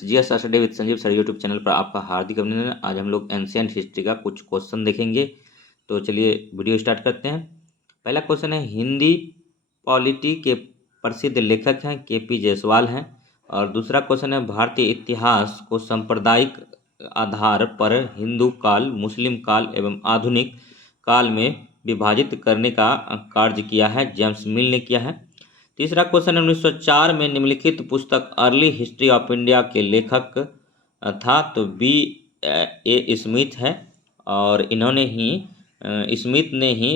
GS study with Sanjeev sir YouTube channel पर आपका हार्दिक अभिनंदन। आज हम लोग एंशियंट हिस्ट्री का कुछ क्वेश्चन देखेंगे। तो चलिए वीडियो स्टार्ट करते हैं। पहला क्वेश्चन है, हिंदी पॉलिटी के प्रसिद्ध लेखक हैं केपी जायसवाल हैं। और दूसरा क्वेश्चन है, भारतीय इतिहास को सांप्रदायिक आधार पर हिंदू काल, मुस्लिम काल एवं आधुनिक काल में विभाजित करने का कार्य किया है, जेम्स मिल ने किया है। तीसरा क्वेश्चन है, 1904 में निम्नलिखित पुस्तक अर्ली हिस्ट्री ऑफ इंडिया के लेखक था। तो बी ए स्मिथ है और इन्होंने ही स्मिथ ने ही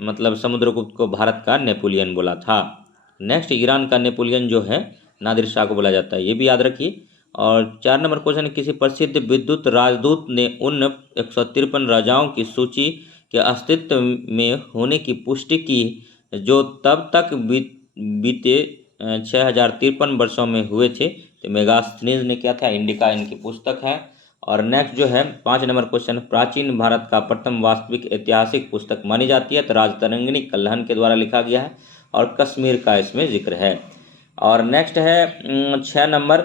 मतलब समुद्रगुप्त को भारत का नेपोलियन बोला था। नेक्स्ट, ईरान का नेपोलियन जो है नादिर शाह को बोला जाता है, ये भी याद रखिए। और 4 नंबर क्वेश्चन, किसी प्रसिद्ध विद्युत राजदूत ने उन 153 राजाओं की सूची के अस्तित्व में होने की पुष्टि की जो तब तक बीते 6053 वर्षों में हुए थे। तो मेगास्थनीज ने क्या था, इंडिका इनकी पुस्तक है। और नेक्स्ट जो है 5 नंबर क्वेश्चन, प्राचीन भारत का प्रथम वास्तविक ऐतिहासिक पुस्तक मानी जाती है। तो राजतरंगिणी कल्हण के द्वारा लिखा गया है और कश्मीर का इसमें जिक्र है। और नेक्स्ट है 6 नंबर,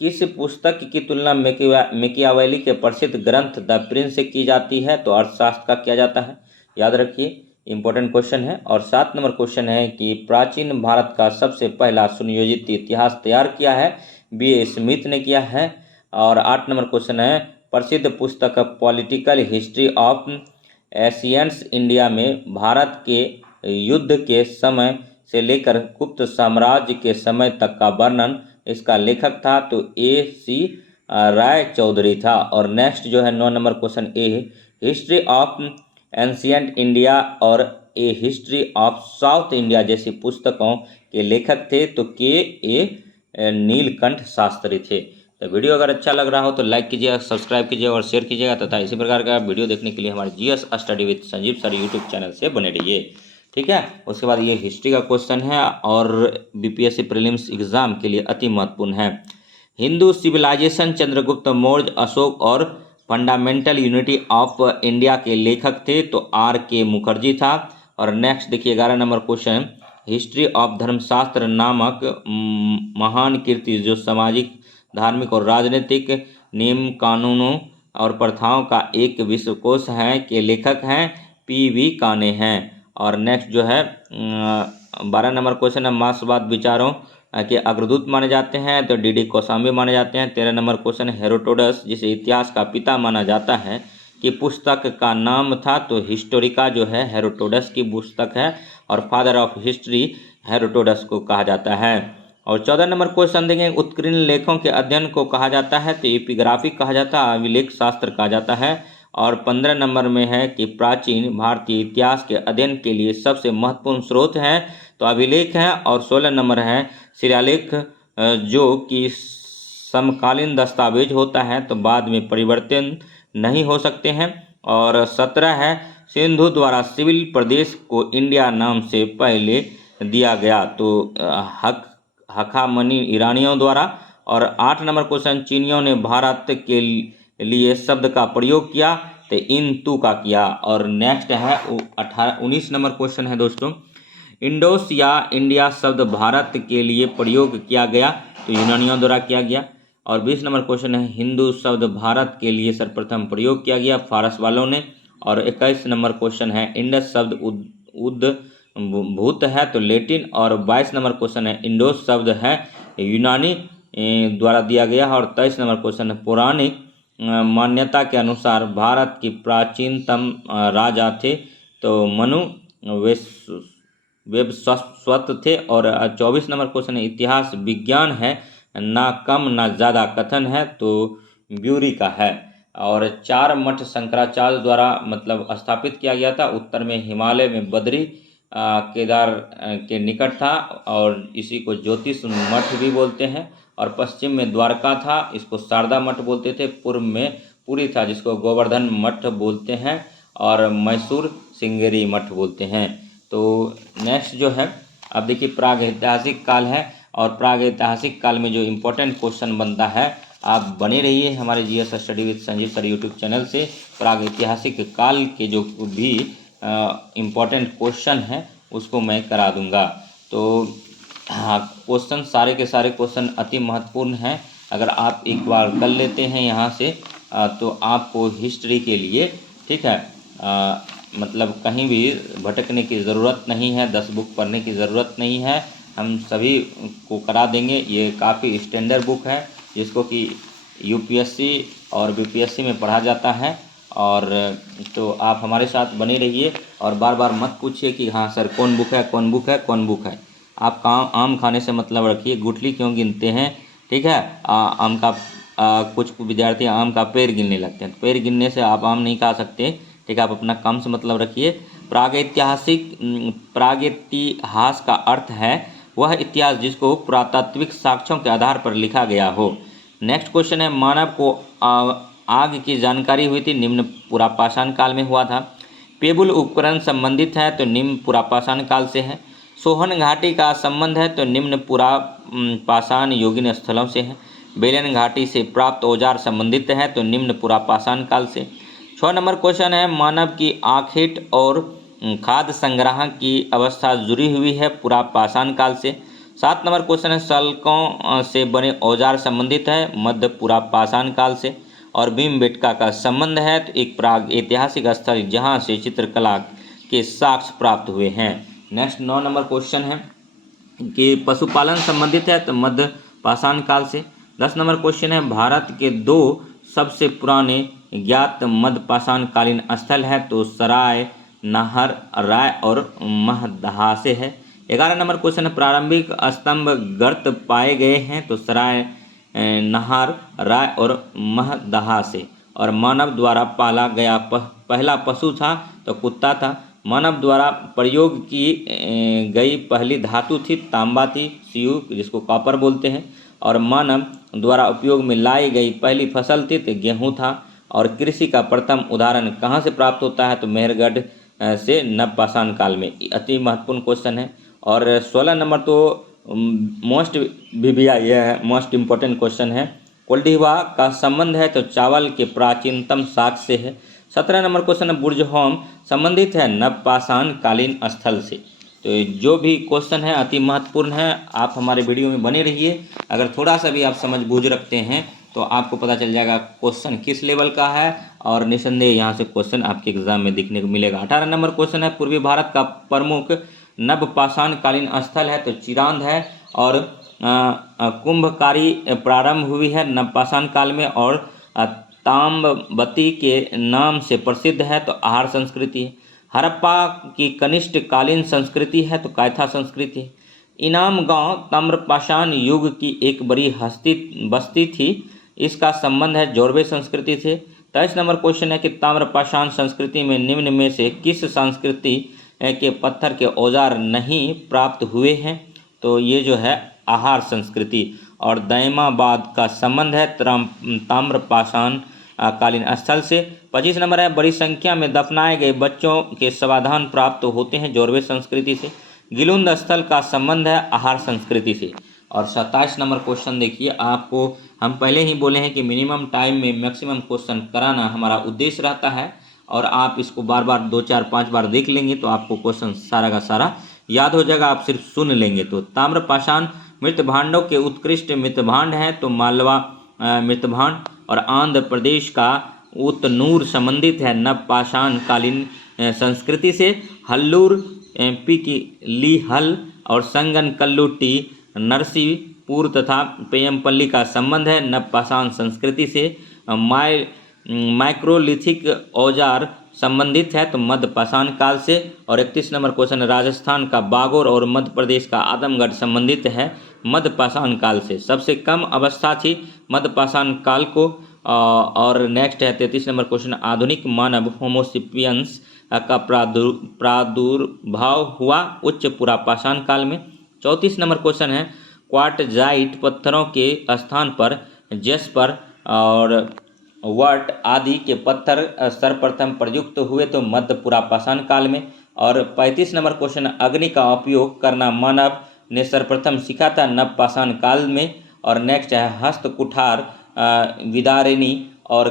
किस पुस्तक की तुलना मैकियावेली के प्रसिद्ध ग्रंथ द प्रिंस से की जाती है। तो अर्थशास्त्र का किया जाता है, याद रखिए, इंपॉर्टेंट क्वेश्चन है। और 7 नंबर क्वेश्चन है कि प्राचीन भारत का सबसे पहला सुनियोजित इतिहास तैयार किया है, बी ए स्मिथ ने किया है। और 8 नंबर क्वेश्चन है, प्रसिद्ध पुस्तक पॉलिटिकल हिस्ट्री ऑफ एशियंट्स इंडिया में भारत के युद्ध के समय से लेकर गुप्त साम्राज्य के समय तक का वर्णन इसका लेखक था। तो ए सी राय चौधरी था। और नेक्स्ट जो है 9 number question, A history of ancient India और ए हिस्ट्री ऑफ साउथ इंडिया जैसी पुस्तकों के लेखक थे। तो के ए नीलकंठ शास्त्री थे। तो वीडियो अगर अच्छा लग रहा हो तो लाइक कीजिएगा, सब्सक्राइब कीजिएगा और शेयर कीजिएगा तथा इसी प्रकार का वीडियो देखने के लिए हमारे GS study with Sanjeev sir YouTube channel से बने रहिए, ठीक है। उसके बाद ये हिस्ट्री का क्वेश्चन है और बीपीएससी प्रीलिम्स एग्जाम के लिए अति महत्वपूर्ण है। हिंदू सिविलाइजेशन चंद्रगुप्त मौर्य, अशोक और फंडामेंटल यूनिटी ऑफ इंडिया के लेखक थे। तो आर के मुखर्जी था। और नेक्स्ट देखिए 11 नंबर क्वेश्चन, हिस्ट्री ऑफ धर्मशास्त्र नामक महान कृति जो सामाजिक, धार्मिक और राजनीतिक नियम, कानूनों और प्रथाओं का एक विश्वकोश है के लेखक हैं पी वी काने हैं। और नेक्स्ट जो है 12 नंबर क्वेश्चन है, मार्क्सवाद विचारों के अग्रदूत माने जाते हैं। तो डी डी कौशाम्बी माने जाते हैं। 13 नंबर क्वेश्चन, हेरोडोटस जिसे इतिहास का पिता माना जाता है कि पुस्तक का नाम था। तो हिस्टोरिका जो है हेरोडोटस की पुस्तक है और फादर ऑफ हिस्ट्री हेरोडोटस को कहा जाता है। और 14 नंबर क्वेश्चन देखें, उत्कीर्ण लेखों के अध्ययन को कहा जाता है। तो एपिग्राफी कहा जाता है, अभिलेख शास्त्र कहा जाता है। और 15 नंबर में है कि प्राचीन भारतीय इतिहास के अध्ययन के लिए सबसे महत्वपूर्ण स्रोत हैं। तो अभिलेख हैं। और 16 नंबर है शिलालेख जो कि समकालीन दस्तावेज होता है, तो बाद में परिवर्तन नहीं हो सकते हैं। और 17 है, सिंधु द्वारा सिविल प्रदेश को इंडिया नाम से पहले दिया गया। तो हखामनी ईरानियों द्वारा। और 8 नंबर क्वेश्चन, चीनियों ने भारत के लिए शब्द का प्रयोग किया। तो इन तू का किया। और नेक्स्ट है 19 नंबर क्वेश्चन है दोस्तों, इंडोस या इंडिया शब्द भारत के लिए प्रयोग किया गया। तो यूनानियों द्वारा किया गया। और 20 नंबर क्वेश्चन है, हिंदू शब्द भारत के लिए सर्वप्रथम प्रयोग किया गया फारस वालों ने। और 21 नंबर क्वेश्चन है, इंडस शब्द उद्भूत है तो लेटिन। और 22 नंबर क्वेश्चन है, इंडोस शब्द है यूनानी द्वारा दिया गया। और 23 नंबर क्वेश्चन है, पौराणिक मान्यता के अनुसार भारत की प्राचीनतम राजा थे। तो मनु वेबस्वत थे। और 24 नंबर क्वेश्चन है, इतिहास विज्ञान है ना कम ना ज़्यादा कथन है। तो ब्यूरी का है। और 4 मठ शंकराचार्य द्वारा मतलब स्थापित किया गया था। उत्तर में हिमालय में बद्री केदार के निकट था और इसी को ज्योतिष मठ भी बोलते हैं। और पश्चिम में द्वारका था, इसको शारदा मठ बोलते थे। पूर्व में पुरी था जिसको गोवर्धन मठ बोलते हैं। और मैसूर सिंगेरी मठ बोलते हैं। तो नेक्स्ट जो है, अब देखिए प्राग ऐतिहासिक काल है। और प्राग ऐतिहासिक काल में जो इम्पोर्टेंट क्वेश्चन बनता है, आप बने रहिए हमारे GS study with Sanjeev sir YouTube channel से। प्राग ऐतिहासिक काल के जो भी इम्पोर्टेंट क्वेश्चन हैं उसको मैं करा दूंगा। तो हाँ, क्वेश्चन सारे के सारे क्वेश्चन अति महत्वपूर्ण हैं अगर आप एक बार कर लेते हैं यहाँ से तो आपको हिस्ट्री के लिए, ठीक है, मतलब कहीं भी भटकने की ज़रूरत नहीं है, 10 बुक पढ़ने की ज़रूरत नहीं है, हम सभी को करा देंगे। ये काफ़ी स्टैंडर्ड बुक है जिसको कि यूपीएससी और बीपीएससी में पढ़ा जाता है। और तो आप हमारे साथ बने रहिए और बार बार मत पूछिए कि हाँ सर कौन बुक है, कौन बुक है, कौन बुक है। आप काम आम खाने से मतलब रखिए, गुठली क्यों गिनते हैं, ठीक है। आम का कुछ विद्यार्थी आम का पेड़ गिनने लगते हैं, तो पेड़ गिनने से आप आम नहीं खा सकते, ठीक है। आप अपना काम से मतलब रखिए। प्रागैतिहास का अर्थ है वह इतिहास जिसको पुरातात्विक साक्ष्यों के आधार पर लिखा गया हो। नेक्स्ट क्वेश्चन है, मानव को आग की जानकारी हुई थी, निम्न पुरापाषाण काल में हुआ था। पेबुल उपकरण संबंधित है तो निम्न पुरापाषाण काल से है। सोहन घाटी का संबंध है तो निम्न पुरापाषाण योगिन स्थलों से है। बेलन घाटी से प्राप्त औजार संबंधित है तो निम्न पुरापाषाण काल से। 6 नंबर क्वेश्चन है, मानव की आखेट और खाद्य संग्रह की अवस्था जुड़ी हुई है पुरापाषाण काल से। 7 नंबर क्वेश्चन है, सल्कों से बने औजार संबंधित है मध्य पुरापाषाण काल से। और भीमबेटका का संबंध है तो एक प्राग ऐतिहासिक स्थल जहां से चित्रकला के साक्ष्य प्राप्त हुए हैं। नेक्स्ट 9 नंबर क्वेश्चन है कि पशुपालन संबंधित है तो मध्य पाषाण काल से। 10 नंबर क्वेश्चन है, भारत के 2 सबसे पुराने ज्ञात मध्य पाषाण कालीन स्थल है तो सराय नाहर राय और महदहा से है। 11 नंबर क्वेश्चन है, प्रारंभिक स्तंभ गर्त पाए गए हैं तो सराय नाहर राय और महदहा से। और मानव द्वारा पाला गया पहला पशु था तो कुत्ता था। मानव द्वारा प्रयोग की गई पहली धातु थी तांबा थी, सीयू जिसको कॉपर बोलते हैं। और मानव द्वारा उपयोग में लाई गई पहली फसल थी तो गेहूँ था। और कृषि का प्रथम उदाहरण कहाँ से प्राप्त होता है तो मेहरगढ़ से नवपाषाण काल में। अति महत्वपूर्ण क्वेश्चन है। और 16 नंबर तो मोस्ट भैया यह है मोस्ट इम्पोर्टेंट क्वेश्चन है, कोल्डिवा का संबंध है तो चावल के प्राचीनतम साक्ष्य से है। 17 नंबर क्वेश्चन है, बुर्जहोम संबंधित है नवपाषाण कालीन स्थल से। तो जो भी क्वेश्चन है अति महत्वपूर्ण है, आप हमारे वीडियो में बने रहिए। अगर थोड़ा सा भी आप समझ बूझ रखते हैं तो आपको पता चल जाएगा क्वेश्चन किस लेवल का है और निसंदेह यहाँ से क्वेश्चन आपके एग्जाम में देखने को मिलेगा। 18 नंबर क्वेश्चन है, पूर्वी भारत का प्रमुख नवपाषाण कालीन स्थल है तो चिरांद है। और कुंभकारी प्रारंभ हुई है नवपाषाण काल में और ताम्बवती के नाम से प्रसिद्ध है तो आहार संस्कृति है। हड़प्पा की कनिष्ठ कालीन संस्कृति है तो कायथा संस्कृति है। इनाम गांव ताम्रपाषाण युग की एक बड़ी बस्ती थी, इसका संबंध है जोरवे संस्कृति से। 23 नंबर क्वेश्चन है कि ताम्रपाषाण संस्कृति में निम्न में से किस संस्कृति के पत्थर के औजार नहीं प्राप्त हुए हैं तो ये जो है आहार संस्कृति। और दैमाबाद का संबंध है ताम्रपाषाण कालीन स्थल से। 25 नंबर है, बड़ी संख्या में दफनाए गए बच्चों के समाधान प्राप्त होते हैं जोरवे संस्कृति से। गिलुंद स्थल का संबंध है आहार संस्कृति से। और 27 नंबर क्वेश्चन देखिए, आपको हम पहले ही बोले हैं कि मिनिमम टाइम में मैक्सिमम क्वेश्चन कराना हमारा उद्देश्य रहता है और आप इसको बार बार 2 4 5 बार देख लेंगे तो आपको क्वेश्चन सारा का सारा याद हो जाएगा, आप सिर्फ सुन लेंगे तो। ताम्रपाषाण मृत भांडों के उत्कृष्ट मृत भांड है तो मालवा मृत भांड। और आंध्र प्रदेश का उतनूर संबंधित है नवपाषाण कालीन संस्कृति से। हल्लूर एमपी की लीहल और संगन कल्लुटी नरसीपुर तथा पेयमपल्ली का संबंध है नवपाषाण संस्कृति से। माइक्रोलिथिक औजार संबंधित है तो मध्यपाषाण काल से। और 31 नंबर क्वेश्चन, राजस्थान का बागोर और मध्य प्रदेश का आदमगढ़ संबंधित है मध्यपाषाण काल से। सबसे कम अवस्था थी मध्यपाषाण काल को। और नेक्स्ट है 33 नंबर क्वेश्चन, आधुनिक मानव होमोसिपियंस का प्रादुर्भाव हुआ उच्च पुरापाषाण काल में। 34 नंबर क्वेश्चन है, क्वार्टजाइट पत्थरों के स्थान पर जेस्पर और वर्ट आदि के पत्थर सर्वप्रथम प्रयुक्त हुए तो मध्य पुरापाषाण काल में। और 35 नंबर क्वेश्चन, अग्नि का उपयोग करना मानव ने सर्वप्रथम सीखा था नवपाषाण काल में। और नेक्स्ट है, हस्त कुठार विदारिणी और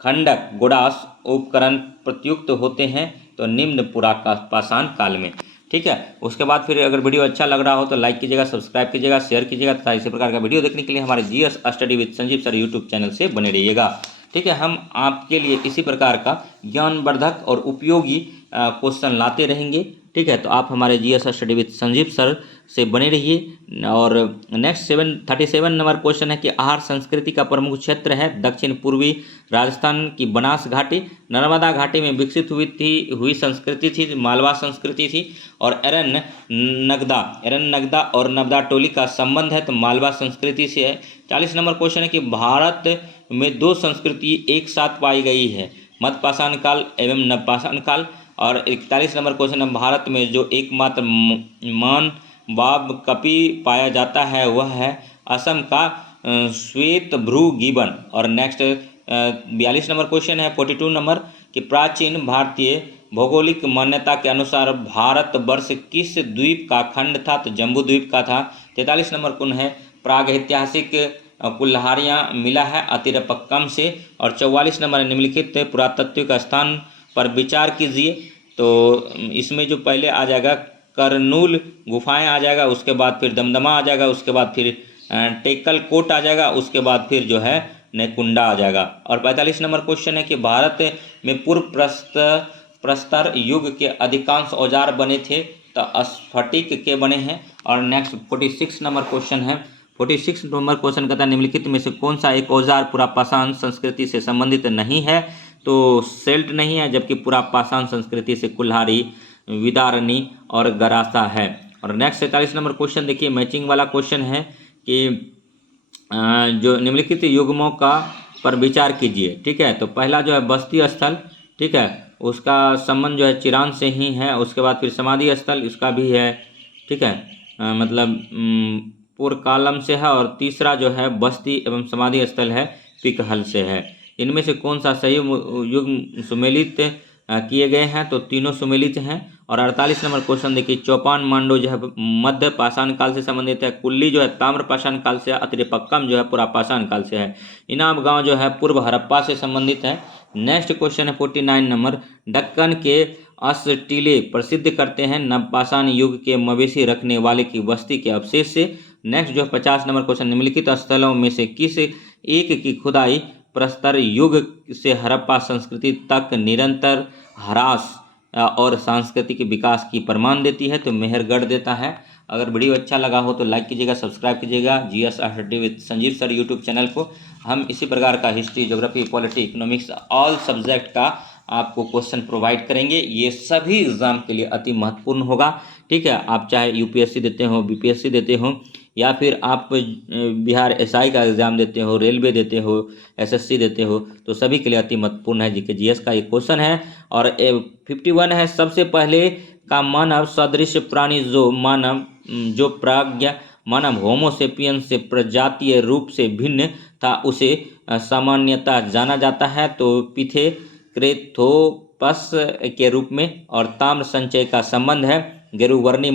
खंडक गुड़ास उपकरण प्रयुक्त होते हैं तो निम्न पुरापाषाण काल में। ठीक है। उसके बाद फिर अगर वीडियो अच्छा लग रहा हो तो लाइक कीजिएगा, सब्सक्राइब कीजिएगा, शेयर कीजिएगा तथा इसी प्रकार का वीडियो देखने के लिए हमारे GS study with Sanjeev sir YouTube channel से बने रहिएगा। ठीक है, हम आपके लिए इसी प्रकार का ज्ञानवर्धक और उपयोगी क्वेश्चन लाते रहेंगे। ठीक है, तो आप हमारे GS study with Sanjeev sir से बने रहिए। और नेक्स्ट 37 नंबर क्वेश्चन है कि आहार संस्कृति का प्रमुख क्षेत्र है दक्षिण पूर्वी राजस्थान की बनास घाटी, नर्मदा घाटी में विकसित हुई संस्कृति थी, मालवा संस्कृति थी, और एरन नगदा और नबदा टोली का संबंध है तो मालवा संस्कृति से है। 40 नंबर क्वेश्चन है कि भारत में दो संस्कृति एक साथ पाई गई है, मध्यपाषाण काल एवं नवपाषाण काल। और 41 नंबर क्वेश्चन है भारत में जो एकमात्र मानवाब कपि पाया जाता है वह है असम का श्वेत भ्रू गिबन। और नेक्स्ट 42 नंबर क्वेश्चन है 42 नंबर कि प्राचीन भारतीय भौगोलिक मान्यता के अनुसार भारतवर्ष किस द्वीप का खंड था तो जम्बू द्वीप का था। 43 नंबर कौन है प्रागैतिहासिक कुल्हाड़ियाँ मिला है अतिरपक्कम से। और 44 नंबर निम्नलिखित पुरातत्विक स्थान पर विचार कीजिए। तो इसमें जो पहले आ जाएगा करनूल गुफाएं आ जाएगा, उसके बाद फिर दमदमा आ जाएगा, उसके बाद फिर टेक्कल कोट आ जाएगा, उसके बाद फिर जो है नेकुंडा आ जाएगा। और 45 नंबर क्वेश्चन है कि भारत में पूर्व प्रस्तर युग के अधिकांश औजार बने थे तो स्फटिक के बने हैं। और नेक्स्ट 46 नंबर क्वेश्चन है 46 नंबर क्वेश्चन कहता है निम्नलिखित में से कौन सा एक औजार पुरापाषाण संस्कृति से संबंधित नहीं है तो सेल्ट नहीं है, जबकि पुरापाषाण संस्कृति से कुल्हाड़ी, विदारणी और गरासा है। और नेक्स्ट 47 नंबर क्वेश्चन देखिए मैचिंग वाला क्वेश्चन है कि जो निम्नलिखित युग्मों का पर विचार कीजिए। ठीक है, तो पहला जो है बस्ती स्थल, ठीक है, उसका संबंध जो है चिरान से ही है। उसके बाद फिर समाधि स्थल इसका भी है, ठीक है, मतलब पुरकालम से है। और तीसरा जो है बस्ती एवं समाधि स्थल है पिकहल से है। इनमें से कौन सा सही युग्म सुमेलित किए गए हैं तो तीनों सुमेलित हैं। और 48 नंबर क्वेश्चन देखिए चौपान मांडो जो है मध्य पाषाण काल से संबंधित है, कुल्ली जो है ताम्र पाषाण काल से, अतिरिपक्कम जो है पुरापाषाण काल से है, इनाम गांव जो है पूर्व हड़प्पा से संबंधित है। नेक्स्ट क्वेश्चन है 49 नंबर दक्कन के असटीले प्रसिद्ध करते हैं नवपाषाण युग के मवेशी रखने वाले की बस्ती के अवशेष से। नेक्स्ट जो 50 नंबर क्वेश्चन निम्नलिखित स्थलों में से किस एक की खुदाई प्रस्तर युग से हड़प्पा संस्कृति तक निरंतर ह्रास और सांस्कृतिक विकास की प्रमाण देती है तो मेहरगढ़ देता है। अगर वीडियो अच्छा लगा हो तो लाइक कीजिएगा, सब्सक्राइब कीजिएगा GS study with Sanjeev sir YouTube channel को। हम इसी प्रकार का history, geography, polity, economics all subject का आपको क्वेश्चन प्रोवाइड करेंगे। ये सभी एग्जाम के लिए अति महत्वपूर्ण होगा। ठीक है, आप चाहे यूपीएससी देते हो, बीपीएससी देते हो, या फिर आप बिहार एसआई का एग्ज़ाम देते हो, रेलवे देते हो, एसएससी देते हो, तो सभी के लिए अति महत्वपूर्ण है जीके जीएस का ये क्वेश्चन है। और 51 है सबसे पहले का मानव सदृश प्राणी जो प्राज्ञ मानव होमोसेपियंस से प्रजातीय रूप से भिन्न था उसे सामान्यतः जाना जाता है तो पिथेक्रेथोपस के रूप में। और ताम्र संचय का संबंध है गेरुवर्णी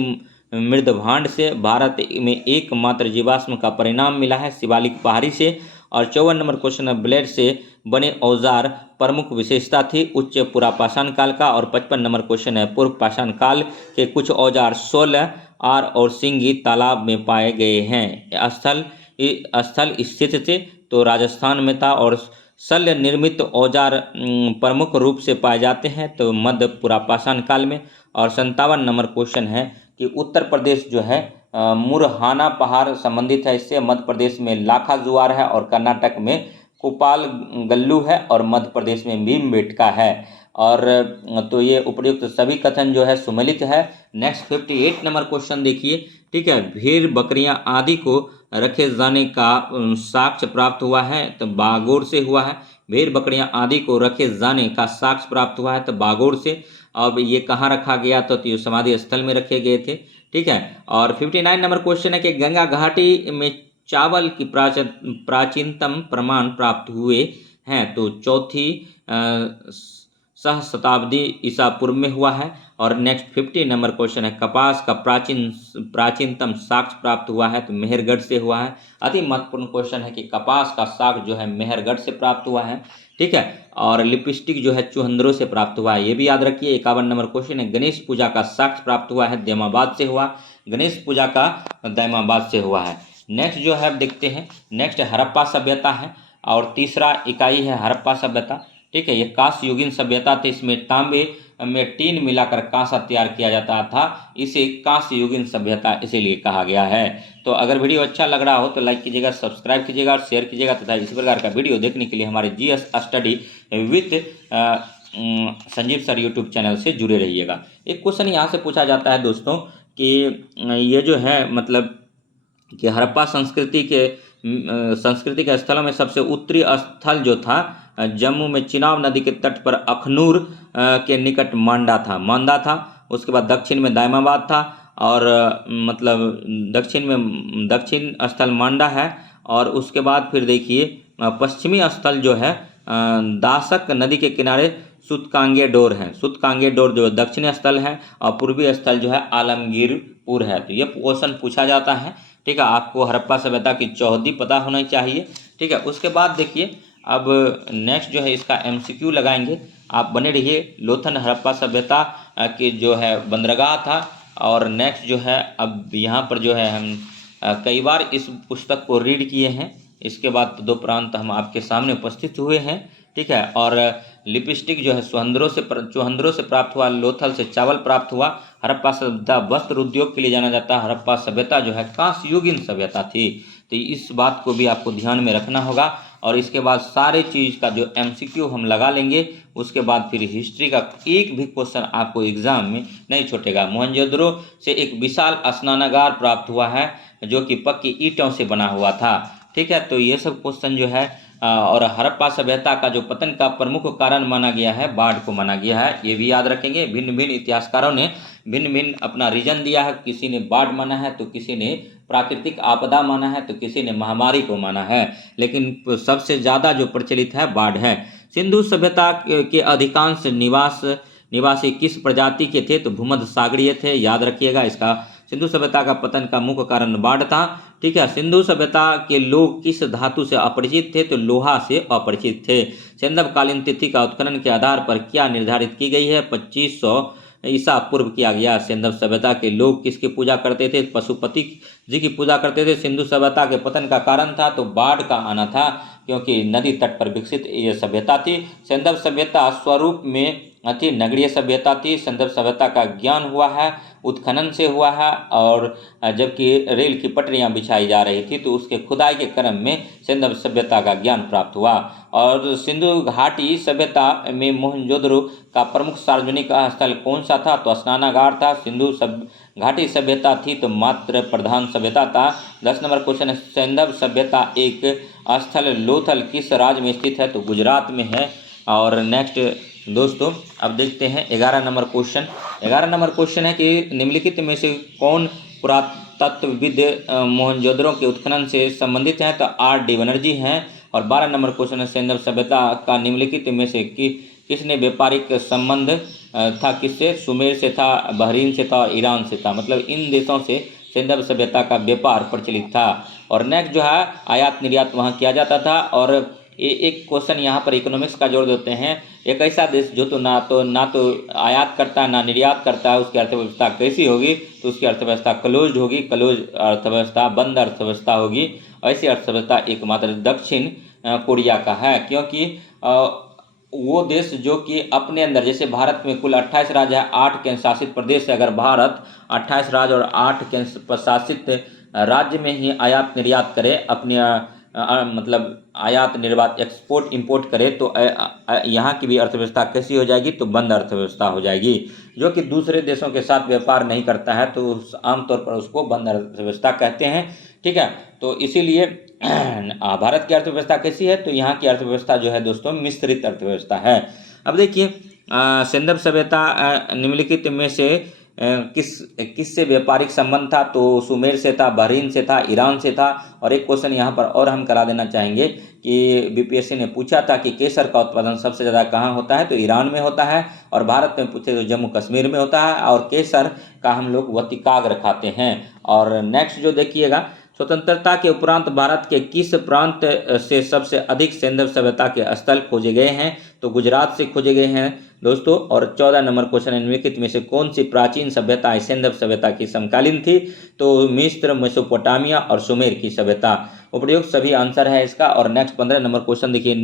मृदभांड से। भारत में एकमात्र जीवाश्म का परिणाम मिला है शिवालिक पहाड़ी से। और 54 नंबर क्वेश्चन है ब्लेड से बने औजार प्रमुख विशेषता थी उच्च पुरापाषाण काल का। और 55 नंबर क्वेश्चन है पूर्व पाषाण काल के कुछ औजार 16 आर और सिंगी तालाब में पाए गए हैं। स्थल स्थित थे तो राजस्थान में था। और शल्य निर्मित औजार प्रमुख रूप से पाए जाते हैं तो मध्य पुरापाषाण काल में। और 57 नंबर क्वेश्चन है कि उत्तर प्रदेश जो है मुरहाना पहाड़ संबंधित है इससे, मध्य प्रदेश में लाखा जुआर है, और कर्नाटक में कोपाल गल्लू है, और मध्य प्रदेश में भीमबेटका है। और तो ये उपयुक्त सभी कथन जो है सुमेलित है। नेक्स्ट 58 नंबर क्वेश्चन देखिए। ठीक है, भेड़ बकरियां आदि को रखे जाने का साक्ष्य प्राप्त हुआ है तो बागोर से हुआ है। भेड़ बकरियां आदि को रखे जाने का साक्ष्य प्राप्त हुआ है तो बागोर से। अब ये कहाँ रखा गया तो ये समाधि स्थल में रखे गए थे। ठीक है, और 59 नंबर क्वेश्चन है कि गंगा घाटी में चावल की प्राचीनतम प्रमाण प्राप्त हुए हैं तो चौथी सहस्त्राब्दी ईसा पूर्व में हुआ है। और नेक्स्ट 50 नंबर क्वेश्चन है, कपास का प्राचीनतम साक्ष्य प्राप्त हुआ है तो मेहरगढ़ से हुआ है। अति महत्वपूर्ण क्वेश्चन है कि कपास का साक्ष्य जो है मेहरगढ़ से प्राप्त हुआ है, ठीक है। और लिपस्टिक जो है चुहंद्रों से प्राप्त हुआ है, ये भी याद रखिए। 51 नंबर क्वेश्चन है, गणेश पूजा का साक्ष्य प्राप्त हुआ है दैमाबाद से हुआ, गणेश पूजा का दैमाबाद से हुआ है। नेक्स्ट जो है देखते हैं, नेक्स्ट हड़प्पा सभ्यता है और तीसरा इकाई है हड़प्पा सभ्यता, ठीक है। ये कांस्य युगीन सभ्यता थी, इसमें तांबे में टीन मिलाकर कांसा तैयार किया जाता था, इसे कांस्य युगीन सभ्यता इसीलिए कहा गया है। तो अगर वीडियो अच्छा लग रहा हो तो लाइक कीजिएगा, सब्सक्राइब कीजिएगा और शेयर कीजिएगा तथा इस प्रकार का वीडियो देखने के लिए हमारे GS study with Sanjeev sir YouTube channel से जुड़े रहिएगा। एक क्वेश्चन यहाँ से पूछा जाता है दोस्तों कि ये जो है मतलब कि हड़प्पा संस्कृति के स्थलों में सबसे उत्तरी स्थल जो था जम्मू में चिनाब नदी के तट पर अखनूर के निकट मांडा था। उसके बाद दक्षिण में दायमाबाद था और मतलब दक्षिण स्थल मांडा है। और उसके बाद फिर देखिए पश्चिमी स्थल जो है दासक नदी के किनारे सुतकांगेडोर है। सुतकांगेडोर जो दक्षिणी स्थल है और पूर्वी स्थल जो है आलमगीरपुर है। तो ये क्वेश्चन पूछा जाता है, ठीक है। आपको हड़प्पा सभ्यता की चौहदी पता होना चाहिए, ठीक है। उसके बाद देखिए अब नेक्स्ट जो है इसका एमसीक्यू लगाएंगे, आप बने रहिए। लोथल हड़प्पा सभ्यता की जो है बंदरगाह था। और नेक्स्ट जो है अब यहाँ पर जो है हम कई बार इस पुस्तक को रीड किए हैं, इसके बाद तदोपरांत हम आपके सामने उपस्थित हुए हैं, ठीक है। और लिपस्टिक जो है चुहंद्रों से प्राप्त हुआ, लोथल से चावल प्राप्त हुआ। हड़प्पा सभ्यता वस्त्र उद्योग के लिए जाना जाता है। हड़प्पा सभ्यता जो है कांस्य युगीन सभ्यता थी। तो इस बात को भी आपको ध्यान में रखना होगा। और इसके बाद सारे चीज़ का जो एमसीक्यू हम लगा लेंगे, उसके बाद फिर हिस्ट्री का एक भी क्वेश्चन आपको एग्जाम में नहीं छूटेगा। मोहनजोदड़ो से एक विशाल स्नानागार प्राप्त हुआ है जो कि पक्की ईंटों से बना हुआ था, ठीक है। तो ये सब क्वेश्चन जो है और हड़प्पा सभ्यता का जो पतन का प्रमुख कारण माना गया है, बाढ़ को माना गया है, ये भी याद रखेंगे। भिन्न भिन्न इतिहासकारों ने भिन्न भिन्न अपना रीजन दिया है, किसी ने बाढ़ माना है तो किसी ने प्राकृतिक आपदा माना है तो किसी ने महामारी को माना है, लेकिन सबसे ज़्यादा जो प्रचलित है बाढ़ है। सिंधु सभ्यता के अधिकांश निवासी किस प्रजाति के थे तो भूमध्य सागरीय थे, याद रखिएगा। इसका सिंधु सभ्यता का पतन का मुख्य कारण बाढ़ था, ठीक है। सिंधु सभ्यता के लोग किस धातु से अपरिचित थे तो लोहा से अपरिचित थे। सेंधवकालीन तिथि का उत्खनन के आधार पर क्या निर्धारित की गई है, 2500 ईसा पूर्व किया गया। सिंधु सभ्यता के लोग किसकी पूजा करते थे, पशुपति जी की पूजा करते थे। सिंधु सभ्यता के पतन का कारण था तो बाढ़ का आना था, क्योंकि नदी तट पर विकसित ये सभ्यता थी। सिंधु सभ्यता स्वरूप में अति नगरीय सभ्यता थी। सिंधु सभ्यता का ज्ञान हुआ है उत्खनन से हुआ है, और जबकि रेल की पटरियां बिछाई जा रही थी तो उसके खुदाई के क्रम में सिंधु सभ्यता का ज्ञान प्राप्त हुआ। और सिंधु घाटी सभ्यता में मोहनजोदड़ो का प्रमुख सार्वजनिक स्थल कौन सा था तो स्नानागार था। सिंधु घाटी सभ्यता थी तो मात्र प्रधान सभ्यता था। 10 नंबर क्वेश्चन है, सिंधु सभ्यता एक स्थल लोथल किस राज्य में स्थित है तो गुजरात में है। और नेक्स्ट दोस्तों अब देखते हैं 11 नंबर क्वेश्चन। 11 नंबर क्वेश्चन है कि निम्नलिखित में से कौन पुरातत्वविद मोहनजोदड़ो के उत्खनन से संबंधित हैं तो R.D. बनर्जी हैं। और 12 नंबर क्वेश्चन है, सिंधु सभ्यता का निम्नलिखित में से किसने व्यापारिक संबंध था किससे, सुमेर से था, बहरीन से था, ईरान से था। मतलब इन देशों से सिंधु सभ्यता का व्यापार प्रचलित था। और नेक्स्ट जो है आयात निर्यात वहाँ किया जाता था। और एक क्वेश्चन यहाँ पर इकोनॉमिक्स का जोड़ देते हैं, एक ऐसा देश जो तो ना तो आयात करता है ना निर्यात करता है, उसकी अर्थव्यवस्था कैसी होगी तो उसकी अर्थव्यवस्था क्लोज्ड होगी, क्लोज अर्थव्यवस्था, बंद अर्थव्यवस्था होगी। ऐसी अर्थव्यवस्था एकमात्र दक्षिण कोरिया का है, क्योंकि वो देश जो कि अपने अंदर, जैसे भारत में कुल 28 राज्य है, 8 केंद्र शासित प्रदेश है। अगर भारत 28 राज्य और 8 केंद्र शासित राज्य में ही आयात निर्यात करे, अपने मतलब आयात निर्यात एक्सपोर्ट इंपोर्ट करे तो यहाँ की भी अर्थव्यवस्था कैसी हो जाएगी तो बंद अर्थव्यवस्था हो जाएगी। जो कि दूसरे देशों के साथ व्यापार नहीं करता है तो आमतौर पर उसको बंद अर्थव्यवस्था कहते हैं, ठीक है। तो इसीलिए भारत की अर्थव्यवस्था कैसी है तो यहाँ की अर्थव्यवस्था जो है दोस्तों मिश्रित अर्थव्यवस्था है। अब देखिए सिंधु सभ्यता निम्नलिखित में से किससे व्यापारिक संबंध था तो सुमेर से था, बहरीन से था, ईरान से था। और एक क्वेश्चन यहाँ पर और हम करा देना चाहेंगे कि बीपीएससी ने पूछा था कि केसर का उत्पादन सबसे ज़्यादा कहाँ होता है, तो ईरान में होता है, और भारत में पूछे तो जम्मू कश्मीर में होता है, और केसर का हम लोग वतिकाग्र खाते हैं। और नेक्स्ट जो देखिएगा, स्वतंत्रता के उपरांत भारत के किस प्रांत से सबसे अधिक सैंधव सभ्यता के स्थल खोजे गए हैं, तो गुजरात से खोजे गए हैं दोस्तों। और 14 नंबर क्वेश्चन है, निम्नलिखित में से कौन सी प्राचीन सभ्यता सैंधव सभ्यता की समकालीन थी, तो मिस्र, मेसोपोटामिया और सुमेर की सभ्यता। उपयुक्त सभी आंसर है इसका। और नेक्स्ट 15 नंबर क्वेश्चन देखिए,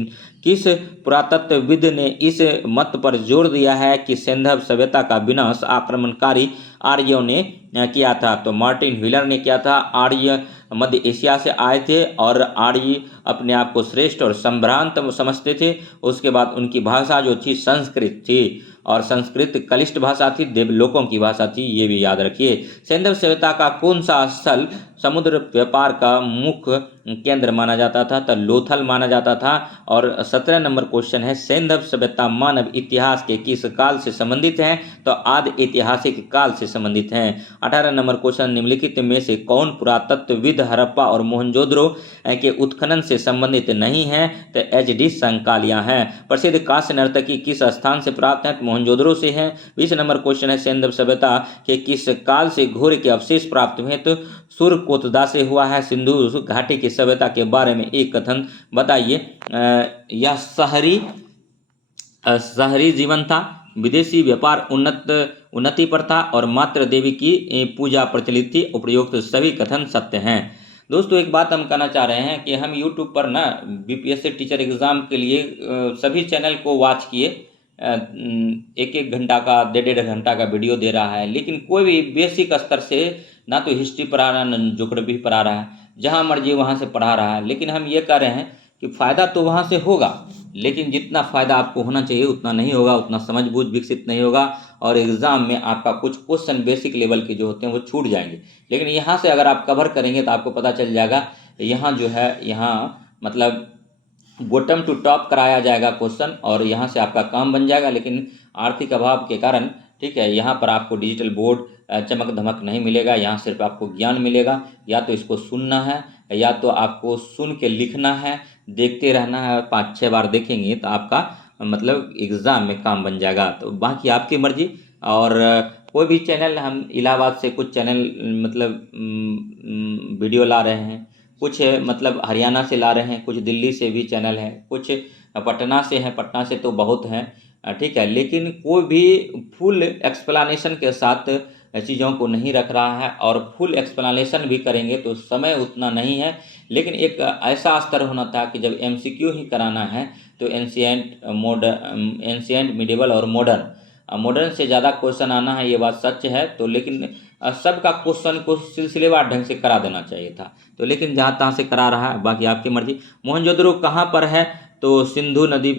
किस पुरातत्वविद ने इस मत पर जोर दिया है कि सैंधव सभ्यता का विनाश आक्रमणकारी आर्यों ने किया था, तो मार्टिन व्हीलर ने किया था। आर्य मध्य एशिया से आए थे और आर्य अपने आप को श्रेष्ठ और संभ्रांत समझते थे। उसके बाद उनकी भाषा जो थी संस्कृत थी, और संस्कृत कलिष्ट भाषा थी, देवलोकों की भाषा थी, ये भी याद रखिए। सैंधव सभ्यता का कौन सा स्थल समुद्र व्यापार का मुख्य केंद्र माना जाता था, तो लोथल माना जाता था। और 17 नंबर क्वेश्चन है, सैंधव सभ्यता मानव इतिहास के किस काल से संबंधित है, तो आदि ऐतिहासिक काल से संबंधित है। 18 नंबर क्वेश्चन, निम्नलिखित में से कौन पुरातत्वविद हड़प्पा और मोहनजोदड़ो के उत्खनन से संबंधित नहीं है, तो एच.डी. संकालिया हैं। प्रसिद्ध कांस्य नर्तकी किस स्थान से प्राप्त है, तो मोहनजोदड़ो से है। 20 नंबर क्वेश्चन है, सैंधव सभ्यता के किस काल से घोड़े के अवशेष प्राप्त हुए, तो सुरकोतदा से हुआ है। सिंधु घाटी की सभ्यता के बारे में एक कथन बताइए। यह शहरी जीवन था, विदेशी व्यापार उन्नति पर था, और मातृ देवी की पूजा प्रचलित थी। उपयुक्त सभी कथन सत्य हैं। दोस्तों एक बात हम कहना चाह रहे हैं कि हम यूट्यूब पर ना बीपीएससी टीचर एग्ज़ाम के लिए सभी चैनल को वॉच किए, एक एक घंटा का, डेढ़ घंटा का वीडियो दे रहा है, लेकिन कोई भी बेसिक स्तर से ना तो हिस्ट्री पढ़ा रहा है, ना ज्योग्राफी पढ़ा रहा है, जहाँ मर्जी वहाँ से पढ़ा रहा है। लेकिन हम ये कह रहे हैं कि फ़ायदा तो वहाँ से होगा, लेकिन जितना फ़ायदा आपको होना चाहिए उतना नहीं होगा, उतना समझ बूझ विकसित नहीं होगा, और एग्ज़ाम में आपका कुछ क्वेश्चन बेसिक लेवल के जो होते हैं वो छूट जाएंगे। लेकिन यहाँ से अगर आप कवर करेंगे तो आपको पता चल जाएगा, यहाँ जो है, यहाँ मतलब बॉटम टू टॉप कराया जाएगा क्वेश्चन, और यहाँ से आपका काम बन जाएगा। लेकिन आर्थिक अभाव के कारण, ठीक है, यहाँ पर आपको डिजिटल बोर्ड चमक धमक नहीं मिलेगा, यहाँ सिर्फ आपको ज्ञान मिलेगा। या तो इसको सुनना है, या तो आपको सुन के लिखना है, देखते रहना है। 5-6 बार देखेंगे तो आपका मतलब एग्ज़ाम में काम बन जाएगा। तो बाकी आपकी मर्जी। और कोई भी चैनल, हम इलाहाबाद से कुछ चैनल मतलब वीडियो ला रहे हैं, कुछ मतलब हरियाणा से ला रहे हैं, कुछ दिल्ली से भी चैनल है, कुछ पटना से हैं, पटना से तो बहुत हैं, ठीक है। लेकिन कोई भी फुल एक्सप्लेनेशन के साथ चीज़ों को नहीं रख रहा है, और फुल एक्सप्लेनेशन भी करेंगे तो समय उतना नहीं है। लेकिन एक ऐसा स्तर होना था कि जब एमसीक्यू ही कराना है तो एंशिएंट, मिडिवल और मॉडर्न से ज़्यादा क्वेश्चन आना है, ये बात सच है। तो लेकिन सबका क्वेश्चन को सिलसिलेवार ढंग से करा देना चाहिए था, तो लेकिन जहाँ तहाँ से करा रहा है, बाकी आपकी मर्जी। मोहनजोदड़ो कहाँ पर है, तो सिंधु नदी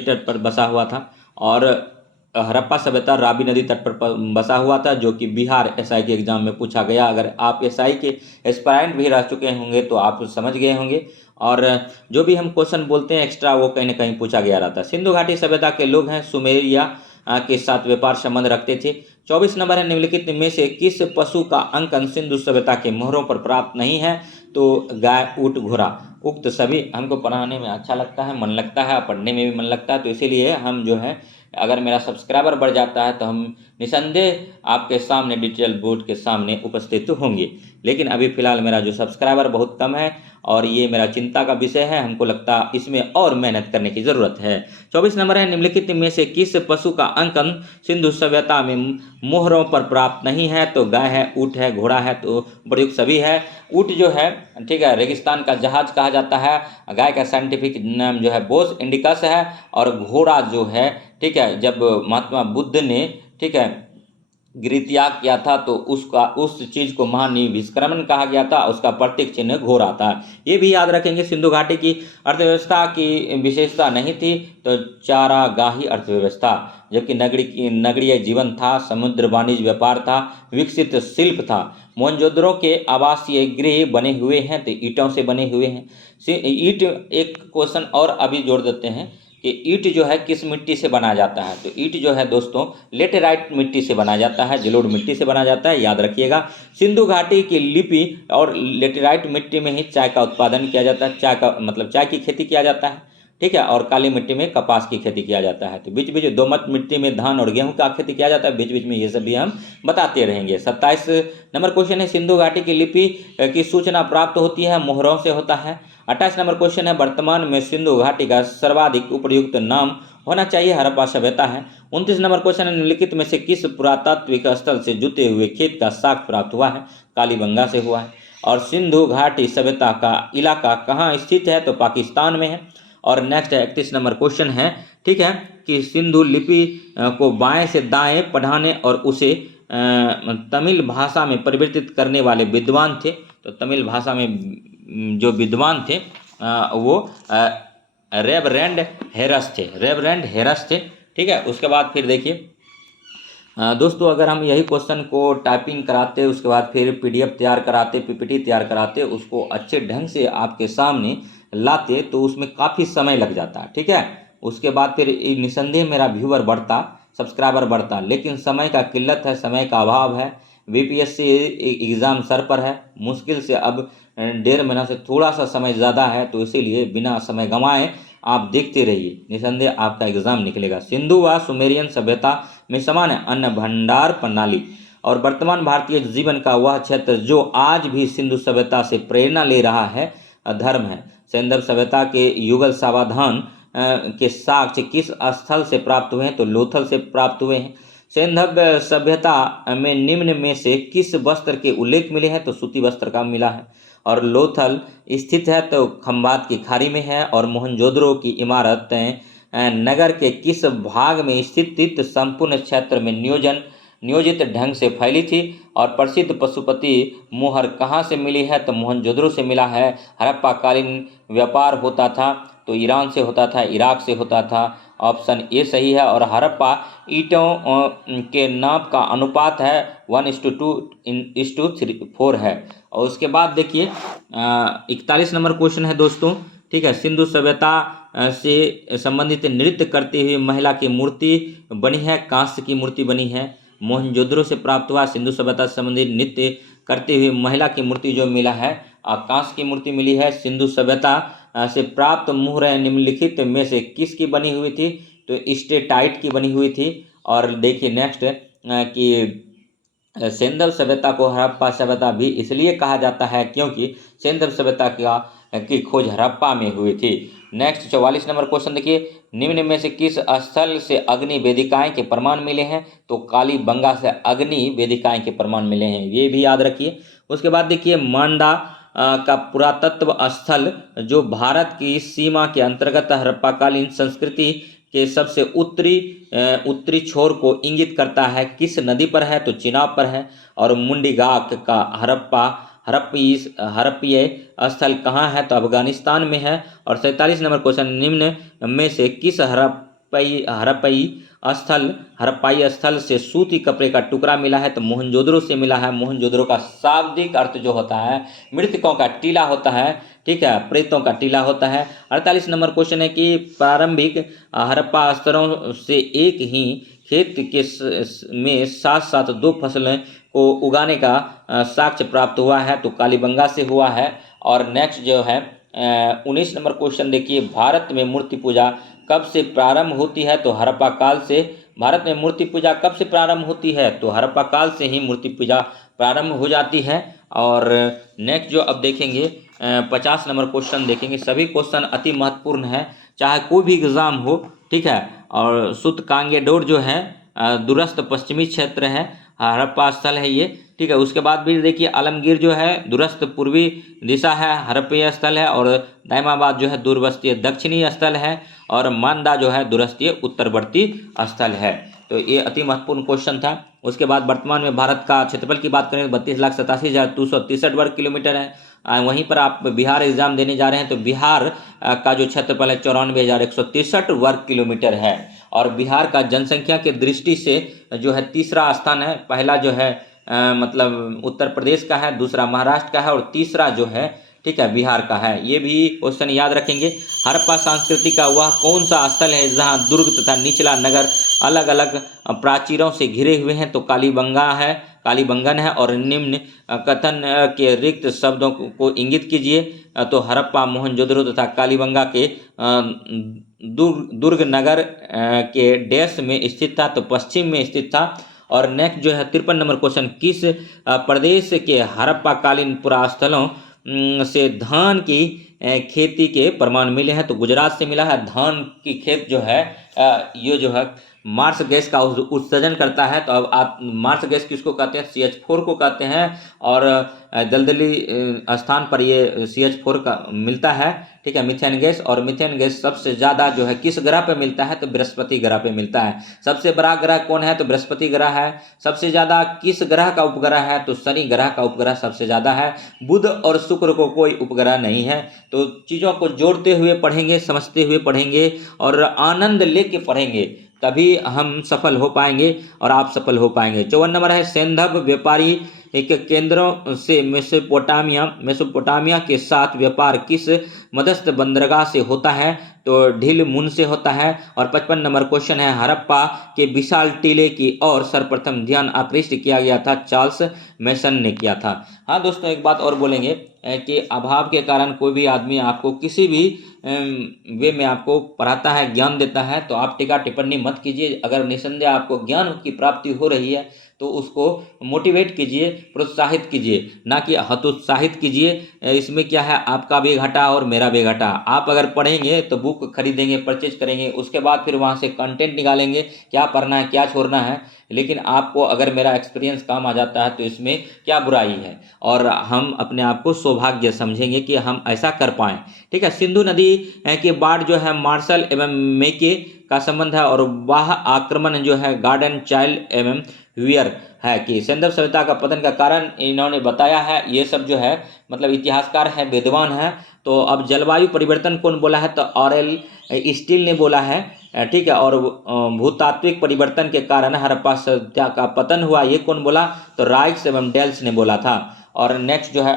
तट पर बसा हुआ था। और हड़प्पा सभ्यता रावी नदी तट पर बसा हुआ था, जो कि बिहार एसआई के एग्जाम में पूछा गया। अगर आप एसआई के एस्पायरेंट भी रह चुके होंगे तो आप समझ गए होंगे। और जो भी हम क्वेश्चन बोलते हैं एक्स्ट्रा, वो कहीं ना कहीं पूछा गया रहता है। सिंधु घाटी सभ्यता के लोग हैं, सुमेरिया के साथ व्यापार संबंध रखते थे। 24 नंबर है, निम्नलिखित में से किस पशु का अंकन सिंधु सभ्यता के मोहरों पर प्राप्त नहीं है, तो गाय, ऊँट, घोड़ा। उक्त सभी हमको पढ़ाने में अच्छा लगता है, मन लगता है, पढ़ने में भी मन लगता है। तो इसीलिए हम जो है, अगर मेरा सब्सक्राइबर बढ़ जाता है तो हम निसंदेह आपके सामने डिजिटल बोर्ड के सामने उपस्थित होंगे। लेकिन अभी फ़िलहाल मेरा जो सब्सक्राइबर बहुत कम है, और ये मेरा चिंता का विषय है। हमको लगता है इसमें और मेहनत करने की ज़रूरत है। 24 नंबर है, निम्नलिखित में से किस पशु का अंकन सिंधु सभ्यता में मोहरों पर प्राप्त नहीं है, तो गाय है, ऊँट है, घोड़ा है, तो प्रयुक्त सभी है। ऊँट जो है, ठीक है, रेगिस्तान का जहाज कहा जाता है। गाय का साइंटिफिक नाम जो है बोस इंडिकस है। और घोड़ा जो है, ठीक है, जब महात्मा बुद्ध ने, ठीक है, गृहत्याग किया था तो उस चीज़ को महानिष्क्रमण कहा गया था, उसका प्रतीक चिन्ह घोड़ा था। ये भी याद रखेंगे। सिंधु घाटी की अर्थव्यवस्था की विशेषता नहीं थी, तो चारागाही अर्थव्यवस्था, जबकि नगरीय जीवन था, समुद्र वाणिज्य व्यापार था, विकसित शिल्प था। मोहनजोदड़ो के आवासीय गृह बने हुए हैं, तो ईंटों से बने हुए हैं। ईंट, एक क्वेश्चन और अभी जोड़ देते हैं कि ईंट जो है किस मिट्टी से बनाया जाता है। तो ईंट जो है दोस्तों लेटेराइट मिट्टी से बनाया जाता है, जलोढ़ मिट्टी से बनाया जाता है, याद रखिएगा। सिंधु घाटी की लिपि और लेटेराइट मिट्टी में ही चाय का उत्पादन किया जाता है, चाय का मतलब चाय की खेती किया जाता है, ठीक है। और काली मिट्टी में कपास की खेती किया जाता है। तो बीच बीच दोमट मिट्टी में धान और गेहूं का खेती किया जाता है, बीच बीच में ये सब भी हम बताते रहेंगे। 27 नंबर क्वेश्चन है, सिंधु घाटी की लिपि की सूचना प्राप्त होती है मोहरों से होता है। 28 नंबर क्वेश्चन है, वर्तमान में सिंधु घाटी का सर्वाधिक उपयुक्त नाम होना चाहिए, हड़प्पा सभ्यता है। 29 नंबर क्वेश्चन है, निम्नलिखित में से किस पुरातात्विक स्थल से जुते हुए खेत का साक्ष्य प्राप्त हुआ है। कालीबंगा से हुआ है। और सिंधु घाटी सभ्यता का इलाका कहाँ स्थित है, तो पाकिस्तान में है। और नेक्स्ट है 31 नंबर क्वेश्चन है, ठीक है, कि सिंधु लिपि को बाएं से दाएं पढ़ाने और उसे तमिल भाषा में परिवर्तित करने वाले विद्वान थे। तो तमिल भाषा में जो विद्वान थे वो रेवरेंड हेरस थे, रेवरेंड हेरस थे, ठीक है। उसके बाद फिर देखिए दोस्तों, अगर हम यही क्वेश्चन को टाइपिंग कराते, उसके बाद फिर पीडीएफ तैयार कराते, पीपीटी तैयार कराते, उसको अच्छे ढंग से आपके सामने लाते, तो उसमें काफ़ी समय लग जाता, ठीक है। उसके बाद फिर निसंदेह मेरा व्यूअर बढ़ता, सब्सक्राइबर बढ़ता, लेकिन समय का किल्लत है, समय का अभाव है। बीपीएससी एग्ज़ाम सर पर है, मुश्किल से अब 1.5 महीना से थोड़ा सा समय ज़्यादा है, तो इसीलिए बिना समय गंवाए आप देखते रहिए, निसंदेह आपका एग्जाम निकलेगा। सिंधु व सुमेरियन सभ्यता में समान है अन्न भंडार प्रणाली और वर्तमान भारतीय जीवन का वह क्षेत्र जो आज भी सिंधु सभ्यता से प्रेरणा ले रहा है धर्म है। सैंधव सभ्यता के युगल सावधान के साक्ष्य किस स्थल से प्राप्त हुए हैं, तो लोथल से प्राप्त हुए हैं। सैंधव सभ्यता में निम्न में से किस वस्त्र के उल्लेख मिले हैं, तो सूती वस्त्र का मिला है। और लोथल स्थित है तो खंबात की खाड़ी में है। और मोहनजोदड़ो की इमारतें नगर के किस भाग में स्थित संपूर्ण क्षेत्र में नियोजित ढंग से फैली थी। और प्रसिद्ध पशुपति मोहर कहाँ से मिली है, तो मोहनजोदड़ो से मिला है। हड़प्पा कालीन व्यापार होता था तो ईरान से होता था, इराक से होता था, ऑप्शन ए सही है। और हड़प्पा ईंटों के नाप का अनुपात है 1:2:4 है। और उसके बाद देखिए 41 नंबर क्वेश्चन है दोस्तों, ठीक है। सिंधु सभ्यता से संबंधित नृत्य करती हुई महिला की मूर्ति बनी है, कांस्य की मूर्ति बनी है। मोहनजोदड़ो से प्राप्त हुआ सिंधु सभ्यता से संबंधित नृत्य करती हुई महिला की मूर्ति जो मिला है कांस्य की मूर्ति मिली है। सिंधु सभ्यता से प्राप्त मुहरें निम्नलिखित में से किसकी बनी हुई थी, तो स्टेटाइट की बनी हुई थी। और देखिए नेक्स्ट कि सैंधव सभ्यता को हड़प्पा सभ्यता भी इसलिए कहा जाता है क्योंकि सैंधव सभ्यता की खोज हड़प्पा में हुई थी। नेक्स्ट 44 नंबर क्वेश्चन देखिए, निम्न में से किस स्थल से अग्नि वेदिकाएं के प्रमाण मिले हैं, तो कालीबंगा से अग्नि वेदिकाएं के प्रमाण मिले हैं, ये भी याद रखिए। उसके बाद देखिए मांडा का पुरातत्व स्थल जो भारत की सीमा के अंतर्गत हड़प्पाकालीन संस्कृति के सबसे उत्तरी छोर को इंगित करता है, किस नदी पर है, तो चिनाब पर है। और मुंडीगाक का हड़प्पीय स्थल कहाँ है, तो अफगानिस्तान में है। और 47 नंबर क्वेश्चन, निम्न में से किस हड़प्पाई स्थल से सूती कपड़े का टुकड़ा मिला है, तो मोहनजोदड़ो से मिला है। मोहनजोदड़ो का शाब्दिक अर्थ जो होता है मृतकों का टीला होता है, ठीक है, प्रेतों का टीला होता है। 48 नंबर क्वेश्चन है कि प्रारंभिक हड़प्पा स्तरों से एक ही खेत में साथ साथ 2 फसलें को उगाने का साक्ष्य प्राप्त हुआ है, तो कालीबंगा से हुआ है। और नेक्स्ट जो है 19 नंबर क्वेश्चन देखिए, भारत में मूर्ति पूजा कब से प्रारंभ होती है, तो हड़प्पा काल से। भारत में मूर्ति पूजा कब से प्रारंभ होती है, तो हड़प्पा काल से ही मूर्ति पूजा प्रारंभ हो जाती है। और नेक्स्ट जो अब देखेंगे 50 नंबर क्वेश्चन देखेंगे, सभी क्वेश्चन अति महत्वपूर्ण है चाहे कोई भी एग्जाम हो, ठीक है। और सुतकांगेडोर जो है दूरस्थ पश्चिमी क्षेत्र है, हड़प्पा स्थल है ये, ठीक है। उसके बाद भी देखिए आलमगीर जो है दूरस्थ पूर्वी दिशा है, हड़प्पीय स्थल है। और दायमाबाद जो है दूरवस्थीय दक्षिणी स्थल है। और मांदा जो है दूरस्थीय उत्तरवर्ती स्थल है। तो ये अति महत्वपूर्ण क्वेश्चन था। उसके बाद वर्तमान में भारत का क्षेत्रफल की बात करें तो 32,87,263 वर्ग किलोमीटर है। वहीं पर आप बिहार एग्जाम देने जा रहे हैं तो बिहार का जो क्षेत्रफल है 94,163 वर्ग किलोमीटर है। और बिहार का जनसंख्या के दृष्टि से जो है तीसरा स्थान है, पहला जो है मतलब उत्तर प्रदेश का है, दूसरा महाराष्ट्र का है और तीसरा जो है ठीक है, बिहार का है। ये भी क्वेश्चन याद रखेंगे। हड़प्पा संस्कृति का वह कौन सा स्थल है जहाँ दुर्ग तथा निचला नगर अलग अलग प्राचीरों से घिरे हुए हैं? तो कालीबंगा है, कालीबंगन है। और निम्न कथन के रिक्त शब्दों को इंगित कीजिए। तो हड़प्पा मोहनजोदड़ो तथा कालीबंगा के दुर्ग नगर के डैश में स्थित था, तो पश्चिम में स्थित था। और नेक्स्ट जो है 53 नंबर क्वेश्चन, किस प्रदेश के हड़प्पाकालीन पुरास्थलों से धान की खेती के प्रमाण मिले हैं? तो गुजरात से मिला है। धान की खेत जो है ये जो है मार्स गैस का उत्सर्जन करता है। तो अब आप मार्स गैस किसको कहते हैं? CH4 को कहते हैं। और दलदली स्थान पर ये CH4 का मिलता है, ठीक है, मीथेन गैस। और मीथेन गैस सबसे ज़्यादा जो है किस ग्रह पे मिलता है? तो बृहस्पति ग्रह पे मिलता है। सबसे बड़ा ग्रह कौन है? तो बृहस्पति ग्रह है। सबसे ज़्यादा किस ग्रह का उपग्रह है? तो शनि ग्रह का उपग्रह सबसे ज़्यादा है। बुध और शुक्र को कोई उपग्रह नहीं है। तो चीज़ों को जोड़ते हुए पढ़ेंगे, समझते हुए पढ़ेंगे और आनंद लेके पढ़ेंगे, तभी हम सफल हो पाएंगे और आप सफल हो पाएंगे। 54 नंबर है, सैंधव व्यापारी एक केंद्रों से मेसोपोटामिया के साथ व्यापार किस मध्यस्थ बंदरगाह से होता है? तो ढील मुन से होता है। और 55 नंबर क्वेश्चन है, हड़प्पा के विशाल टीले की ओर सर्वप्रथम ध्यान आकृष्ट किया गया था? चार्ल्स मैसन ने किया था। हाँ दोस्तों, एक बात और बोलेंगे कि अभाव के कारण कोई भी आदमी आपको किसी भी वे में आपको पढ़ाता है, ज्ञान देता है, तो आप टीका टिप्पणी मत कीजिए। अगर निसंदेह आपको ज्ञान की प्राप्ति हो रही है तो उसको मोटिवेट कीजिए, प्रोत्साहित कीजिए, ना कि हतोत्साहित कीजिए। इसमें क्या है, आपका भी घाटा और मेरा भी घाटा। आप अगर पढ़ेंगे तो बुक खरीदेंगे, परचेज करेंगे, उसके बाद फिर वहाँ से कंटेंट निकालेंगे, क्या पढ़ना है, क्या छोड़ना है। लेकिन आपको अगर मेरा एक्सपीरियंस काम आ जाता है तो इसमें क्या बुराई है, और हम अपने आप को सौभाग्य समझेंगे कि हम ऐसा कर पाएँ, ठीक है। सिंधु नदी के बाढ़ जो है मार्शल एवं मेके का संबंध है। और वह आक्रमण जो है गार्डन चाइल्ड एवं वियर है कि सिंधु सभ्यता का पतन का कारण इन्होंने बताया है। ये सब जो है मतलब इतिहासकार है, विद्वान है। तो अब जलवायु परिवर्तन कौन बोला है? तो ऑरेल स्टील ने बोला है, ठीक है। और भूतात्विक परिवर्तन के कारण हड़प्पा सभ्यता का पतन हुआ, ये कौन बोला? तो राइट्स एवं डेल्स ने बोला था। और नेक्स्ट जो है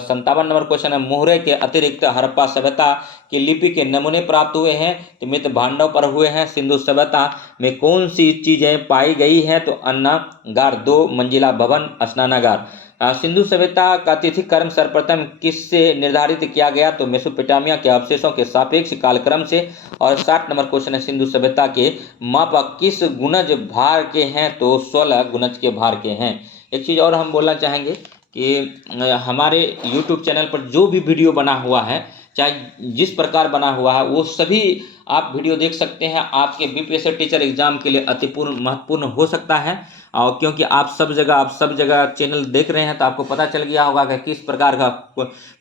57 नंबर क्वेश्चन है, मोहरे के अतिरिक्त हड़प्पा सभ्यता की लिपि के नमूने प्राप्त हुए हैं? तो मृत भांडव पर हुए हैं। सिंधु सभ्यता में कौन सी चीजें पाई गई हैं? तो अन्नागार, 2 मंजिला भवन, स्नानागार। सिंधु सभ्यता का तिथि क्रम सर्वप्रथम किससे निर्धारित किया गया? तो मेसोपोटामिया के अवशेषों के सापेक्ष कालक्रम से। और 60 नंबर क्वेश्चन है, सिंधु सभ्यता के माप किस गुणज भार के हैं? तो 16 गुणज के भार के हैं। एक चीज़ और हम बोलना चाहेंगे कि हमारे YouTube चैनल पर जो भी वीडियो बना हुआ है, चाहे जिस प्रकार बना हुआ है, वो सभी आप वीडियो देख सकते हैं। आपके BPSC टीचर एग्जाम के लिए अतिपूर्ण महत्वपूर्ण हो सकता है। और क्योंकि आप सब जगह चैनल देख रहे हैं तो आपको पता चल गया होगा कि किस प्रकार का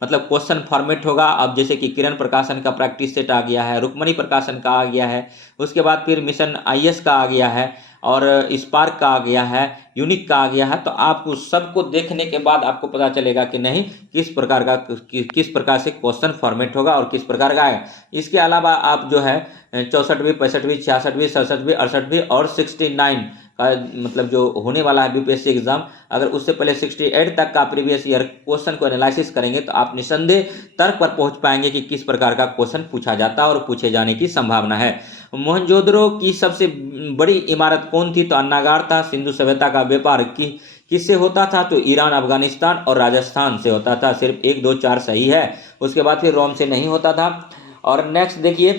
मतलब क्वेश्चन फॉर्मेट होगा। अब जैसे कि किरण प्रकाशन का प्रैक्टिस सेट आ गया है, रुक्मणी प्रकाशन का आ गया है, उसके बाद फिर मिशन IS का आ गया है, और स्पार्क का आ गया है, यूनिक का आ गया है। तो आपको सबको देखने के बाद आपको पता चलेगा कि नहीं किस प्रकार से क्वेश्चन फॉर्मेट होगा और किस प्रकार का आएगा। इसके अलावा आप जो है 64वीं, 65वीं, 66वीं, 67वीं, 68वीं और 69 का मतलब जो होने वाला है BPSC एग्जाम, अगर उससे पहले 68 तक का प्रीवियस ईयर क्वेश्चन को एनालिसिस करेंगे तो आप निसंदेह तर्क पर पहुंच पाएंगे कि किस प्रकार का क्वेश्चन पूछा जाता है और पूछे जाने की संभावना है। मोहनजोदड़ो की सबसे बड़ी इमारत कौन थी? तो अन्नागार था। सिंधु सभ्यता का व्यापार किससे होता था? तो ईरान, अफगानिस्तान और राजस्थान से होता था। सिर्फ 1, 2, 4 सही है, उसके बाद फिर रोम से नहीं होता था। और नेक्स्ट देखिए,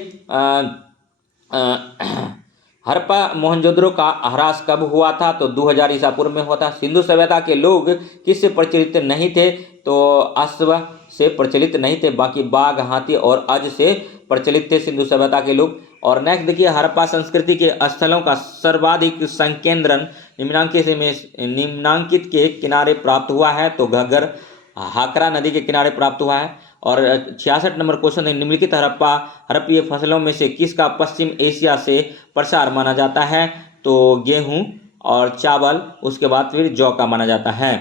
हड़प्पा मोहनजोदड़ो का ह्रास कब हुआ था? तो 2000 ईसा पूर्व में हुआ था। सिंधु सभ्यता के लोग किससे प्रचलित नहीं थे? तो अश्व से प्रचलित नहीं थे, बाकी बाघ, हाथी और अज से प्रचलित थे सिंधु सभ्यता के लोग। और नेक्स्ट देखिए, हड़प्पा संस्कृति के स्थलों का सर्वाधिक संकेंद्रण निम्नांकित के किनारे प्राप्त हुआ है? तो घग्गर, हाकरा नदी के किनारे प्राप्त हुआ है। और 66 नंबर क्वेश्चन है, निम्नलिखित हड़प्पीय फसलों में से किसका पश्चिम एशिया से प्रसार माना जाता है? तो गेहूं और चावल, उसके बाद फिर जौ का माना जाता है।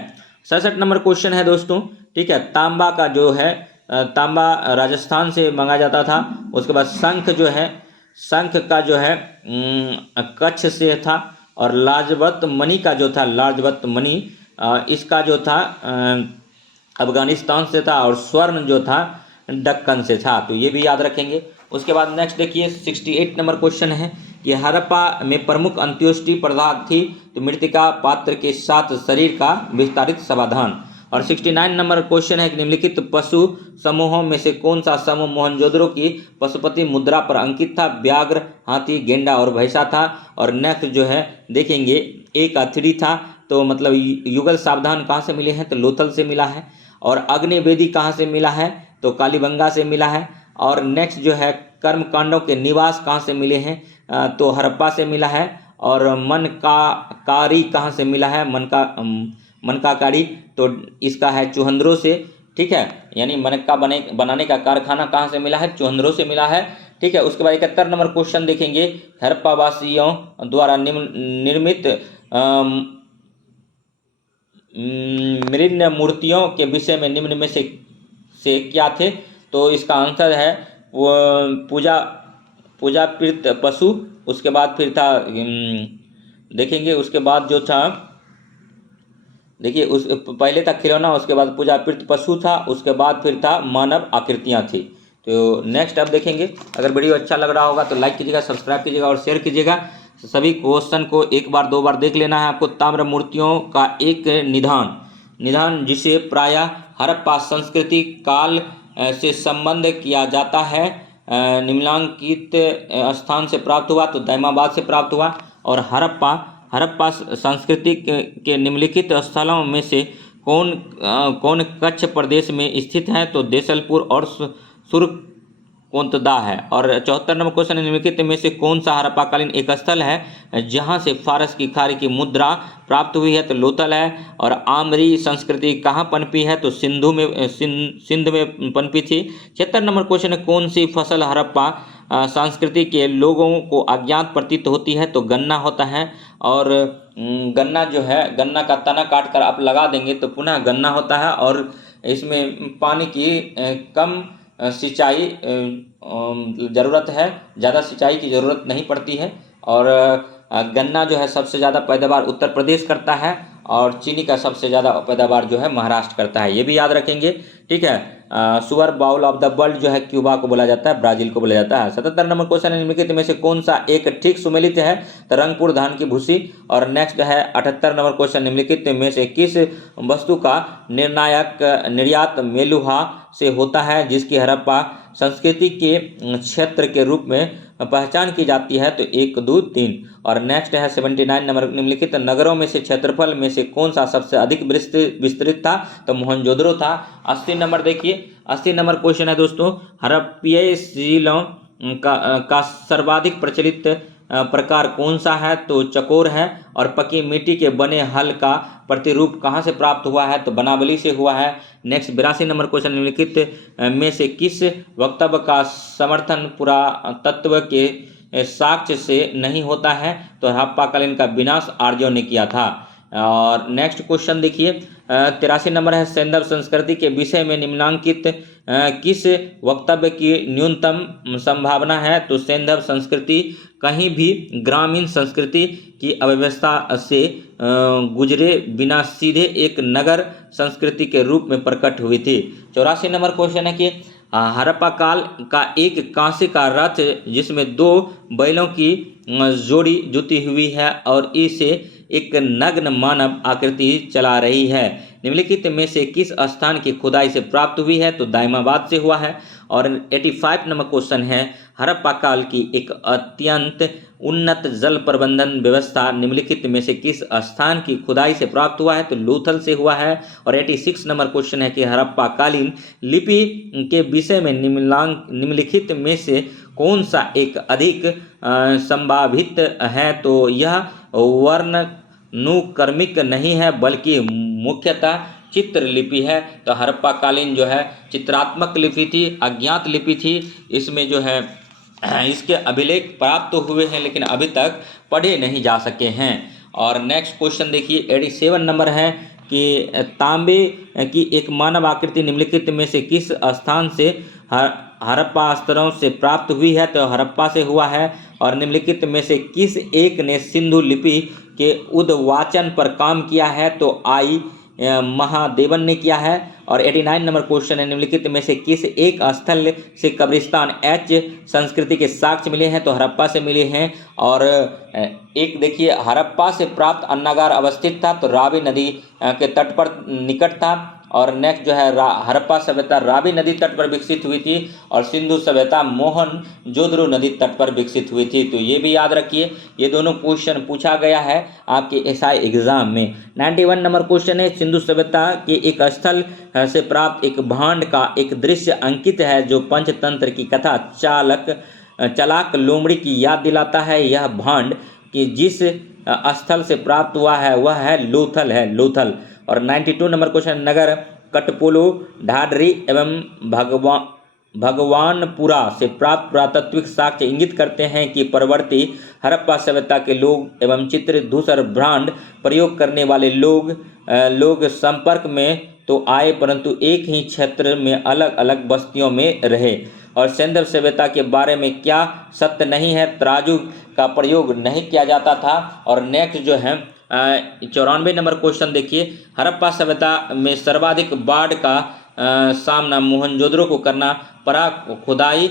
67 नंबर क्वेश्चन है दोस्तों, ठीक है, तांबा का जो है तांबा राजस्थान से मंगाया जाता था। उसके बाद शंख का जो है कच्छ से था। और लाजवत मणि का जो था, लाजवत मणि इसका जो था अफगानिस्तान से था और स्वर्ण जो था दक्कन से था, तो ये भी याद रखेंगे। उसके बाद नेक्स्ट देखिए 68 नंबर क्वेश्चन है कि हड़प्पा में प्रमुख अंत्येष्टि पदार्थ थी, तो मृतिका पात्र के साथ शरीर का विस्तारित समाधान। और 69 नंबर क्वेश्चन है कि निम्नलिखित पशु समूहों में से कौन सा समूह मोहनजोदड़ो की पशुपति मुद्रा पर अंकित था? व्याघ्र, हाथी, गेंडा और भैंसा था। और नेक्स्ट जो है देखेंगे एक अथड़ी था, तो मतलब युगल सावधान कहाँ से मिले हैं? तो लोथल से मिला है। और अग्निवेदी कहाँ से मिला है? तो कालीबंगा से मिला है। और नेक्स्ट जो है कर्मकांडों के निवास कहाँ से मिले हैं? तो हड़प्पा से मिला है। और मनकाकारी कहाँ से मिला है? मनकाकारी तो इसका है चुहंद्रो से, ठीक है, यानी मनक्का बनाने का कारखाना कहाँ से मिला है? चुहंद्रो से मिला है, ठीक है। उसके बाद 71 नंबर क्वेश्चन देखेंगे, हड़प्पा वासियों द्वारा निर्मित मृण्मय मूर्तियों के विषय में निम्न में से क्या थे? तो इसका आंसर है वो पूजा प्रीत पशु। उसके बाद फिर था देखेंगे, उसके बाद जो था देखिए उस पहले था खिलौना, उसके बाद पूजा प्रीत पशु था, उसके बाद फिर था मानव आकृतियाँ थी। तो नेक्स्ट अब देखेंगे। अगर वीडियो अच्छा लग रहा होगा तो लाइक कीजिएगा, सब्सक्राइब कीजिएगा और शेयर कीजिएगा। सभी क्वेश्चन को एक बार दो बार देख लेना है आपको। ताम्र मूर्तियों का एक निधान जिसे प्रायः हड़प्पा संस्कृति काल से संबंध किया जाता है, निम्नलिखित स्थान से प्राप्त हुआ? तो दैमाबाद से प्राप्त हुआ। और हड़प्पा संस्कृति के निम्नलिखित स्थलों में से कौन कच्छ प्रदेश में स्थित है? तो देसलपुर और सुरकोतदा है। और 74 नंबर क्वेश्चन, निम्नलिखित में से कौन सा हड़प्पाकालीन एक स्थल है जहां से फारस की खारी की मुद्रा प्राप्त हुई है? तो लोथल है। और आमरी संस्कृति कहाँ पनपी है? तो सिंध में पनपी थी। 76 नंबर क्वेश्चन है, कौन सी फसल हड़प्पा संस्कृति के लोगों को अज्ञात प्रतीत होती है? तो गन्ना होता है। और गन्ना जो है, गन्ना का तना काट कर आप लगा देंगे तो पुनः गन्ना होता है। और इसमें पानी की कम सिंचाई ज़रूरत है, ज़्यादा सिंचाई की ज़रूरत नहीं पड़ती है। और गन्ना जो है सबसे ज़्यादा पैदावार उत्तर प्रदेश करता है, और चीनी का सबसे ज़्यादा पैदावार जो है महाराष्ट्र करता है, ये भी याद रखेंगे, ठीक है। सुअर बाउल ऑफ द वर्ल्ड जो है क्यूबा को बोला जाता है, ब्राज़ील को बोला जाता है। 77 नंबर क्वेश्चन है, निम्नलिखित में से कौन सा एक ठीक सुमेलित है? तो रंगपुर धान की भूसी। और नेक्स्ट है 78 नंबर क्वेश्चन, निम्नलिखित में से किस वस्तु का निर्णायक निर्यात मेलुहा से होता है जिसकी हड़प्पा संस्कृति के क्षेत्र के रूप में पहचान की जाती है? तो 1, 2, 3। और नेक्स्ट है 79 नंबर, निम्नलिखित नगरों में से क्षेत्रफल में से कौन सा सबसे अधिक विस्तृत था? तो मोहनजोदड़ो था। 80 नंबर देखिए, 80 नंबर क्वेश्चन है दोस्तों, हड़प्पीय शिलाओं का सर्वाधिक प्रचलित प्रकार कौन सा है? तो चकोर है। और पकी मिट्टी के बने हल का प्रतिरूप कहाँ से प्राप्त हुआ है? तो बनावली से हुआ है। नेक्स्ट 82 नंबर क्वेश्चन, निम्नलिखित में से किस वक्तव्य का समर्थन पुरातत्व के साक्ष्य से नहीं होता है? तो हड़प्पाकालीन का विनाश आर्यों ने किया था। और नेक्स्ट क्वेश्चन देखिए 83 नंबर है, सैंधव संस्कृति के विषय में निम्नांकित किस वक्तव्य की न्यूनतम संभावना है? तो सैंधव संस्कृति कहीं भी ग्रामीण संस्कृति की अव्यवस्था से गुजरे बिना सीधे एक नगर संस्कृति के रूप में प्रकट हुई थी। 84 नंबर क्वेश्चन है कि हड़प्पा काल का एक कांसे का रथ जिसमें 2 बैलों की जोड़ी जुती हुई है और इसे एक नग्न मानव आकृति चला रही है, निम्नलिखित में से किस स्थान की खुदाई से प्राप्त हुई है? तो दाइमाबाद से हुआ है। और 85 नंबर क्वेश्चन है, हड़प्पा काल की एक अत्यंत उन्नत जल प्रबंधन व्यवस्था निम्नलिखित में से किस स्थान की खुदाई से प्राप्त हुआ है? तो लोथल से हुआ है। और 86 नंबर क्वेश्चन है कि हड़प्पा कालीन लिपि के विषय में निम्नलिखित में से कौन सा एक अधिक संभावित है? तो यह वर्णानुक्रमिक नहीं है बल्कि मुख्यतः चित्र लिपि है। तो हड़प्पाकालीन जो है चित्रात्मक लिपि थी, अज्ञात लिपि थी। इसमें जो है इसके अभिलेख प्राप्त तो हुए हैं लेकिन अभी तक पढ़े नहीं जा सके हैं। और नेक्स्ट क्वेश्चन देखिए 87 नंबर है कि तांबे की एक मानव आकृति निम्नलिखित में से किस स्थान से हड़प्पा स्तरों से प्राप्त हुई है? तो हड़प्पा से हुआ है। और निम्नलिखित में से किस एक ने सिंधु लिपि के उद्वाचन पर काम किया है? तो महादेवन ने किया है। और 89 नंबर क्वेश्चन है, निम्नलिखित में से किस एक स्थल से कब्रिस्तान एच संस्कृति के साक्ष्य मिले हैं? तो हड़प्पा से मिले हैं। और एक देखिए, हड़प्पा से प्राप्त अन्नागार अवस्थित था तो रावी नदी के तट पर निकट था। और नेक्स्ट जो है हड़प्पा सभ्यता रावी नदी तट पर विकसित हुई थी और सिंधु सभ्यता मोहनजोदड़ो नदी तट पर विकसित हुई थी। तो ये भी याद रखिए, ये दोनों क्वेश्चन पूछा गया है आपके एसआई एग्जाम में। 91 नंबर क्वेश्चन है, सिंधु सभ्यता के एक स्थल से प्राप्त एक भांड का एक दृश्य अंकित है जो पंचतंत्र की कथा चलाक लोमड़ी की याद दिलाता है। यह भांड कि जिस स्थल से प्राप्त हुआ है वह है लोथल। और 92 नंबर क्वेश्चन, नगर कटपोलो ढाडरी एवं भगवानपुरा से प्राप्त पुरातात्विक साक्ष्य इंगित करते हैं कि परवर्ती हड़प्पा सभ्यता के लोग एवं चित्र धूसर ब्रांड प्रयोग करने वाले लोग संपर्क में तो आए परंतु एक ही क्षेत्र में अलग अलग बस्तियों में रहे। और सिंधु सभ्यता के बारे में क्या सत्य नहीं है? तराजू का प्रयोग नहीं किया जाता था। और नेक्स्ट जो है 94 नंबर क्वेश्चन देखिए, हड़प्पा सभ्यता में सर्वाधिक बाढ़ का सामना मोहनजोदड़ो को करना पड़ा। खुदाई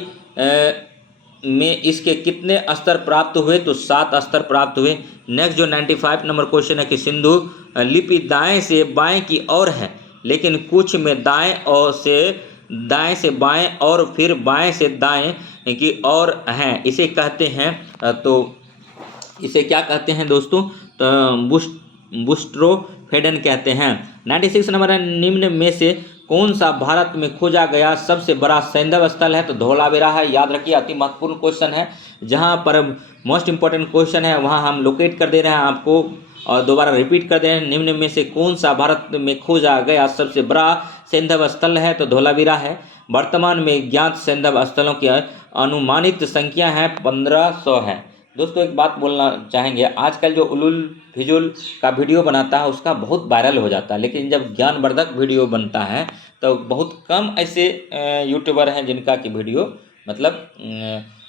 में इसके कितने स्तर प्राप्त हुए? तो 7 स्तर प्राप्त हुए। नेक्स्ट जो 95 नंबर क्वेश्चन है कि सिंधु लिपि दाएं से बाएं की ओर है लेकिन कुछ में दाएं से बाएं और फिर बाएं से दाएं की ओर हैं, इसे कहते हैं तो इसे क्या कहते हैं दोस्तों? तो बुस्ट्रोफेडन कहते हैं। 96 नंबर है, निम्न में से कौन सा भारत में खोजा गया सबसे बड़ा सैंधव स्थल है? तो धौलावीरा है। याद रखिए, अति महत्वपूर्ण क्वेश्चन है, जहां पर मोस्ट इंपॉर्टेंट क्वेश्चन है वहां हम लोकेट कर दे रहे हैं आपको और दोबारा रिपीट कर दे रहे हैं। निम्न में से कौन सा भारत में खोजा गया सबसे बड़ा सैंधव स्थल है? तो धौलावीरा है। वर्तमान में ज्ञात सैंधव स्थलों की अनुमानित संख्या है 1500 है। दोस्तों एक बात बोलना चाहेंगे, आजकल जो उलूल फिजूल का वीडियो बनाता है उसका बहुत वायरल हो जाता है, लेकिन जब ज्ञानवर्धक वीडियो बनता है तो बहुत कम ऐसे यूट्यूबर हैं जिनका कि वीडियो मतलब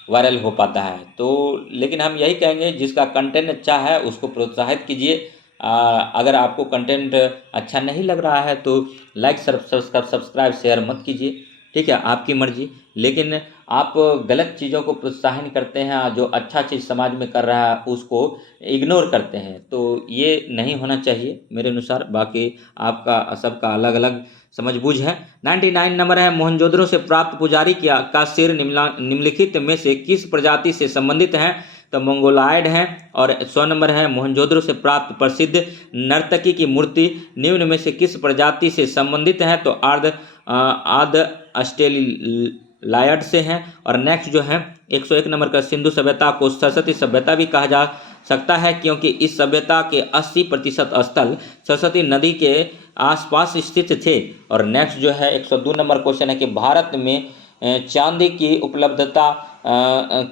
वायरल हो पाता है। तो लेकिन हम यही कहेंगे, जिसका कंटेंट अच्छा है उसको प्रोत्साहित कीजिए। अगर आपको कंटेंट अच्छा नहीं लग रहा है तो लाइक सब्सक्राइब शेयर मत कीजिए, ठीक है, आपकी मर्जी। लेकिन आप गलत चीज़ों को प्रोत्साहन करते हैं, जो अच्छा चीज़ समाज में कर रहा है उसको इग्नोर करते हैं, तो ये नहीं होना चाहिए मेरे अनुसार। बाकी आपका सबका अलग अलग समझबूझ है। 99 नंबर है, मोहनजोदड़ो से प्राप्त पुजारी का सिर निम्नलिखित में से किस प्रजाति से संबंधित है? तो मंगोलायड है। और 100 नंबर है, मोहनजोदड़ो से प्राप्त प्रसिद्ध नर्तकी की मूर्ति निम्न में से किस प्रजाति से संबंधित है? तो आर्ध ऑस्ट्रेलियाड से हैं। और नेक्स्ट जो है 101 नंबर का, सिंधु सभ्यता को सरस्वती सभ्यता भी कहा जा सकता है क्योंकि इस सभ्यता के 80% स्थल सरस्वती नदी के आसपास स्थित थे। और नेक्स्ट जो है 102 नंबर क्वेश्चन है कि भारत में चांदी की उपलब्धता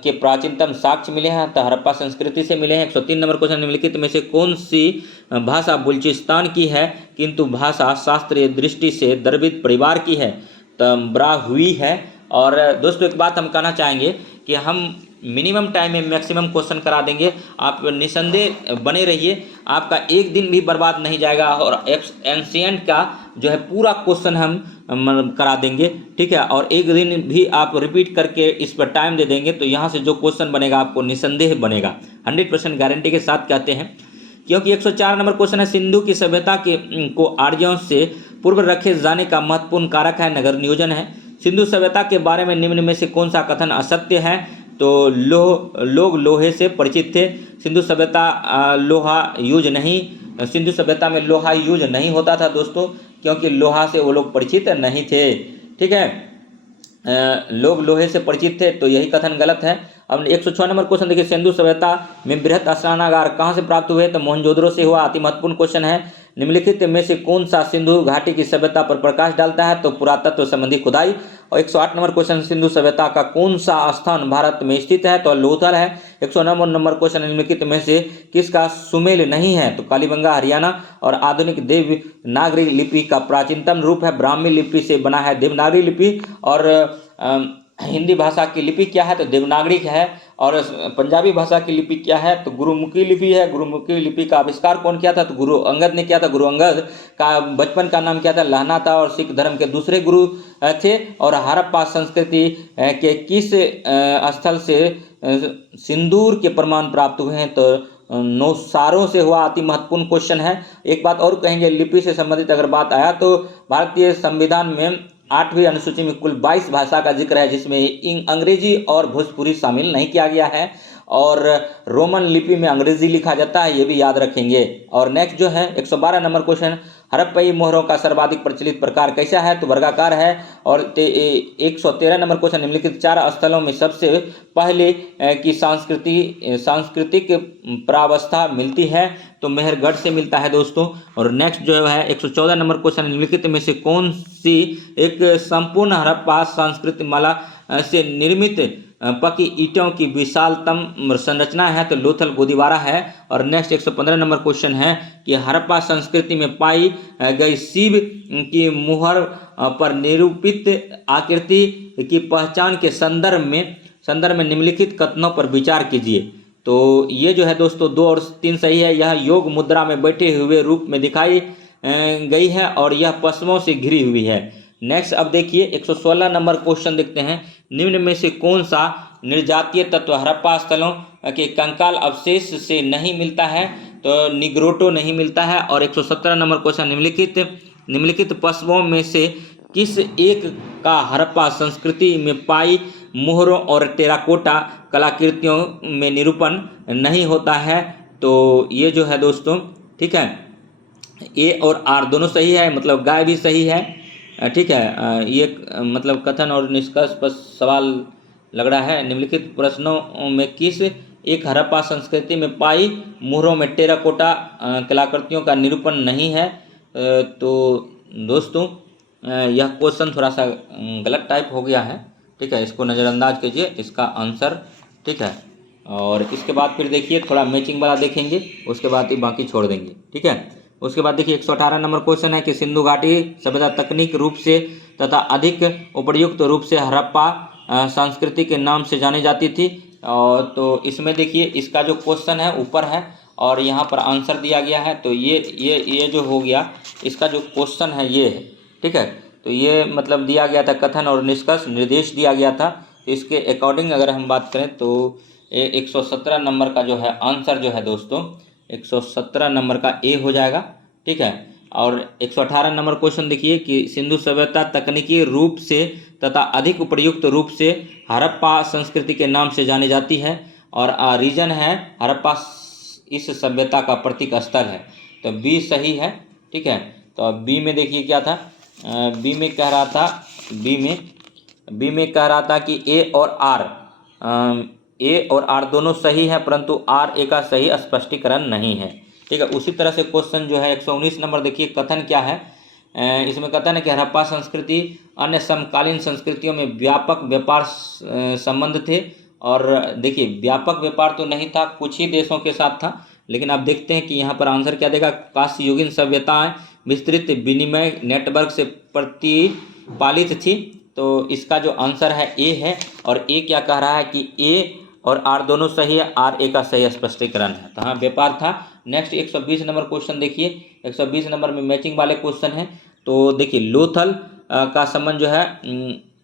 के प्राचीनतम साक्ष्य मिले हैं? तो हड़प्पा संस्कृति से मिले हैं। 103 नंबर क्वेश्चन, निम्नलिखित में से कौन सी भाषा बलूचिस्तान की है किंतु भाषा शास्त्रीय दृष्टि से द्रविड़ परिवार की है? तो ब्राहुई है। और दोस्तों एक बात हम कहना चाहेंगे कि हम मिनिमम टाइम में मैक्सिमम क्वेश्चन करा देंगे, आप निसंदेह बने रहिए, आपका एक दिन भी बर्बाद नहीं जाएगा। और एंशिएंट का जो है पूरा क्वेश्चन हम करा देंगे, ठीक है। और एक दिन भी आप रिपीट करके इस पर टाइम दे देंगे तो यहाँ से जो क्वेश्चन बनेगा आपको निसंदेह बनेगा, 100% गारंटी के साथ कहते हैं। क्योंकि 104 नंबर क्वेश्चन है, सिंधु की सभ्यता को आर्यों से पूर्व रखे जाने का महत्वपूर्ण कारक है? नगर नियोजन है। सिंधु सभ्यता के बारे में निम्न में से कौन सा कथन असत्य है? तो लोग लोहे से परिचित थे। सिंधु सभ्यता सिंधु सभ्यता में लोहा यूज नहीं होता था दोस्तों, क्योंकि लोहा से वो लोग परिचित नहीं थे, ठीक है। लोग लोहे से परिचित थे, तो यही कथन गलत है। अब 106 नंबर क्वेश्चन देखिए, सिंधु सभ्यता में बृहत स्नानागार कहाँ से प्राप्त हुए? तो मोहनजोदड़ो से हुआ। अति महत्वपूर्ण क्वेश्चन है, निम्नलिखित में से कौन सा सिंधु घाटी की सभ्यता पर प्रकाश डालता है? तो पुरातत्व संबंधी खुदाई। और 108 नंबर क्वेश्चन, सिंधु सभ्यता का कौन सा स्थान भारत में स्थित है? तो लोथल है। 109 नंबर क्वेश्चन, निम्नलिखित में से किसका सुमेल नहीं है? तो कालीबंगा हरियाणा। और आधुनिक देवनागरी लिपि का प्राचीनतम रूप है ब्राह्मी लिपि से बना है देवनागरी लिपि। और हिंदी भाषा की लिपि क्या है, तो देवनागरी है। और पंजाबी भाषा की लिपि क्या है, तो गुरुमुखी लिपि है। गुरुमुखी लिपि का आविष्कार कौन किया था, तो गुरु अंगद ने किया था। गुरु अंगद का बचपन का नाम क्या था, लहना था, और सिख धर्म के दूसरे गुरु थे। और हड़प्पा संस्कृति के किस स्थल से सिंदूर के प्रमाण प्राप्त हुए हैं, तो नौसारों से हुआ। अति महत्वपूर्ण क्वेश्चन है। एक बात और कहेंगे, लिपि से संबंधित अगर बात आया तो भारतीय संविधान में 8वीं अनुसूची में कुल 22 भाषा का जिक्र है, जिसमें अंग्रेजी और भोजपुरी शामिल नहीं किया गया है। और रोमन लिपि में अंग्रेजी लिखा जाता है, ये भी याद रखेंगे। और नेक्स्ट जो है 112 नंबर क्वेश्चन, हड़प्पई मोहरों का सर्वाधिक प्रचलित प्रकार कैसा है, तो वर्गाकार है। और 113 नंबर क्वेश्चन, निम्नलिखित 4 स्थलों में सबसे पहले की सांस्कृतिक प्रावस्था मिलती है, तो मेहरगढ़ से मिलता है दोस्तों। और नेक्स्ट जो है 114 नंबर क्वेश्चन, निम्नलिखित में से कौन सी एक संपूर्ण हड़प्पा सांस्कृतिक माला से निर्मित पकी ईंटों की विशालतम संरचना है, तो लोथल गोदीवारा है। और नेक्स्ट 115 नंबर क्वेश्चन है कि हड़प्पा संस्कृति में पाई गई शिव की मुहर पर निरूपित आकृति की पहचान के संदर्भ में निम्नलिखित कथनों पर विचार कीजिए। तो ये जो है दोस्तों 2 और 3 सही है। यह योग मुद्रा में बैठे हुए रूप में दिखाई गई है, और यह पश्मों से घिरी हुई है। नेक्स्ट अब देखिए 116 नंबर क्वेश्चन देखते हैं, निम्न में से कौन सा निर्जातीय तत्व हड़प्पा स्थलों के कंकाल अवशेष से नहीं मिलता है, तो निग्रोटो नहीं मिलता है। और 117 नंबर क्वेश्चन, निम्नलिखित पशुओं में से किस एक का हड़प्पा संस्कृति में पाई मोहरों और टेराकोटा कलाकृतियों में निरूपण नहीं होता है, तो ये जो है दोस्तों, ठीक है, ए और आर दोनों सही है, मतलब गाय भी सही है, ठीक है। ये मतलब कथन और निष्कर्ष पर सवाल लग रहा है। निम्नलिखित प्रश्नों में किस एक हड़प्पा संस्कृति में पाई मोहरों में टेराकोटा कलाकृतियों का निरूपण नहीं है, तो दोस्तों यह क्वेश्चन थोड़ा सा गलत टाइप हो गया है, ठीक है, इसको नज़रअंदाज कीजिए, इसका आंसर, ठीक है। और इसके बाद फिर देखिए थोड़ा मैचिंग वाला देखेंगे, उसके बाद ही बाकी छोड़ देंगे, ठीक है। उसके बाद देखिए 118 नंबर क्वेश्चन है कि सिंधु घाटी सभ्यता तकनीक रूप से तथा अधिक उपयुक्त रूप से हड़प्पा संस्कृति के नाम से जानी जाती थी। और तो इसमें देखिए इसका जो क्वेश्चन है ऊपर है और यहाँ पर आंसर दिया गया है, तो ये जो हो गया इसका जो क्वेश्चन है ये है, ठीक है। तो ये मतलब दिया गया था कथन और निष्कर्ष निर्देश दिया गया था, तो इसके अकॉर्डिंग अगर हम बात करें तो 117 नंबर का जो है आंसर जो है दोस्तों 117 नंबर का ए हो जाएगा, ठीक है। और 118 नंबर क्वेश्चन देखिए कि सिंधु सभ्यता तकनीकी रूप से तथा अधिक उपयुक्त रूप से हड़प्पा संस्कृति के नाम से जानी जाती है, और रीजन है हड़प्पा इस सभ्यता का प्रतीक स्थल है, तो बी सही है, ठीक है। तो बी में देखिए क्या था, बी में कह रहा था कि ए और आर दोनों सही है, परंतु आर ए का सही स्पष्टीकरण नहीं है, ठीक है। उसी तरह से क्वेश्चन जो है 119 नंबर देखिए, कथन क्या है, इसमें कथन है कि हड़प्पा संस्कृति अन्य समकालीन संस्कृतियों में व्यापक व्यापार संबंध थे। और देखिए व्यापक व्यापार तो नहीं था, कुछ ही देशों के साथ था, लेकिन आप देखते हैं कि यहाँ पर आंसर क्या देगा, कांस्ययुगीन सभ्यताएं विस्तृत विनिमय नेटवर्क से प्रतिपालित थी, तो इसका जो आंसर है ए है। और ए क्या कह रहा है कि ए और आर दोनों सही है, आर ए का सही स्पष्टीकरण है, तो हाँ व्यापार था। नेक्स्ट 120 नंबर क्वेश्चन देखिए, 120 नंबर में मैचिंग वाले क्वेश्चन है, तो देखिए लोथल का संबंध जो है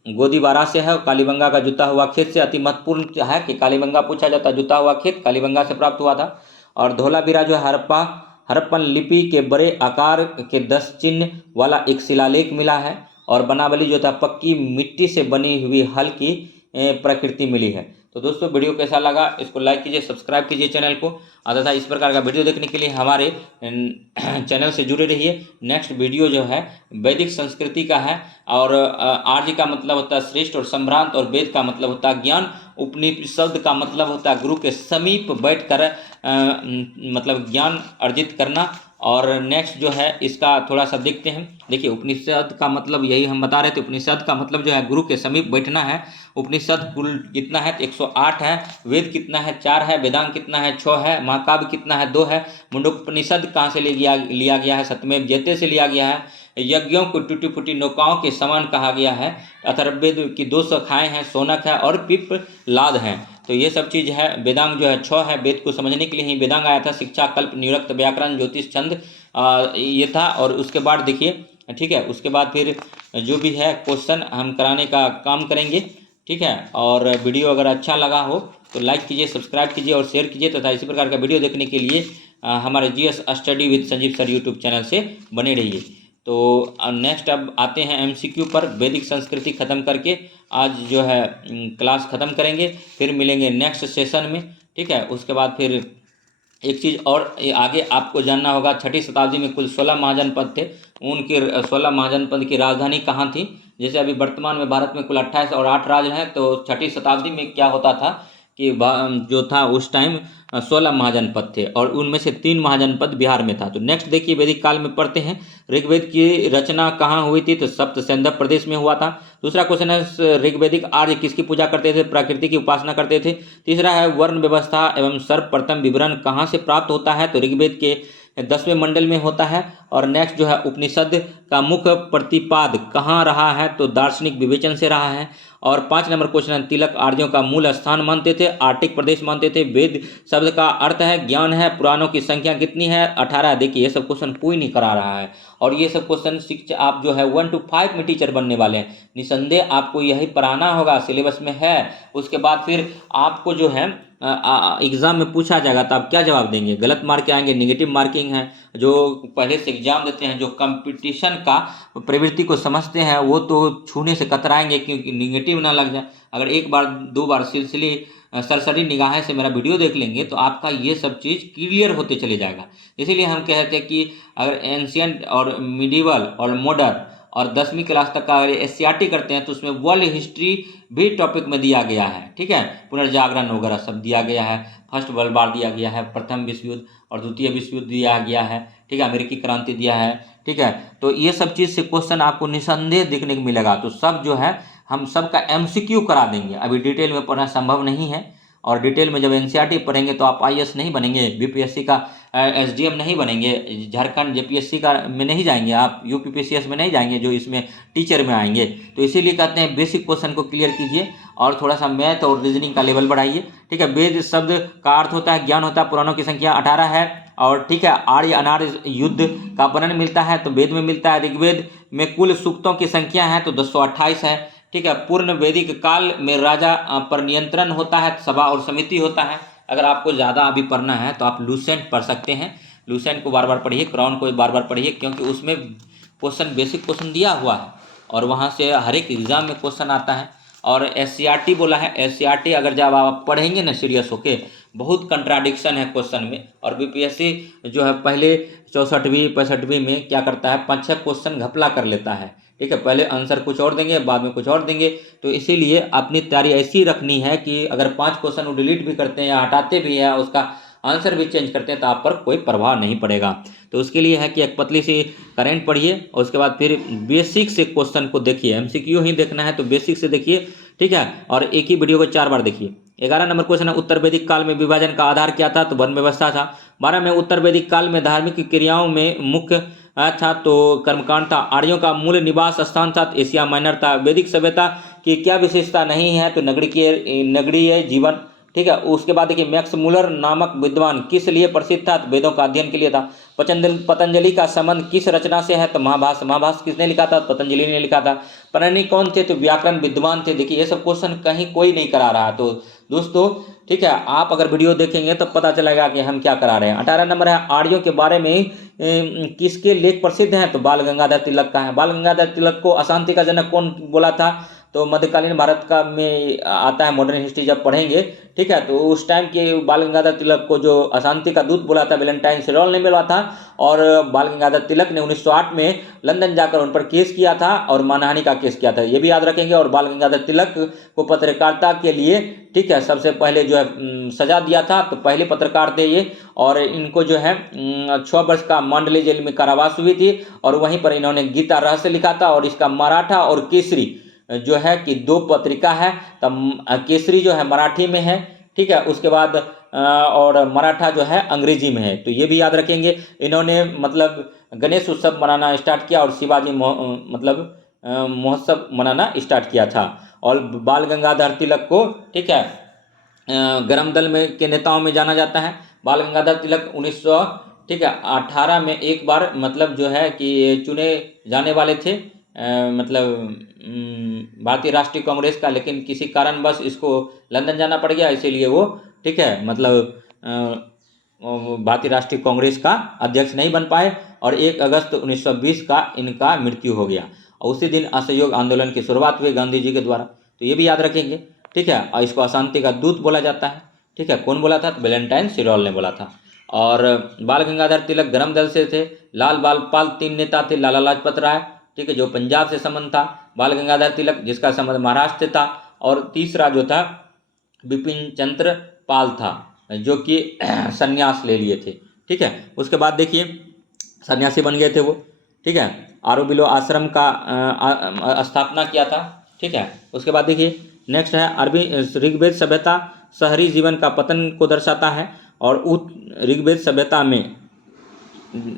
गोदीबारा से है, कालीबंगा का जुता हुआ खेत से। अति महत्वपूर्ण है कि कालीबंगा पूछा जाता, जुता हुआ खेत कालीबंगा से प्राप्त हुआ था। और धौलावीरा जो है हड़प्पन लिपि के बड़े आकार के 10 चिन्ह वाला एक शिलालेख मिला है। और बनावली जो था पक्की मिट्टी से बनी हुई हल्की प्रकृति मिली है। तो दोस्तों वीडियो कैसा लगा, इसको लाइक कीजिए, सब्सक्राइब कीजिए चैनल को, तथा इस प्रकार का वीडियो देखने के लिए हमारे चैनल से जुड़े रहिए। नेक्स्ट वीडियो जो है वैदिक संस्कृति का है, और आर्य का मतलब होता है श्रेष्ठ और संभ्रांत, और वेद का मतलब होता है ज्ञान, उपनिषद का मतलब होता है गुरु के समीप बैठकर मतलब ज्ञान अर्जित करना। और नेक्स्ट जो है इसका थोड़ा सा देखते हैं, देखिए उपनिषद का मतलब यही हम बता रहे थे, उपनिषद का मतलब जो है गुरु के समीप बैठना है, उपनिषद कुल कितना है? 108 है। वेद कितना है? 4 है। वेदांग कितना है? 6 है। महाकाव्य कितना है? 2 है। मुंडकोपनिषद कहाँ से लिया गया है? सत्यमेव जयते से लिया गया है। यज्ञों को टूटी फूटी नौकाओं के समान कहा गया है। अथर्ववेद की 2 शाखाएं हैं, शौनक है और पिप्पलाद है। तो ये सब चीज़ है। वेदांग जो है 6 है। वेद को समझने के लिए ही वेदांग आया था। शिक्षा, कल्प, निरुक्त, व्याकरण, ज्योतिष, छंद ये था। और उसके बाद देखिए, ठीक है, उसके बाद फिर जो भी है क्वेश्चन हम कराने का काम करेंगे, ठीक है। और वीडियो अगर अच्छा लगा हो तो लाइक कीजिए, सब्सक्राइब कीजिए और शेयर कीजिए तथा इसी प्रकार का वीडियो देखने के लिए हमारे GS study with Sanjeev sir YouTube channel से बने रहिए। तो नेक्स्ट अब आते हैं एमसीक्यू पर। वैदिक संस्कृति ख़त्म करके आज जो है क्लास ख़त्म करेंगे, फिर मिलेंगे नेक्स्ट सेशन में, ठीक है। उसके बाद फिर एक चीज़ और आगे आपको जानना होगा, 6ठी शताब्दी में कुल 16 महाजनपद थे। उनके 16 महाजनपद की राजधानी कहाँ थी? जैसे अभी वर्तमान में भारत में कुल 28 और 8 राज्य हैं, तो 6ठी शताब्दी में क्या होता था कि जो था उस टाइम 16 महाजनपद थे और उनमें से 3 महाजनपद बिहार में था। तो नेक्स्ट देखिए, वैदिक काल में पढ़ते हैं ऋग्वेद की रचना कहाँ हुई थी? तो सप्त सैंधव प्रदेश में हुआ था। दूसरा क्वेश्चन है ऋग्वेदिक आर्य किसकी पूजा करते थे? प्रकृति की उपासना करते थे। तीसरा है वर्ण व्यवस्था एवं सर्वप्रथम विवरण कहाँ से प्राप्त होता है? तो ऋग्वेद के 10वें मंडल में होता है। और नेक्स्ट जो है उपनिषद का मुख्य प्रतिपाद कहाँ रहा है? तो दार्शनिक विवेचन से रहा है। और 5 नंबर क्वेश्चन है, तिलक आर्यों का मूल स्थान मानते थे, आर्टिक प्रदेश मानते थे। वेद शब्द का अर्थ है ज्ञान है। पुराणों की संख्या कितनी है? 18। देखिए ये सब क्वेश्चन कोई नहीं करा रहा है और ये सब क्वेश्चन शिक्षा आप जो है 1 to 5 में टीचर बनने वाले हैं। निसंदेह आपको यही पढ़ाना होगा, सिलेबस में है। उसके बाद फिर आपको जो है एग्ज़ाम में पूछा जाएगा तो आप क्या जवाब देंगे? गलत मार्क आएंगे, नेगेटिव मार्किंग है। जो पहले से एग्जाम देते हैं, जो कंपटीशन का प्रवृत्ति को समझते हैं, वो तो छूने से कतराएंगे क्योंकि नेगेटिव ना लग जाए। अगर एक बार 2 बार सिलसिले सरसरी निगाहें से मेरा वीडियो देख लेंगे तो आपका ये सब चीज़ क्लियर होते चले जाएगा। इसीलिए हम कहते हैं कि अगर एंशियंट और मिडिवल और मॉडर्न और 10वीं क्लास तक का अगर एससीईआरटी करते हैं तो उसमें वर्ल्ड हिस्ट्री भी टॉपिक में दिया गया है, ठीक है। पुनर्जागरण वगैरह सब दिया गया है। फर्स्ट वर्ल्ड वार दिया गया है, प्रथम विश्व युद्ध और द्वितीय विश्व युद्ध दिया गया है, ठीक है। अमेरिकी क्रांति दिया है, ठीक है। तो ये सब चीज़ से क्वेश्चन आपको निसंदेह देखने को मिलेगा। तो सब जो है हम सब का एमसीक्यू करा देंगे। अभी डिटेल में पढ़ना संभव नहीं है और डिटेल में जब एनसीईआरटी पढ़ेंगे तो आप आईएएस नहीं बनेंगे, बीपीएससी का एसडीएम नहीं बनेंगे, झारखंड जेपीएससी का में नहीं जाएंगे, आप यूपीपीसीएस में नहीं जाएंगे जो इसमें टीचर में आएंगे। तो इसीलिए कहते हैं बेसिक क्वेश्चन को क्लियर कीजिए और थोड़ा सा मैथ और रीजनिंग का लेवल बढ़ाइए, ठीक है। वेद शब्द का अर्थ होता है ज्ञान होता है। पुराणों की संख्या 18 है और ठीक है। आर्य अनार्य युद्ध का वर्णन मिलता है तो वेद में मिलता है। ऋग्वेद में कुल सूक्तों की संख्या है तो 228 है, ठीक है। पूर्ण वैदिक काल में राजा पर नियंत्रण होता है, सभा और समिति होता है। अगर आपको ज़्यादा अभी पढ़ना है तो आप लूसेंट पढ़ सकते हैं। लूसेंट को बार बार पढ़िए, क्रॉन को बार बार पढ़िए क्योंकि उसमें क्वेश्चन बेसिक क्वेश्चन दिया हुआ है और वहाँ से हर एक एग्ज़ाम में क्वेश्चन आता है। और एससीईआरटी बोला है, एससीईआरटी अगर जब आप पढ़ेंगे ना सीरियस होके, बहुत कंट्राडिक्शन है क्वेश्चन में। और बीपीएससी जो है पहले 64वीं 65वीं में क्या करता है, 5-6 क्वेश्चन घपला कर लेता है, ठीक है। पहले आंसर कुछ और देंगे, बाद में कुछ और देंगे। तो इसीलिए अपनी तैयारी ऐसी रखनी है कि अगर 5 क्वेश्चन वो डिलीट भी करते हैं या हटाते भी हैं, उसका आंसर भी चेंज करते हैं तो आप पर कोई प्रभाव नहीं पड़ेगा। तो उसके लिए है कि एक पतली सी करेंट पढ़िए और उसके बाद फिर बेसिक से क्वेश्चन को देखिए। एमसीक्यू ही देखना है तो बेसिक से देखिए, ठीक है। और एक ही वीडियो को 4 बार देखिए। 11 नंबर क्वेश्चन है, उत्तर वैदिक काल में विभाजन का आधार क्या था? तो वर्ण व्यवस्था था। 12 में उत्तर वैदिक काल में धार्मिक क्रियाओं में मुख्य था तो कर्मकांड था। आर्यों का मूल निवास स्थान था तो एशिया माइनर था। वैदिक सभ्यता की क्या विशेषता नहीं है? तो नगरीय जीवन, ठीक है। उसके बाद देखिए, मैक्स मुलर नामक विद्वान किस लिए प्रसिद्ध था? तो वेदों का अध्ययन के लिए था। पतंजलि का संबंध किस रचना से है? तो महाभाष्य। महाभाष्य किसने लिखा था? पतंजलि ने लिखा था। परानी कौन थे? तो व्याकरण विद्वान थे। देखिए ये सब क्वेश्चन कहीं कोई नहीं करा रहा। तो दोस्तों ठीक है, आप अगर वीडियो देखेंगे तो पता चलेगा कि हम क्या करा रहे हैं। 18 नंबर है, आर्यों के बारे में किसके लेख प्रसिद्ध हैं? तो बाल गंगाधर तिलक का है। बाल गंगाधर तिलक को अशांति का जनक कौन बोला था? तो मध्यकालीन भारत का में आता है, मॉडर्न हिस्ट्री जब पढ़ेंगे, ठीक है। तो उस टाइम के बाल गंगाधर तिलक को जो अशांति का दूत बोला था, वैलेंटाइन सेडोल ने मिला था। और बाल गंगाधर तिलक ने 1908 में लंदन जाकर उन पर केस किया था और मानहानि का केस किया था, ये भी याद रखेंगे। और बाल गंगाधर तिलक को पत्रकारिता के लिए, ठीक है, सबसे पहले जो है सजा दिया था। तो पहले पत्रकार थे ये और इनको जो है 6 वर्ष का मांडले जेल में कारावास हुई थी और वहीं पर इन्होंने गीता रहस्य लिखा था और इसका मराठा और केसरी जो है कि 2 पत्रिका है, तब केसरी जो है मराठी में है, ठीक है, उसके बाद और मराठा जो है अंग्रेजी में है। तो ये भी याद रखेंगे। इन्होंने मतलब गणेश उत्सव मनाना स्टार्ट किया और शिवाजी मतलब महोत्सव मनाना स्टार्ट किया था। और बाल गंगाधर तिलक को, ठीक है, गरम दल में के नेताओं में जाना जाता है। बाल गंगाधर तिलक 1900, ठीक है, 18 में एक बार मतलब जो है कि चुने जाने वाले थे, मतलब भारतीय राष्ट्रीय कांग्रेस का, लेकिन किसी कारणवश इसको लंदन जाना पड़ गया, इसीलिए वो, ठीक है, मतलब भारतीय राष्ट्रीय कांग्रेस का अध्यक्ष नहीं बन पाए। और 1 अगस्त 1920 का इनका मृत्यु हो गया। और उसी दिन असहयोग आंदोलन की शुरुआत हुई गांधी जी के द्वारा। तो ये भी याद रखेंगे, ठीक है। और इसको अशांति का दूत बोला जाता है, ठीक है। कौन बोला था? तो वैलेंटाइन सिरोल ने बोला था। और बाल गंगाधर तिलक गरम दल से थे। लाल बाल पाल 3 नेता थे। लाला लाजपत राय, ठीक है, जो पंजाब से संबंध था। बाल गंगाधर तिलक जिसका संबंध महाराष्ट्र से था। और तीसरा जो था बिपिन चंद्र पाल था, जो कि संन्यास ले लिए थे, ठीक है। उसके बाद देखिए सन्यासी बन गए थे वो, ठीक है। आरोबिलो आश्रम का स्थापना किया था, ठीक है। उसके बाद देखिए नेक्स्ट है अरबी ऋग्वेद सभ्यता शहरी जीवन का पतन को दर्शाता है। और ऋग्वेद सभ्यता में,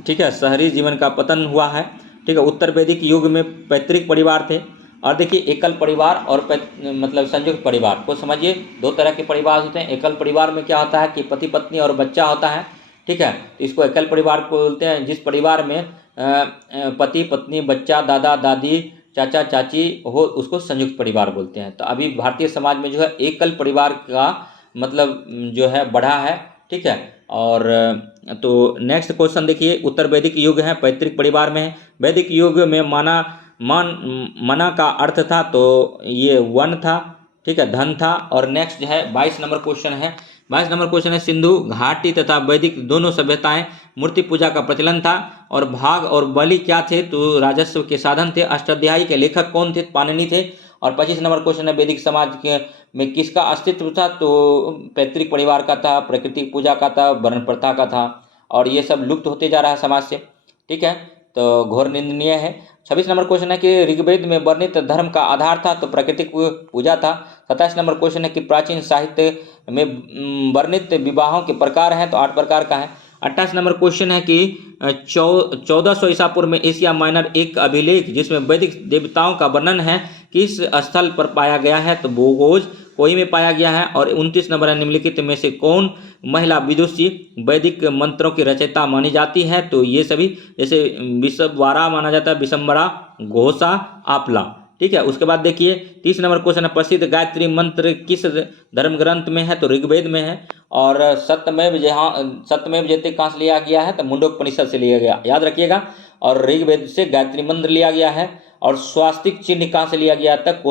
ठीक है, शहरी जीवन का पतन हुआ है, ठीक है। उत्तर वैदिक युग में पैतृक परिवार थे। और देखिए एकल परिवार और मतलब संयुक्त परिवार को समझिए। 2 तरह के परिवार होते हैं। एकल परिवार में क्या होता है कि पति पत्नी और बच्चा होता है, ठीक है। तो इसको एकल परिवार को बोलते हैं। जिस परिवार में पति पत्नी बच्चा दादा दादी चाचा चाची हो उसको संयुक्त परिवार बोलते हैं। तो अभी भारतीय समाज में जो है एकल परिवार का मतलब जो है बढ़ा है, ठीक है। और तो नेक्स्ट क्वेश्चन देखिए उत्तर वैदिक युग है, पैतृक परिवार में है। वैदिक युग में मना का अर्थ था, तो ये वन था, ठीक है, धन था। और नेक्स्ट जो है 22 नंबर क्वेश्चन है। 22 नंबर क्वेश्चन है सिंधु घाटी तथा वैदिक दोनों सभ्यताएं मूर्ति पूजा का प्रचलन था। और भाग और बलि क्या थे? तो राजस्व के साधन थे। अष्टाध्यायी के लेखक कौन थे? पाणिनि थे। और 25 नंबर क्वेश्चन है वैदिक समाज के में किसका अस्तित्व था? तो पैतृक परिवार का था, प्राकृतिक पूजा का था, वर्ण प्रथा का था। और ये सब लुप्त होते जा रहा है समाज से, ठीक है, तो घोर निंदनीय है। 26 नंबर क्वेश्चन है कि ऋग्वेद में वर्णित धर्म का आधार था, तो प्राकृतिक पूजा था। 27 नंबर क्वेश्चन है कि प्राचीन साहित्य में वर्णित विवाहों के प्रकार हैं, तो 8 प्रकार का है। 28 नंबर क्वेश्चन है कि 1400 ईसा पूर्व में एशिया माइनर एक अभिलेख जिसमें वैदिक देवताओं का वर्णन है किस स्थल पर पाया गया है? तो बोगोज कोई में पाया गया है। और 29 नंबर है निम्नलिखित में से कौन महिला विदुषी वैदिक मंत्रों की रचयिता मानी जाती है? तो ये सभी जैसे विषवारा माना जाता है, विशंबरा, घोषा, आपला, ठीक है। उसके बाद देखिए 30 नंबर क्वेश्चन है प्रसिद्ध गायत्री मंत्र किस धर्म ग्रंथ में है? तो ऋग्वेद में है। और सत्यमेव जयते कहाँ से लिया गया है? तो मुंडोपनिषद से लिया गया, याद रखिएगा। और ऋग्वेद से गायत्री मंत्र लिया गया है। और स्वास्तिक चिन्ह कहाँ से लिया गया तक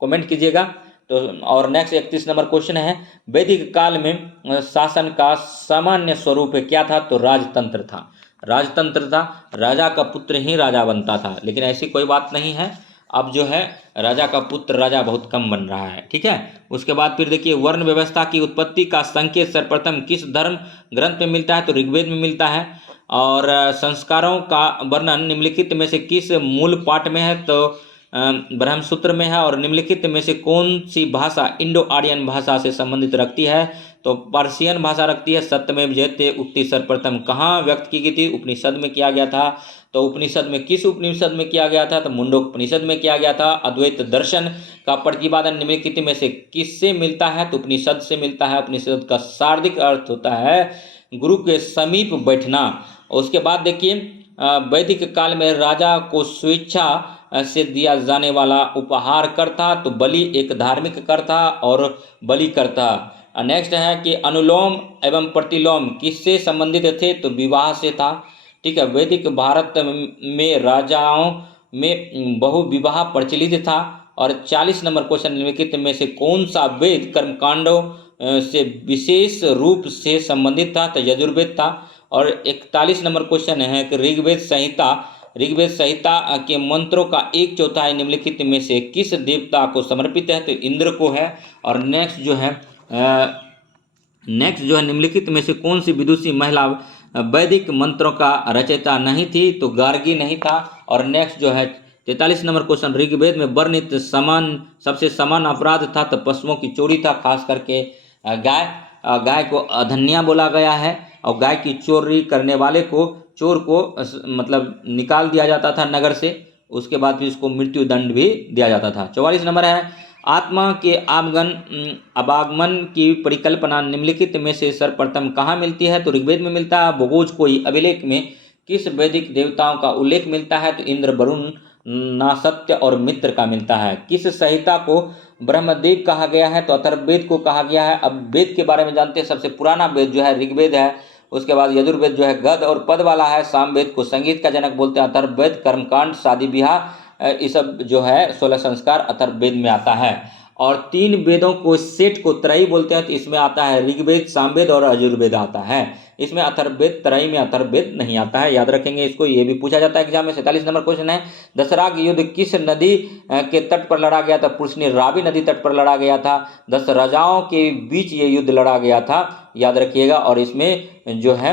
कमेंट कीजिएगा। तो और नेक्स्ट 31 नंबर क्वेश्चन है वैदिक काल में शासन का सामान्य स्वरूप क्या था? तो राजतंत्र था। राजतंत्र था, राजा का पुत्र ही राजा बनता था, लेकिन ऐसी कोई बात नहीं है। अब जो है राजा का पुत्र राजा बहुत कम बन रहा है, ठीक है। उसके बाद फिर देखिए वर्ण व्यवस्था की उत्पत्ति का संकेत सर्वप्रथम किस धर्म ग्रंथ में मिलता है? तो ऋग्वेद में मिलता है। और संस्कारों का वर्णन निम्नलिखित में से किस मूल पाठ में है? तो ब्रह्मसूत्र में है। और निम्नलिखित में से कौन सी भाषा इंडो आर्यन भाषा से संबंधित रखती है? तो पर्शियन भाषा रखती है। सत्यमेव जयते उक्ति सर्वप्रथम कहाँ व्यक्त की गई थी? उपनिषद में किया गया था। तो उपनिषद में किस उपनिषद में किया गया था? तो मुंडोपनिषद में किया गया था। अद्वैत दर्शन का प्रतिपादन निम्नलिखित में से किससे मिलता है? तो उपनिषद से मिलता है। उपनिषद का शाब्दिक अर्थ होता है गुरु के समीप बैठना। उसके बाद देखिए वैदिक काल में राजा को स्वेच्छा से दिया जाने वाला उपहार कर था। तो बलि एक धार्मिक कर था और बलि करता। नेक्स्ट है कि अनुलोम एवं प्रतिलोम किससे संबंधित थे? तो विवाह से था, ठीक है। वैदिक भारत में राजाओं में बहुविवाह प्रचलित था। और 40 नंबर क्वेश्चन निम्नलिखित में से कौन सा वेद कर्मकांडों से विशेष रूप से संबंधित था? तो यजुर्वेद था। और 41 नंबर क्वेश्चन है कि ऋग्वेद संहिता के मंत्रों का 1/4 निम्नलिखित में से किस देवता को समर्पित है? तो इंद्र को है। और नेक्स्ट जो है निम्नलिखित में से कौन सी विदुषी महिला वैदिक मंत्रों का रचयिता नहीं थी? तो गार्गी नहीं था। और नेक्स्ट जो है 43 नंबर क्वेश्चन, ऋग्वेद में वर्णित सबसे समान अपराध था तो पशुओं की चोरी था, खास करके गाय को अधन्या बोला गया है, और गाय की चोरी करने वाले को चोर को मतलब निकाल दिया जाता था नगर से, उसके बाद फिर उसको मृत्यु दंड भी दिया जाता था। 44 नंबर है, आत्मा के अवागमन की परिकल्पना निम्नलिखित में से सर्वप्रथम कहाँ मिलती है? तो ऋग्वेद में मिलता है। भोगोज कोई अभिलेख में किस वैदिक देवताओं का उल्लेख मिलता है? तो इंद्र, वरुण, नासत्य और मित्र का मिलता है। किस संहिता को ब्रह्मदेव कहा गया है? तो अथर्ववेद को कहा गया है। अब वेद के बारे में जानते हैं। सबसे पुराना वेद जो है ऋग्वेद है, उसके बाद यजुर्वेद जो है गद और पद वाला है, सामवेद को संगीत का जनक बोलते हैं, अथर्ववेद कर्मकांड, शादी ब्याह, ये सब जो है 16 संस्कार अथर्ववेद में आता है। और 3 वेदों को सेट को त्रयी बोलते हैं, तो इसमें आता है ऋग्वेद, सामवेद और यजुर्वेद आता है। इसमें अथर्ववेद, त्रयी में अथर्ववेद नहीं आता है, याद रखेंगे इसको, ये भी पूछा जाता है एग्जाम में। 47 नंबर क्वेश्चन है, दशराग युद्ध किस नदी के तट पर लड़ा गया था? पुरुषनी रावी नदी तट पर लड़ा गया था। 10 राजाओं के बीच ये युद्ध लड़ा गया था, याद रखिएगा। और इसमें जो है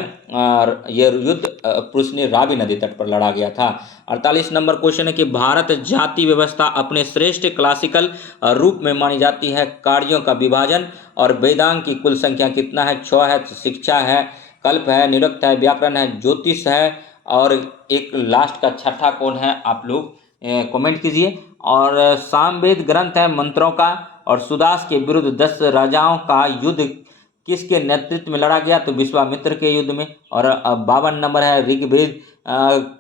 ये युद्ध पुरुषनी रावी नदी तट पर लड़ा गया था। 48 नंबर क्वेश्चन है कि भारत जाति व्यवस्था अपने श्रेष्ठ क्लासिकल रूप में मानी जाती है। कार्यों का विभाजन और वेदांग की कुल संख्या कितना है? 6 है। शिक्षा है, कल्प है, निरुक्त है, व्याकरण है, ज्योतिष है, और एक लास्ट का छठा कौन है? आप लोग कमेंट कीजिए। और सामवेद ग्रंथ है मंत्रों का, और सुदास के विरुद्ध 10 राजाओं का युद्ध किसके नेतृत्व में लड़ा गया? तो विश्वामित्र के युद्ध में। और 52 नंबर है, ऋग्वेद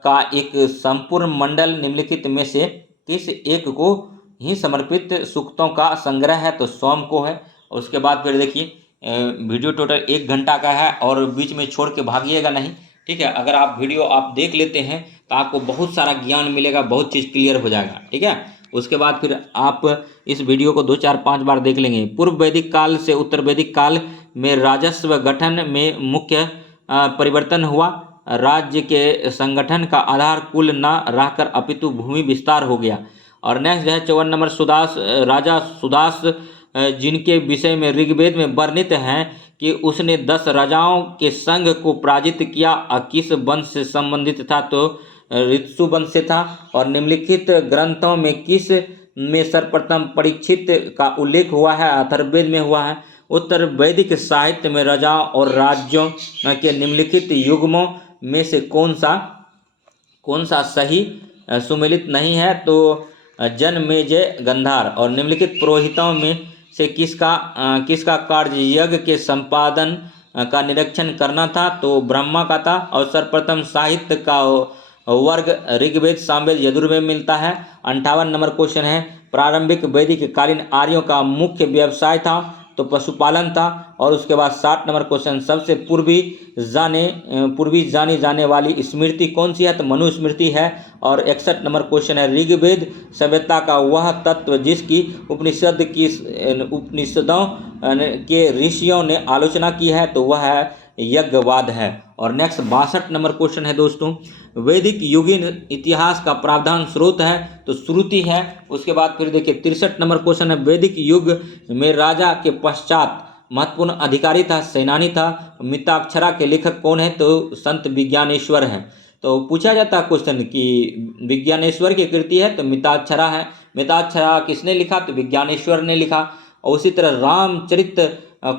का एक संपूर्ण मंडल निम्नलिखित में से किस एक को ही समर्पित सूक्तों का संग्रह है? तो सोम को है। उसके बाद फिर देखिए वीडियो टोटल 1 घंटा का है, और बीच में छोड़ के भागिएगा नहीं, ठीक है। अगर आप वीडियो आप देख लेते हैं तो आपको बहुत सारा ज्ञान मिलेगा, बहुत चीज़ क्लियर हो जाएगा, ठीक है। उसके बाद फिर आप इस वीडियो को 2, 4, 5 बार देख लेंगे। पूर्व वैदिक काल से उत्तर वैदिक काल में राजस्व गठन में मुख्य परिवर्तन हुआ। राज्य के संगठन का आधार कुल न रहकर अपितु भूमि विस्तार हो गया। और नेक्स्ट है 54 नंबर, राजा सुदास जिनके विषय में ऋग्वेद में वर्णित हैं कि उसने 10 राजाओं के संघ को पराजित किया, किस वंश से संबंधित था? तो ऋतु वंश से था। और निम्नलिखित ग्रंथों में किस में सर्वप्रथम परीक्षित का उल्लेख हुआ है? अथर्ववेद में हुआ है। उत्तर वैदिक साहित्य में राजाओं और राज्यों के निम्नलिखित युग्मों में से कौन सा सही सुमेलित नहीं है? तो जनमेजय, गंधार। और निम्नलिखित पुरोहितों में से किसका कार्य यज्ञ के संपादन का निरीक्षण करना था? तो ब्रह्मा का था। और सर्वप्रथम साहित्य का वर्ग ऋग्वेद, सामवेद, यजुर्वेद में मिलता है। 58 नंबर क्वेश्चन है, प्रारंभिक वैदिक कालीन आर्यों का मुख्य व्यवसाय था? तो पशुपालन था। और उसके बाद 60 नंबर क्वेश्चन, सबसे पूर्वी जानी जाने वाली स्मृति कौन सी है? तो मनुस्मृति है। और 61 नंबर क्वेश्चन है, ऋग्वेद सभ्यता का वह तत्व जिसकी उपनिषदों के ऋषियों ने आलोचना की है? तो वह है यज्ञवाद है। और नेक्स्ट 62 नंबर क्वेश्चन है दोस्तों, वैदिक युगीन इतिहास का प्रावधान स्रोत है? तो श्रुति है। उसके बाद फिर देखिए 63 नंबर क्वेश्चन है, वैदिक युग में राजा के पश्चात महत्वपूर्ण अधिकारी था, सेनानी था? मिताक्षरा के लेखक कौन है? तो संत विज्ञानेश्वर है। तो पूछा जाता है क्वेश्चन कि विज्ञानेश्वर की कृति है? तो मिताक्षरा है। मिताक्षरा किसने लिखा? तो विज्ञानेश्वर ने लिखा। और उसी तरह रामचरित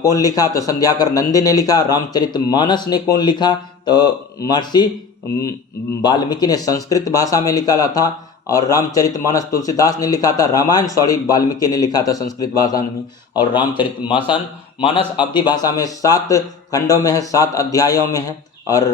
कौन लिखा? तो संध्याकर नंदी ने लिखा। रामचरितमानस ने कौन लिखा? तो महर्षि वाल्मीकि ने संस्कृत भाषा में निकाला था। और रामचरितमानस तुलसीदास ने लिखा था। रामायण वाल्मीकि ने लिखा था संस्कृत भाषा में। और रामचरितमानस अवधी भाषा में 7 खंडों में है, 7 अध्यायों में है। और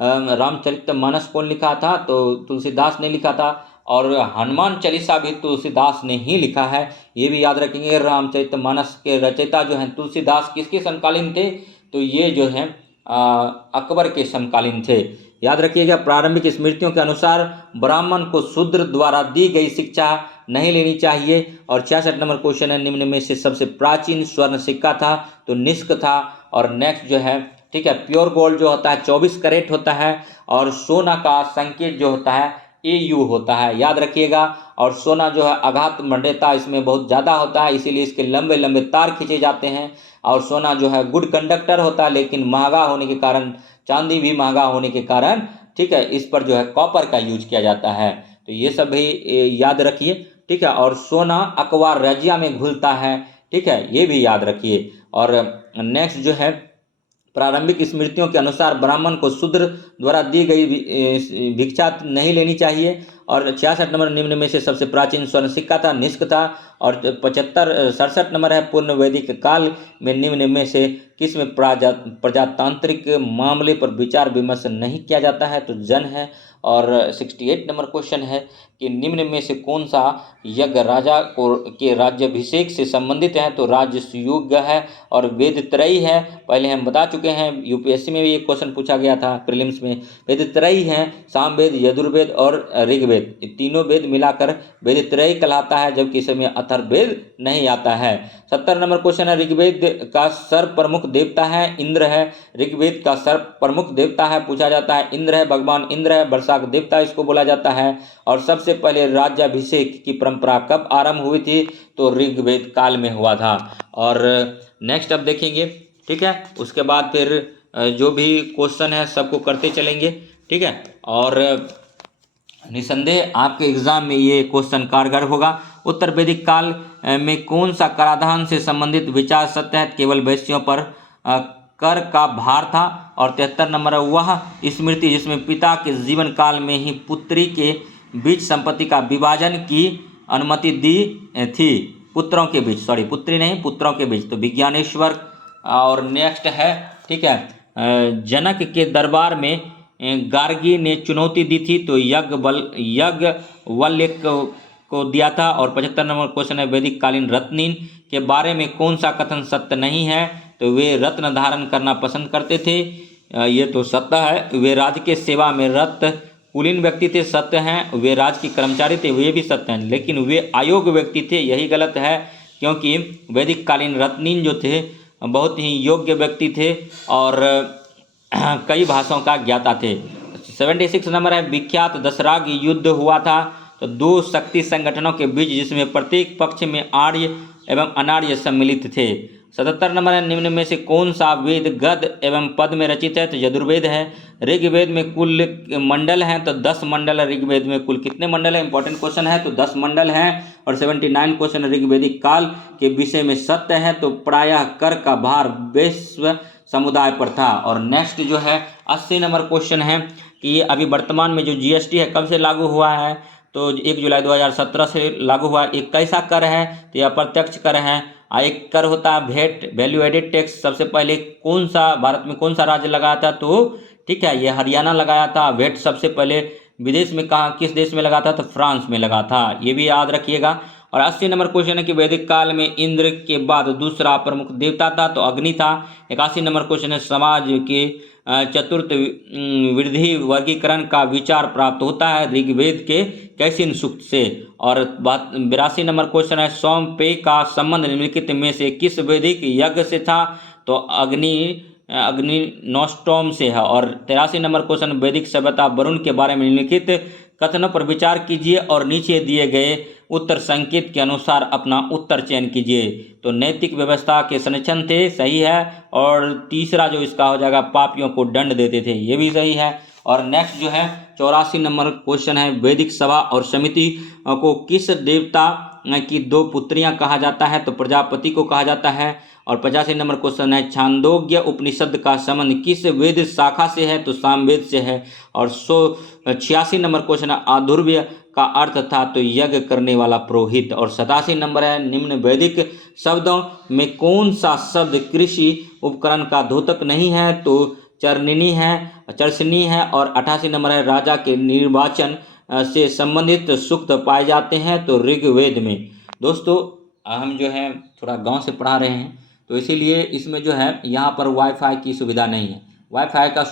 रामचरितमानस कौन लिखा था? तो तुलसीदास ने लिखा था। और हनुमान चालीसा भी तुलसीदास ने ही लिखा है, ये भी याद रखेंगे। रामचरितमानस के रचयिता जो हैं तुलसीदास किसके समकालीन थे? तो ये जो हैं अकबर के समकालीन थे, याद रखिएगा। प्रारंभिक स्मृतियों के अनुसार ब्राह्मण को शूद्र द्वारा दी गई शिक्षा नहीं लेनी चाहिए। और 66 नंबर क्वेश्चन है, निम्न में से सबसे प्राचीन स्वर्ण सिक्का था? तो निष्क था। और नेक्स्ट जो है, ठीक है, प्योर गोल्ड जो होता है 24 कैरेट होता है। और सोना का संकेत जो होता है AU होता है, याद रखिएगा। और सोना जो है आघात मंडेता इसमें बहुत ज़्यादा होता है, इसीलिए इसके लंबे लंबे तार खींचे जाते हैं। और सोना जो है गुड कंडक्टर होता है, लेकिन महंगा होने के कारण, चांदी भी महंगा होने के कारण, ठीक है, इस पर जो है कॉपर का यूज किया जाता है। तो ये सब भी याद रखिए, ठीक है। और सोना अकवा रजिया में घुलता है, ठीक है, ये भी याद रखिए। और नेक्स्ट जो है, प्रारंभिक स्मृतियों के अनुसार ब्राह्मण को शूद्र द्वारा दी गई भिक्षा नहीं लेनी चाहिए। और 66 नंबर, निम्न में से सबसे प्राचीन स्वर्ण सिक्का था, निष्क था। और 67 नंबर है, पूर्ण वैदिक काल में निम्न में से किस में प्रजातांत्रिक मामले पर विचार विमर्श नहीं किया जाता है, तो जन है। और 68 नंबर क्वेश्चन है कि निम्न में से कौन सा यज्ञ राजा को के राज्याभिषेक से संबंधित है, तो राजसूय है और वेद त्रयी है। पहले हम बता चुके हैं, यूपीएससी में भी एक क्वेश्चन पूछा गया था प्रीलिम्स में। वेद त्रयी है, सामवेद, यजुर्वेद और ऋग्वेद, ये तीनों वेद मिलाकर वेद त्रयी कहलाता है, जबकि इसमें अथर्ववेद नहीं आता है। 70 नंबर क्वेश्चन है, ऋग्वेद का सर्व प्रमुख देवता है इंद्र है। ऋग्वेद का सर्व प्रमुख देवता है, पूछा जाता है, इंद्र है, भगवान इंद्र है, वर्षा का देवता इसको बोला जाता है। और सबसे पहले राज्याभिषेक की परंपरा कब आरंभ हुई थी, तो ऋग्वेद काल में हुआ था। और नेक्स्ट अब देखेंगे, ठीक है, उसके बाद फिर जो भी क्वेश्चन है सबको करते चलेंगे, ठीक है। और निसंदेह आपके एग्जाम में ये क्वेश्चन कारगर होगा। उत्तर वैदिक काल में कौन सा कराधान से संबंधित विचार सत्य है, केवल वैश्यों पर कर का भार था। और 73 नंबर है, वह स्मृति जिसमें पिता के जीवन काल में ही पुत्री के बीच संपत्ति का विभाजन की अनुमति दी थी, पुत्रों के बीच, सॉरी पुत्री नहीं, पुत्रों के बीच, तो विज्ञानेश्वर। और नेक्स्ट है, ठीक है, जनक के दरबार में गार्गी ने चुनौती दी थी, तो यज्ञवल्क्य को दिया था। और 75 नंबर क्वेश्चन है, वैदिक कालीन रत्नीन के बारे में कौन सा कथन सत्य नहीं है, तो वे रत्न धारण करना पसंद करते थे, ये तो सत्य है। वे राज के सेवा में रत कुलीन व्यक्ति थे, सत्य हैं। वे राज के कर्मचारी थे, वे भी सत्य हैं। लेकिन वे अयोग्य व्यक्ति थे, यही गलत है, क्योंकि वैदिक कालीन रत्नीन जो थे बहुत ही योग्य व्यक्ति थे और कई भाषाओं का ज्ञाता थे। 76 नंबर है, विख्यात दशराग युद्ध हुआ था, तो दो शक्ति संगठनों के बीच, जिसमें प्रत्येक पक्ष में आर्य एवं अनार्य सम्मिलित थे। 77 नंबर है, निम्न में से कौन सा वेद गद एवं पद में रचित है, तो यजुर्वेद है। ऋग्वेद में कुल मंडल हैं, तो 10 मंडल है। ऋग्वेद में कुल कितने मंडल है, इंपॉर्टेंट क्वेश्चन है, तो 10 मंडल हैं। और 79 क्वेश्चन ऋग्वेदिक काल के विषय में सत्य है, तो प्रायः कर का भार विश्व समुदाय पर था। और नेक्स्ट जो है 80 नंबर क्वेश्चन है कि ये अभी वर्तमान में जो जीएसटी है कब से लागू हुआ है, तो 1 जुलाई 2017 से लागू हुआ। एक कैसा कर है, तो यह अप्रत्यक्ष कर है। एक कर होता है भेंट, वैल्यू एडेड टैक्स। सबसे पहले कौन सा भारत में कौन सा राज्य लगाया था, तो ठीक है, ये हरियाणा लगाया था। वेट सबसे पहले विदेश में कहाँ, किस देश में लगा था, तो फ्रांस में लगा था, ये भी याद रखिएगा। और 80 नंबर क्वेश्चन है कि वैदिक काल में इंद्र के बाद दूसरा प्रमुख देवता था, तो अग्नि था। 81 नंबर क्वेश्चन है, समाज के चतुर्थ वृद्धि वर्गीकरण का विचार प्राप्त होता है ऋग्वेद के कैसिन सूक्त से। और 82 नंबर क्वेश्चन है, सौंपेय का संबंध निम्नलिखित में से किस वैदिक यज्ञ से था, तो अग्नि नोस्टोम से है। और 83 नंबर क्वेश्चन, वैदिक सभ्यता वरुण के बारे में निम्नलिखित कथनों पर विचार कीजिए और नीचे दिए गए उत्तर संकेत के अनुसार अपना उत्तर चयन कीजिए। तो नैतिक व्यवस्था के संरक्षण थे, सही है। और तीसरा जो इसका हो जाएगा, पापियों को दंड देते थे, ये भी सही है। और नेक्स्ट जो है 84 नंबर क्वेश्चन है, वैदिक सभा और समिति को किस देवता की 2 पुत्रियां कहा जाता है, तो प्रजापति को कहा जाता है। और 85 नंबर क्वेश्चन है, छांदोग्य उपनिषद का संबंध किस वेद शाखा से है, तो सामवेद से है। और 86 नंबर क्वेश्चन है, आधुर्य का अर्थ था, तो यज्ञ करने वाला पुरोहित। और 87 नंबर है, निम्न वैदिक शब्दों में कौन सा शब्द कृषि उपकरण का द्योतक नहीं है, तो चरनिनी है, चरसनी है। और 88 नंबर है, राजा के निर्वाचन से संबंधित सूक्त पाए जाते हैं, तो ऋग्वेद में। दोस्तों हम जो है थोड़ा गांव से पढ़ा रहे हैं, तो इसीलिए इसमें जो है यहाँ पर वाईफाई की सुविधा नहीं है। वाईफाई का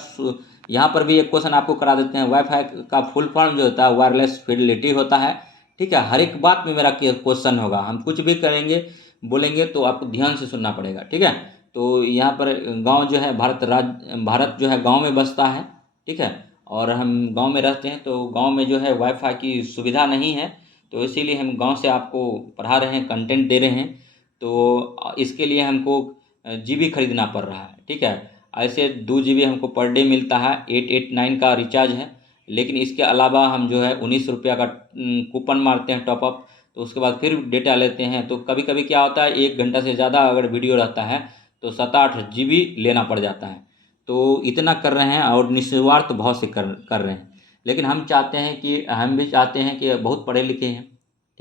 यहाँ पर भी एक क्वेश्चन आपको करा देते हैं। वाईफाई का फुल फॉर्म जो होता है वायरलेस फिडेलिटी होता है, ठीक है। हर एक बात में मेरा क्वेश्चन होगा, हम कुछ भी करेंगे बोलेंगे तो आपको ध्यान से सुनना पड़ेगा, ठीक है। तो यहाँ पर गांव जो है भारत जो है गांव में बसता है, ठीक है। और हम गांव में रहते हैं, तो गांव में जो है वाईफाई की सुविधा नहीं है, तो इसीलिए हम गांव से आपको पढ़ा रहे हैं, कंटेंट दे रहे हैं। तो इसके लिए हमको जीबी खरीदना पड़ रहा है, ठीक है। ऐसे 2 GB हमको पर डे मिलता है, 889 का रिचार्ज है, लेकिन इसके अलावा हम जो है 19 रुपया का कूपन मारते हैं टॉपअप, तो उसके बाद फिर डेटा लेते हैं। तो कभी कभी क्या होता है, 1 घंटा से ज़्यादा अगर वीडियो रहता है तो 7-8 GB लेना पड़ जाता है। तो इतना कर रहे हैं और निस्वार्थ भाव से कर रहे हैं। लेकिन हम भी चाहते हैं कि बहुत पढ़े लिखे हैं,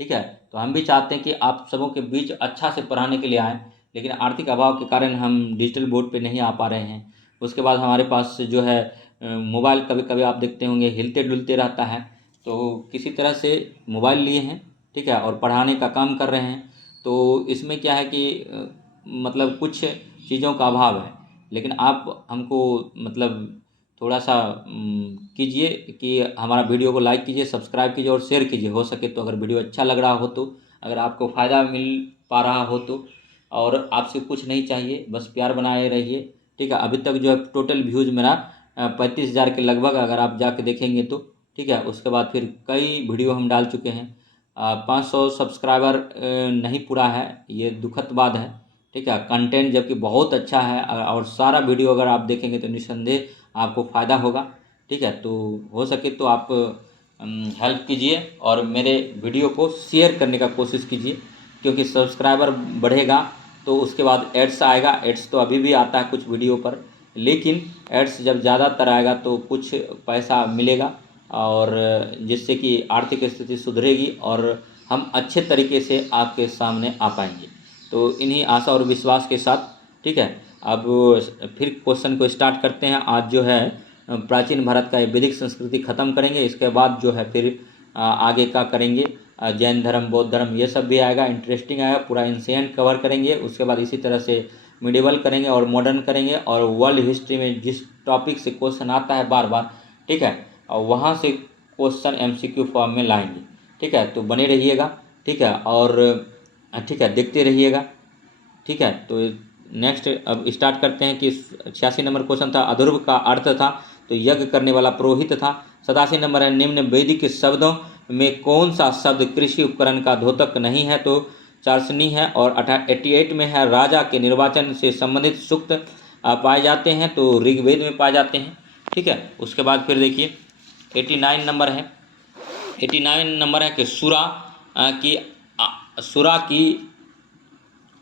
ठीक है, तो हम भी चाहते हैं कि आप सबों के बीच अच्छा से पढ़ाने के लिए आएँ, लेकिन आर्थिक अभाव के कारण हम डिजिटल बोर्ड पे नहीं आ पा रहे हैं। उसके बाद हमारे पास जो है मोबाइल कभी कभी आप देखते होंगे हिलते डुलते रहता है, तो किसी तरह से मोबाइल लिए हैं, ठीक है, और पढ़ाने का काम कर रहे हैं। तो इसमें क्या है कि मतलब कुछ चीज़ों का अभाव है, लेकिन आप हमको मतलब थोड़ा सा कीजिए कि हमारा वीडियो को लाइक कीजिए, सब्सक्राइब कीजिए और शेयर कीजिए हो सके तो, अगर वीडियो अच्छा लग रहा हो तो, अगर आपको फ़ायदा मिल पा रहा हो तो। और आपसे कुछ नहीं चाहिए, बस प्यार बनाए रहिए, ठीक है। अभी तक जो है टोटल व्यूज़ मेरा 35,000 के लगभग, अगर आप जाके देखेंगे तो, ठीक है। उसके बाद फिर कई वीडियो हम डाल चुके हैं। 500 सब्सक्राइबर नहीं पूरा है, ये दुखद बात है, ठीक है। कंटेंट जबकि बहुत अच्छा है और सारा वीडियो अगर आप देखेंगे तो निस्संदेह आपको फ़ायदा होगा, ठीक है। तो हो सके तो आप हेल्प कीजिए और मेरे वीडियो को शेयर करने का कोशिश कीजिए, क्योंकि सब्सक्राइबर बढ़ेगा तो उसके बाद एड्स आएगा। एड्स तो अभी भी आता है कुछ वीडियो पर, लेकिन एड्स जब ज़्यादातर आएगा तो कुछ पैसा मिलेगा, और जिससे कि आर्थिक स्थिति सुधरेगी और हम अच्छे तरीके से आपके सामने आ पाएंगे। तो इन्हीं आशा और विश्वास के साथ, ठीक है, अब फिर क्वेश्चन को स्टार्ट करते हैं। आज जो है प्राचीन भारत का ये वैदिक संस्कृति ख़त्म करेंगे, इसके बाद जो है फिर आगे का करेंगे, जैन धर्म, बौद्ध धर्म, ये सब भी आएगा, इंटरेस्टिंग आएगा, पूरा एंशिएंट कवर करेंगे। उसके बाद इसी तरह से मिडिवल करेंगे और मॉडर्न करेंगे, और वर्ल्ड हिस्ट्री में जिस टॉपिक से क्वेश्चन आता है बार बार, ठीक है, और वहाँ से क्वेश्चन MCQ फॉर्म में लाएंगे, ठीक है। तो बने रहिएगा, ठीक है, और ठीक है, देखते रहिएगा, ठीक है। तो नेक्स्ट अब स्टार्ट करते हैं कि 86 नंबर क्वेश्चन था, अध्रुव का अर्थ था तो यज्ञ करने वाला पुरोहित था। 87 नंबर है, निम्न वैदिक शब्दों में कौन सा शब्द कृषि उपकरण का द्योतक नहीं है, तो चार्सनी है। और 88 में है, राजा के निर्वाचन से संबंधित सूक्त पाए जाते हैं, तो ऋग्वेद में पाए जाते हैं, ठीक है। उसके बाद फिर देखिए 89 नंबर है, 89 नंबर है कि सुरा की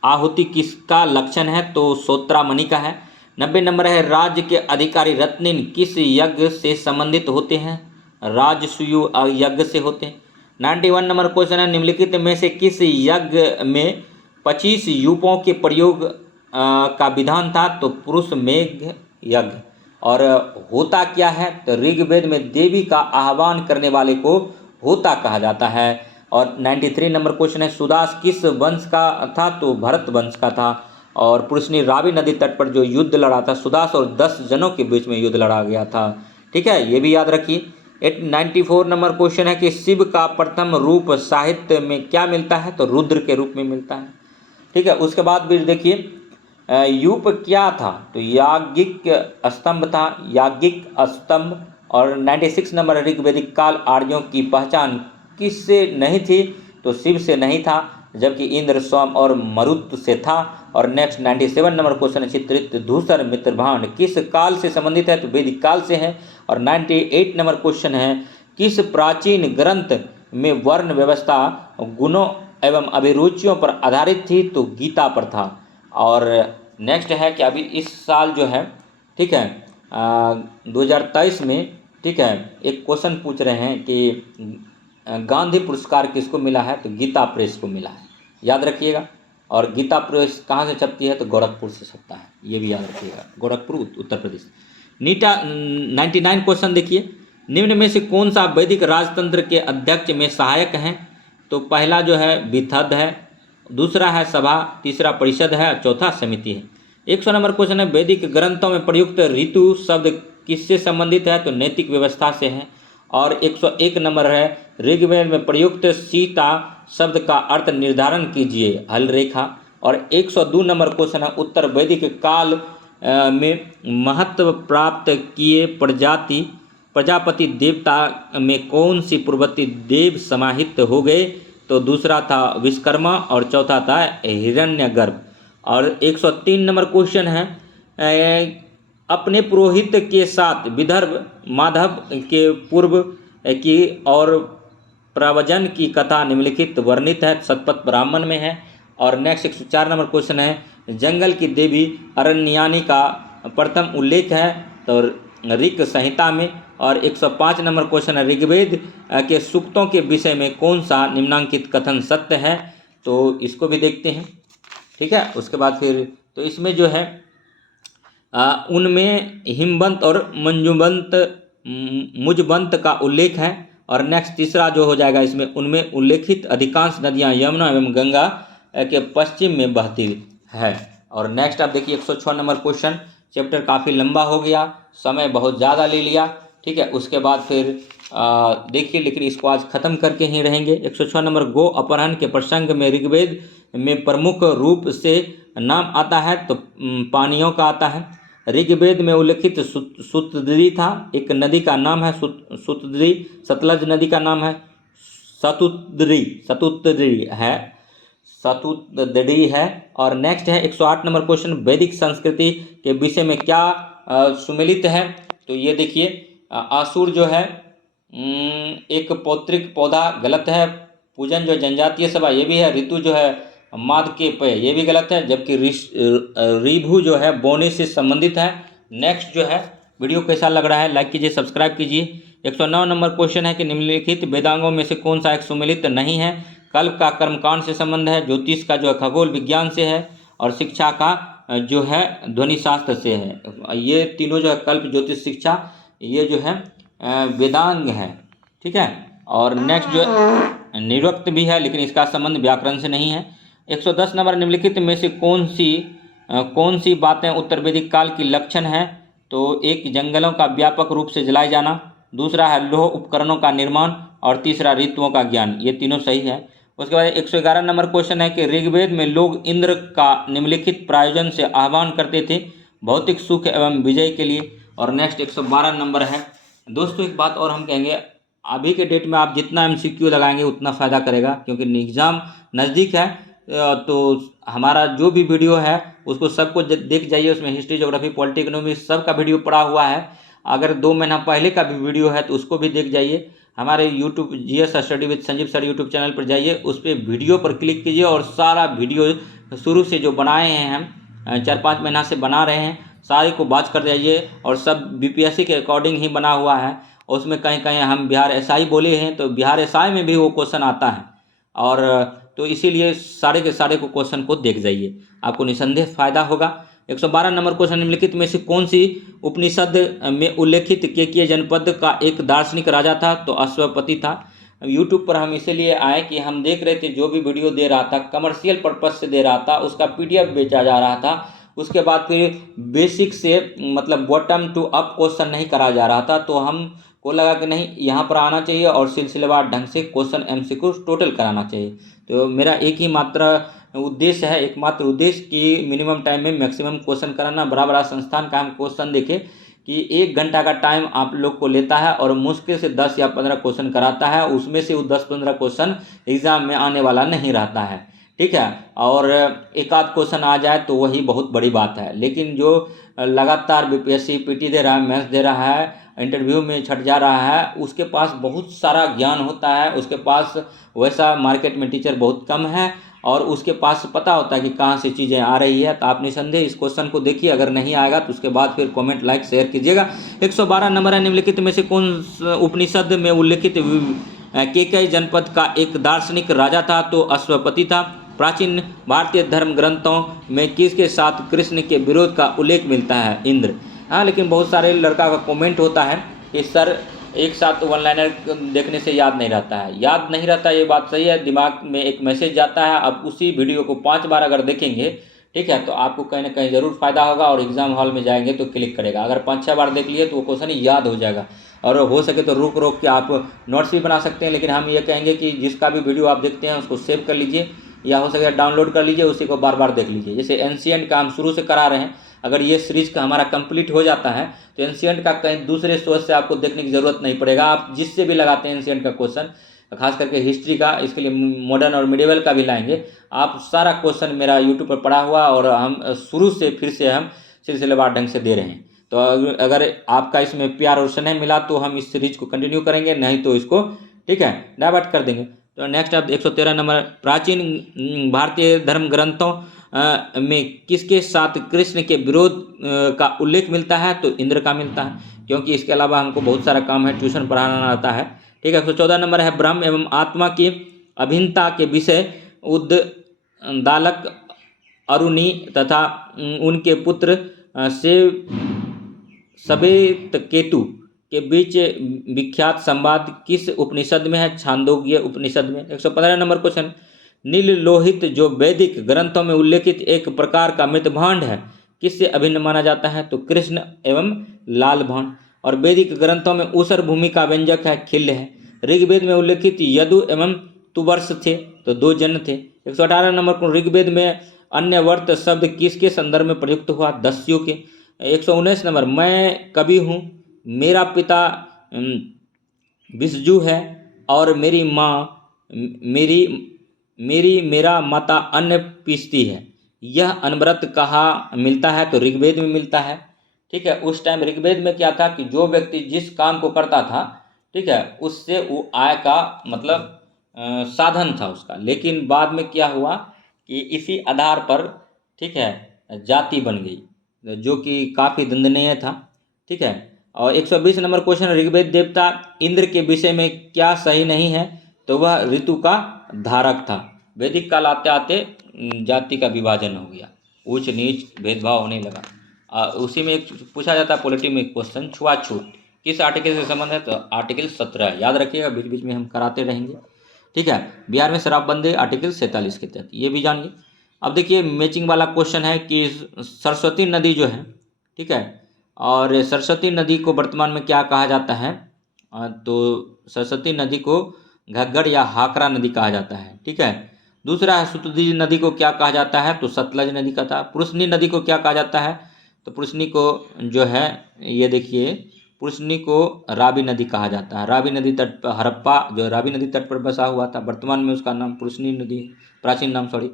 आहुति किसका लक्षण है, तो सोत्रामणि का है। 90 नंबर है, राज्य के अधिकारी रत्निन किस यज्ञ से संबंधित होते हैं, राजसूय यज्ञ से होते हैं। 91 नंबर क्वेश्चन है, निम्नलिखित में से किस यज्ञ में 25 यूपों के प्रयोग का विधान था, तो पुरुष मेघ यज्ञ। और होता क्या है, तो ऋग्वेद में देवी का आह्वान करने वाले को होता कहा जाता है। और 93 नंबर क्वेश्चन है, सुदास किस वंश का था, तो भरत वंश का था। और पुरुष ने रावी नदी तट पर जो युद्ध लड़ा था, सुदास और 10 जनों के बीच में युद्ध लड़ा गया था, ठीक है, ये भी याद रखिए। 94 नंबर क्वेश्चन है कि शिव का प्रथम रूप साहित्य में क्या मिलता है, तो रुद्र के रूप में मिलता है, ठीक है। उसके बाद भी देखिए यूप क्या था, तो याज्ञिक स्तंभ था, याज्ञिक स्तंभ। और 96 नंबर ऋग्वेदिक काल आर्यों की पहचान किससे नहीं थी, तो शिव से नहीं था, जबकि इंद्र, सोम और मरुत से था। और नेक्स्ट 97 नंबर क्वेश्चन है, चित्रित धूसर मित्रभांड किस काल से संबंधित है, तो वैदिक काल से है। और 98 नंबर क्वेश्चन है, किस प्राचीन ग्रंथ में वर्ण व्यवस्था गुणों एवं अभिरुचियों पर आधारित थी, तो गीता पर था। और नेक्स्ट है कि अभी इस साल जो है, ठीक है, 2023 में, ठीक है, एक क्वेश्चन पूछ रहे हैं कि गांधी पुरस्कार किसको मिला है, तो गीता प्रेस को मिला है, याद रखिएगा। और गीता प्रेस कहाँ से छपती है, तो गोरखपुर से छपता है, ये भी याद रखिएगा, गोरखपुर, उत्तर प्रदेश। 99 क्वेश्चन देखिए, निम्न में से कौन सा वैदिक राजतंत्र के अध्यक्ष में सहायक हैं, तो पहला जो है विथद है, दूसरा है सभा, तीसरा परिषद है, चौथा समिति है। 100 नंबर क्वेश्चन है, वैदिक ग्रंथों में प्रयुक्त ऋतु शब्द किससे संबंधित है, तो नैतिक व्यवस्था से है। और 101 नंबर है, ऋग्वेद में प्रयुक्त सीता शब्द का अर्थ निर्धारण कीजिए, हल रेखा। और 102 नंबर क्वेश्चन है, उत्तर वैदिक काल में महत्व प्राप्त किए प्रजापति देवता में कौन सी पूर्ववर्ती देव समाहित हो गए, तो दूसरा था विश्वकर्मा और चौथा था हिरण्यगर्भ। और 103 नंबर क्वेश्चन है, अपने पुरोहित के साथ विदर्भ माधव के पूर्व की और प्रवचन की कथा निम्नलिखित वर्णित है, शतपथ ब्राह्मण में है। और नेक्स्ट 104 नंबर क्वेश्चन है, जंगल की देवी अरण्यानी का प्रथम उल्लेख है तो ऋक संहिता में। और 105 नंबर क्वेश्चन है, ऋग्वेद के सूक्तों के विषय में कौन सा निम्नांकित कथन सत्य है, तो इसको भी देखते हैं। ठीक है, उसके बाद फिर तो इसमें जो है उनमें हिमवंत और मुजबंत का उल्लेख है। और नेक्स्ट तीसरा जो हो जाएगा इसमें, उनमें उल्लेखित अधिकांश नदियां यमुना एवं गंगा के पश्चिम में बहती है। और नेक्स्ट आप देखिए 106 नंबर क्वेश्चन, चैप्टर काफ़ी लंबा हो गया, समय बहुत ज़्यादा ले लिया। ठीक है, उसके बाद फिर देखिए, लेकिन इसको आज ख़त्म करके ही रहेंगे। 106 नंबर, गो अपहरण के प्रसंग में ऋग्वेद में प्रमुख रूप से नाम आता है तो पानियों का आता है। ऋग्वेद में उल्लिखित सूतद्री था, एक नदी का नाम है सूतद्री। सतलज नदी का नाम है सतुतद्री है। और नेक्स्ट है 108 नंबर क्वेश्चन, वैदिक संस्कृति के विषय में क्या सुमेलित है, तो ये देखिए, आसुर जो है एक पौत्रिक पौधा, गलत है। पूजन जो जनजातीय सभा, ये भी है। ऋतु जो है माद के पेय, ये भी गलत है। जबकि ऋभु जो है बोने से संबंधित है। नेक्स्ट जो है, वीडियो कैसा लग रहा है लाइक कीजिए, सब्सक्राइब कीजिए। 109 नंबर क्वेश्चन है कि निम्नलिखित वेदांगों में से कौन सा एक सुमेलित नहीं है। कल्प का कर्मकांड से संबंध है, ज्योतिष का जो है खगोल विज्ञान से है, और शिक्षा का जो है ध्वनि शास्त्र से है। ये तीनों जो है, कल्प, ज्योतिष, शिक्षा, ये जो है वेदांग है। ठीक है, और नेक्स्ट जो है निरुक्त भी है, लेकिन इसका संबंध व्याकरण से नहीं है। 110 नंबर, निम्नलिखित में से कौन सी बातें उत्तर वैदिक काल की लक्षण है, तो एक जंगलों का व्यापक रूप से जलाए जाना, दूसरा है लौह उपकरणों का निर्माण, और तीसरा ऋतुओं का ज्ञान। ये तीनों सही है। उसके बाद 111 नंबर क्वेश्चन है कि ऋग्वेद में लोग इंद्र का निम्नलिखित प्रायोजन से आह्वान करते थे, भौतिक सुख एवं विजय के लिए। और नेक्स्ट 112 नंबर है। दोस्तों एक बात और हम कहेंगे, अभी के डेट में आप जितना MCQ लगाएंगे उतना फ़ायदा करेगा, क्योंकि एग्ज़ाम नज़दीक है। तो हमारा जो भी वीडियो है उसको सबको देख जाइए, उसमें हिस्ट्री, ज्योग्राफी, पॉलिटी, इकोनॉमी सब का वीडियो पड़ा हुआ है। अगर 2 महीना पहले का भी वीडियो है तो उसको भी देख जाइए। हमारे YouTube GS study with Sanjeev sir YouTube channel पर जाइए, उस पर वीडियो पर क्लिक कीजिए और सारा वीडियो शुरू से जो बनाए हैं हम 4-5 महीना से बना रहे हैं, सारे को बात कर जाइए। और सब BPSC के अकॉर्डिंग ही बना हुआ है। उसमें कहीं कहीं हम बिहार SI बोले हैं तो बिहार SI में भी वो क्वेश्चन आता है। और तो इसीलिए सारे के सारे को क्वेश्चन को देख जाइए, आपको निसंदेह फायदा होगा। 112 नंबर क्वेश्चन, निम्नलिखित में से कौन सी उपनिषद में उल्लेखित केकय जनपद का एक दार्शनिक राजा था, तो अश्वपति था। यूट्यूब पर हम इसीलिए आए कि हम देख रहे थे जो भी वीडियो दे रहा था कमर्शियल पर्पज से दे रहा था, उसका PDF बेचा जा रहा था। उसके बाद फिर बेसिक से मतलब बॉटम टू अप क्वेश्चन नहीं करा जा रहा था, तो हम को लगा कि नहीं, यहाँ पर आना चाहिए और सिलसिलेवार ढंग से क्वेश्चन MCQ टोटल कराना चाहिए। तो मेरा एक ही मात्र उद्देश्य है, एकमात्र उद्देश्य कि मिनिमम टाइम में मैक्सिमम क्वेश्चन कराना। बड़ा बड़ा संस्थान का हम क्वेश्चन देखें कि 1 घंटा का टाइम आप लोग को लेता है और मुश्किल से 10 या 15 क्वेश्चन कराता है, उसमें से वो 10-15 क्वेश्चन एग्ज़ाम में आने वाला नहीं रहता है। ठीक है, और एक आध क्वेश्चन आ जाए तो वही बहुत बड़ी बात है। लेकिन जो लगातार BPSC PT दे रहा है, मेंस दे रहा है, इंटरव्यू में छट जा रहा है, उसके पास बहुत सारा ज्ञान होता है, उसके पास वैसा मार्केट में टीचर बहुत कम है, और उसके पास पता होता है कि कहाँ से चीज़ें आ रही है। तो आप निसंदेह इस क्वेश्चन को देखिए, अगर नहीं आएगा तो उसके बाद फिर कमेंट, लाइक, शेयर कीजिएगा। 112 नंबर है, निम्नलिखित में से कौन उपनिषद में उल्लिखित केकय जनपद का एक दार्शनिक राजा था, तो अश्वपति था। प्राचीन भारतीय धर्म ग्रंथों में किसके साथ कृष्ण के विरोध का उल्लेख मिलता है, इंद्र। हाँ, लेकिन बहुत सारे लड़का का कमेंट होता है कि सर एक साथ 1 लाइनर देखने से याद नहीं रहता है। याद नहीं रहता, ये बात सही है, दिमाग में एक मैसेज जाता है। आप उसी वीडियो को 5 बार अगर देखेंगे, ठीक है, तो आपको कहीं ना कहीं ज़रूर फायदा होगा और एग्जाम हॉल में जाएंगे तो क्लिक करेगा। अगर 5-6 बार देख लिए तो वो क्वेश्चन याद हो जाएगा। और हो सके तो रुक रोक के आप नोट्स भी बना सकते हैं, लेकिन हम ये कहेंगे कि जिसका भी वीडियो आप देखते हैं उसको सेव कर लीजिए, या हो सके डाउनलोड कर लीजिए, उसी को बार बार देख लीजिए। जैसे एंशिएंट का हम शुरू से करा रहे हैं, अगर ये सीरीज का हमारा कंप्लीट हो जाता है तो एंशिएंट का कहीं दूसरे सोर्स से आपको देखने की ज़रूरत नहीं पड़ेगा। आप जिससे भी लगाते हैं एंशिएंट का क्वेश्चन, खास करके हिस्ट्री का, इसके लिए मॉडर्न और मिडिवल का भी लाएंगे। आप सारा क्वेश्चन मेरा यूट्यूब पर पड़ा हुआ और हम शुरू से फिर से हम सिलसिलेवार ढंग से दे रहे हैं। तो अगर आपका इसमें प्यार और स्नेह मिला तो हम इस सीरीज को कंटिन्यू करेंगे, नहीं तो इसको ठीक है डाइवर्ट कर देंगे। तो नेक्स्ट अब 113 नंबर, प्राचीन भारतीय धर्म ग्रंथों में किसके साथ कृष्ण के विरोध का उल्लेख मिलता है? तो इंद्र का मिलता है, क्योंकि इसके अलावा हमको बहुत सारा काम है, ट्यूशन पढ़ाना आता है। ठीक है। 114 नंबर है, ब्रह्म एवं आत्मा की अभिन्नता के विषय उद्दालक अरुणी तथा उनके पुत्र श्वेतकेतु के बीच विख्यात संवाद किस उपनिषद में है? छांदोग्य उपनिषद में। 115 नंबर क्वेश्चन, नील लोहित जो वैदिक ग्रंथों में उल्लेखित एक प्रकार का मृत भांड है, किससे अभिन्न माना जाता है? तो कृष्ण एवं लाल भांड। और वैदिक ग्रंथों में ऊसर भूमि का व्यंजक है खिल्ल है। ऋग्वेद में उल्लेखित यदु एवं तुवर्ष थे, तो 2 जन थे। 118 नंबर को, ऋग्वेद में अन्य वर्त शब्द किसके संदर्भ में प्रयुक्त हुआ? दस्यु के। 119 नंबर, मैं कवि हूँ, मेरा पिता विषजू है और मेरी माँ मेरा माता अन्न पीसती है, यह अनवरत कहाँ मिलता है? तो ऋग्वेद में मिलता है। ठीक है। उस टाइम ऋग्वेद में क्या था कि जो व्यक्ति जिस काम को करता था, ठीक है, उससे वो आय का मतलब साधन था उसका। लेकिन बाद में क्या हुआ कि इसी आधार पर ठीक है जाति बन गई, जो कि काफ़ी दंडनीय था। ठीक है। और 120 नंबर क्वेश्चन, ऋग्वेद देवता इंद्र के विषय में क्या सही नहीं है? तो वह ऋतु का धारक था। वैदिक काल आते आते जाति का विभाजन हो गया, ऊंच नीच भेदभाव होने लगा। उसी में एक पूछा जाता है पॉलिटी में क्वेश्चन, छुआछूत किस आर्टिकल से संबंध है? तो आर्टिकल 17 याद रखिएगा, बीच बीच में हम कराते रहेंगे। ठीक है। बिहार में शराबबंदी आर्टिकल 47 के तहत, ये भी जानिए। अब देखिए मैचिंग वाला क्वेश्चन है कि सरस्वती नदी जो है, ठीक है, और सरस्वती नदी को वर्तमान में क्या कहा जाता है? तो सरस्वती नदी को घग्गर या हाकरा नदी कहा जाता है। ठीक है। दूसरा है सतलुज नदी को क्या कहा जाता है? तो सतलज नदी का था। पुरुषनी नदी को क्या कहा जाता है? तो पुरुषनी को जो है, ये देखिए, पुरुषनी को रावी नदी कहा जाता है। रावी नदी तट पर हड़प्पा जो रावी नदी तट पर बसा हुआ था, वर्तमान में उसका नाम पुरुषनी नदी, प्राचीन नाम सॉरी।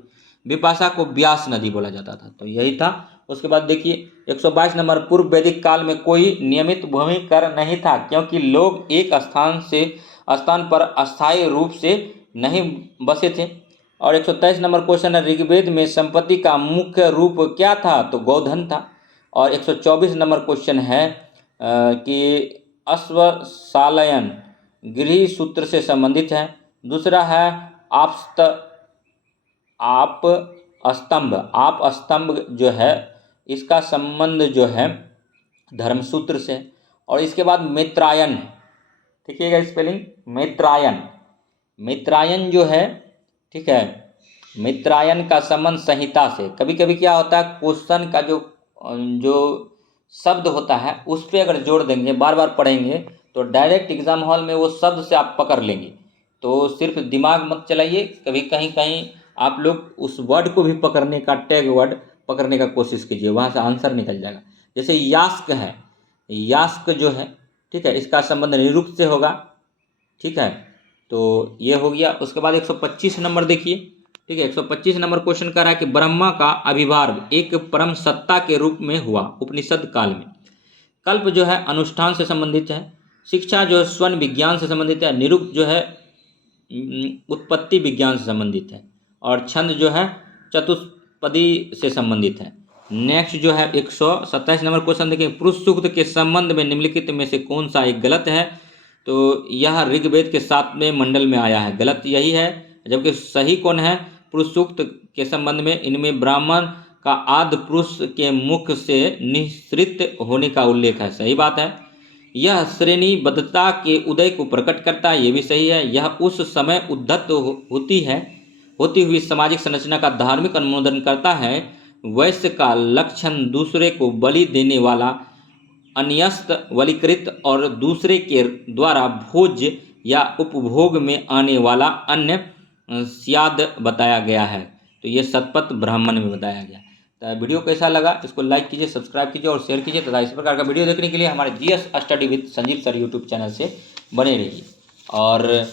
बिपाशा को ब्यास नदी बोला जाता था। तो यही था। उसके बाद देखिए 122 नंबर, पूर्व वैदिक काल में कोई नियमित भूमि कर नहीं था, क्योंकि लोग एक स्थान से स्थान पर अस्थायी रूप से नहीं बसे थे। और 123 नंबर क्वेश्चन है, ऋग्वेद में संपत्ति का मुख्य रूप क्या था? तो गोधन था। और 124 नंबर क्वेश्चन है कि अश्वशालयन गृह सूत्र से संबंधित है। दूसरा है आप स्तंभ जो है, इसका संबंध जो है धर्मसूत्र से। और इसके बाद मित्रायन, ठीक है स्पेलिंग, मित्रायन जो है, ठीक है, मित्रायन का संबंध संहिता से। कभी कभी क्या होता है, क्वेश्चन का जो शब्द होता है उस पर अगर जोड़ देंगे, बार बार पढ़ेंगे, तो डायरेक्ट एग्जाम हॉल में वो शब्द से आप पकड़ लेंगे। तो सिर्फ दिमाग मत चलाइए, कभी कहीं कहीं आप लोग उस वर्ड को भी पकड़ने का, टैग वर्ड पकड़ने का कोशिश कीजिए, वहाँ से आंसर निकल जाएगा। जैसे यास्क है, यास्क जो है, ठीक है, इसका संबंध निरुक्त से होगा। ठीक है। तो ये हो गया। उसके बाद 125 नंबर देखिए। ठीक है। 125 नंबर क्वेश्चन कर रहा है कि ब्रह्मा का आविर्भाव एक परम सत्ता के रूप में हुआ उपनिषद काल में। कल्प जो है अनुष्ठान से संबंधित है। शिक्षा जो है स्वर्ण विज्ञान से संबंधित है। निरुक्त जो है उत्पत्ति विज्ञान से संबंधित है। और छंद जो है चतुष्पदी से संबंधित है। नेक्स्ट जो है 127 नंबर क्वेश्चन देखिए, पुरुष सूक्त के संबंध में निम्नलिखित में से कौन सा एक गलत है? तो यह ऋग्वेद के 7वें मंडल में आया है, गलत यही है। जबकि सही कौन है? पुरुष सूक्त के संबंध में इनमें ब्राह्मण का आदि पुरुष के मुख से निःसृत होने का उल्लेख है, सही बात है। यह श्रेणीबद्धता के उदय को प्रकट करता है, ये भी सही है। यह उस समय उद्धत होती हुई सामाजिक संरचना का धार्मिक अनुमोदन करता है। वैश्य का लक्षण दूसरे को बलि देने वाला, अन्यस्त बलिकृत और दूसरे के द्वारा भोज्य या उपभोग में आने वाला अन्य स्याद बताया गया है। तो ये शतपथ ब्राह्मण में बताया गया। तो वीडियो कैसा लगा इसको लाइक कीजिए, सब्सक्राइब कीजिए और शेयर कीजिए तथा इस प्रकार का वीडियो देखने के लिए हमारे GS study with Sanjeev sir YouTube channel से बने रहिए। और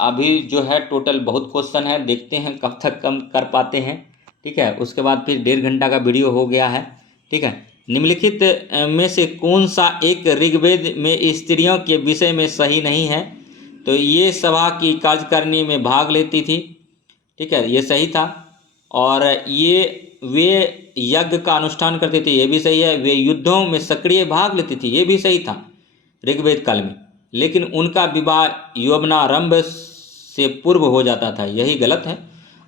अभी जो है टोटल बहुत क्वेश्चन है, देखते हैं कब तक कम कर पाते हैं। ठीक है। उसके बाद फिर 1.5 घंटा का वीडियो हो गया है। ठीक है। निम्नलिखित में से कौन सा एक ऋग्वेद में स्त्रियों के विषय में सही नहीं है? तो ये सभा की कार्यकारिणी में भाग लेती थी, ठीक है, ये सही था। और ये वे यज्ञ का अनुष्ठान करते थे, ये भी सही है। वे युद्धों में सक्रिय भाग लेती थी, ये भी सही था ऋग्वेद काल में। लेकिन उनका विवाह यौवनारंभ से पूर्व हो जाता था, यही गलत है।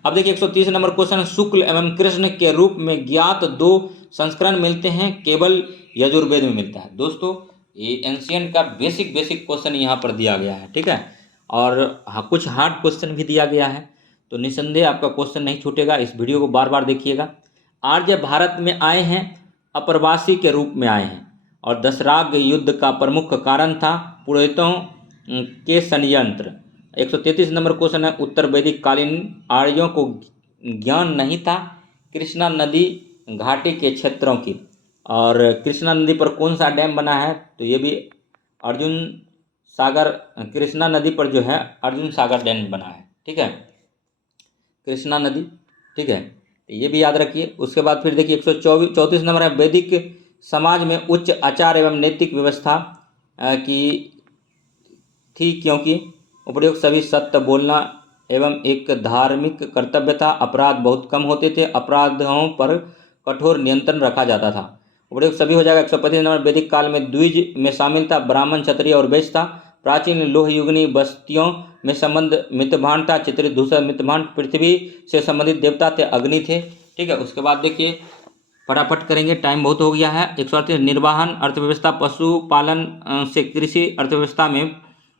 अब देखिए 130 नंबर क्वेश्चन, शुक्ल एवं कृष्ण के रूप में ज्ञात 2 संस्करण मिलते हैं, केवल यजुर्वेद में मिलता है। दोस्तों ये एंशियंट का बेसिक क्वेश्चन यहाँ पर दिया गया है, ठीक है। और हाँ, कुछ हार्ड क्वेश्चन भी दिया गया है, तो निसंदेह आपका क्वेश्चन नहीं छूटेगा। इस वीडियो को बार बार देखिएगा। आर्य भारत में आए हैं, अप्रवासी के रूप में आए हैं, और दशराग युद्ध का प्रमुख कारण था पुरोहितों के षड्यंत्र। 133 नंबर क्वेश्चन है, उत्तर वैदिक कालीन आर्यों को ज्ञान नहीं था कृष्णा नदी घाटी के क्षेत्रों की। और कृष्णा नदी पर कौन सा डैम बना है? तो ये भी अर्जुन सागर, कृष्णा नदी पर जो है अर्जुन सागर डैम बना है, ठीक है, कृष्णा नदी, ठीक है, तो ये भी याद रखिए। उसके बाद फिर देखिए 134 नंबर है, वैदिक समाज में उच्च आचार एवं नैतिक व्यवस्था की थी क्योंकि उपयुक्त सभी सत्य बोलना एवं एक धार्मिक कर्तव्य था। अपराध बहुत कम होते थे, अपराधों पर कठोर नियंत्रण रखा जाता था। उपयुक्त सभी हो जाएगा। 125 नंबर, वैदिक काल में द्विज में शामिल था, ब्राह्मण क्षत्रिय और वैश्य था। प्राचीन लोहयुगनी बस्तियों में संबंध मितभांड था, चित्रित धूसर मितभांड पृथ्वी से संबंधित देवता थे, अग्नि थे, ठीक है। उसके बाद देखिए फटाफट करेंगे, टाइम बहुत हो गया है। 138 निर्वाहन अर्थव्यवस्था, पशुपालन से कृषि अर्थव्यवस्था में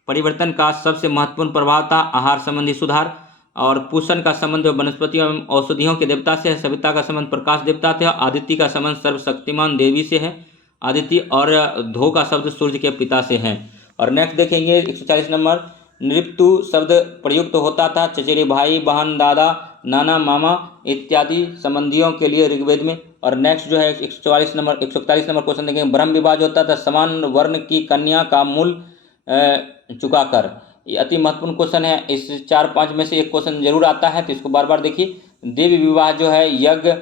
परिवर्तन का सबसे महत्वपूर्ण प्रभाव था। आहार संबंधी सुधार और पोषण का संबंध वनस्पतियों एवं औषधियों के देवता से है। सभ्यता का संबंध प्रकाश देवता से। आदित्य का संबंध सर्वशक्तिमान देवी से है, आदित्य। और धो का शब्द सूर्य के पिता से है। और नेक्स्ट देखेंगे 140 नंबर, नृप्तु शब्द प्रयुक्त होता था चचेरे भाई, बहन, दादा, नाना, मामा इत्यादि संबंधियों के लिए ऋग्वेद में। और नेक्स्ट जो है 141 नंबर 141 नंबर क्वेश्चन देखेंगे, ब्रह्म विवाह जो होता था समान वर्ण की कन्या का मूल चुकाकर। ये अति महत्वपूर्ण क्वेश्चन है, इस 4-5 में से एक क्वेश्चन जरूर आता है, तो इसको बार बार देखिए। देवी विवाह जो है यज्ञ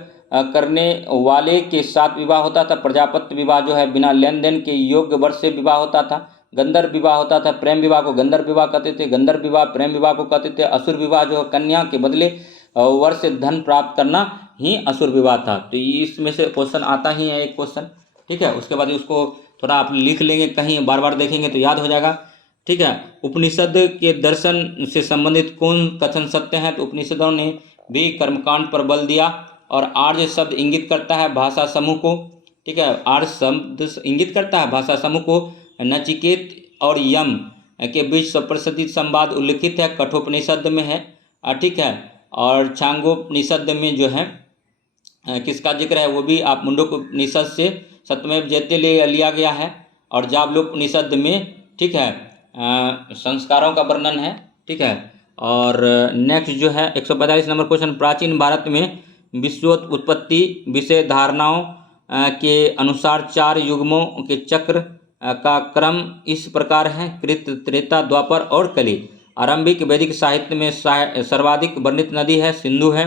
करने वाले के साथ विवाह होता था। प्रजापत्य विवाह जो है बिना लेन देन के योग्य वर्ष से विवाह होता था। गंधर्व विवाह होता था, प्रेम विवाह को गंधर्व विवाह कहते थे, गंधर्व विवाह प्रेम विवाह को कहते थे। असुर विवाह जो कन्या के बदले वर से धन प्राप्त करना ही असुर विवाह था। तो इसमें से क्वेश्चन आता ही है एक क्वेश्चन, ठीक है। उसके बाद उसको थोड़ा आप लिख लेंगे, कहीं बार बार देखेंगे तो याद हो जाएगा, ठीक है। उपनिषद के दर्शन से संबंधित कौन कथन सत्य है? तो उपनिषदों ने भी कर्मकांड पर बल दिया। और आर्य शब्द इंगित करता है भाषा समूह को, ठीक है, आर्य शब्द इंगित करता है भाषा समूह को। नचिकेत और यम के बीच सप्रसिद्ध संवाद उल्लिखित है, कठोपनिषद में है, ठीक है। और छांगोपनिषद में जो है किसका जिक्र है? वो भी आप मुंडकोपनिषद से सत्यमेव जयते लिया गया है। और जाबलोपनिषद में, ठीक है, संस्कारों का वर्णन है, ठीक है। और नेक्स्ट जो है 145 नंबर क्वेश्चन, प्राचीन भारत में विश्वोत्पत्ति विषय धारणाओं के अनुसार 4 युगमों के चक्र का क्रम इस प्रकार है, कृत, त्रेता, द्वापर और कली। आरंभिक वैदिक साहित्य में सर्वाधिक वर्णित नदी है सिंधु है।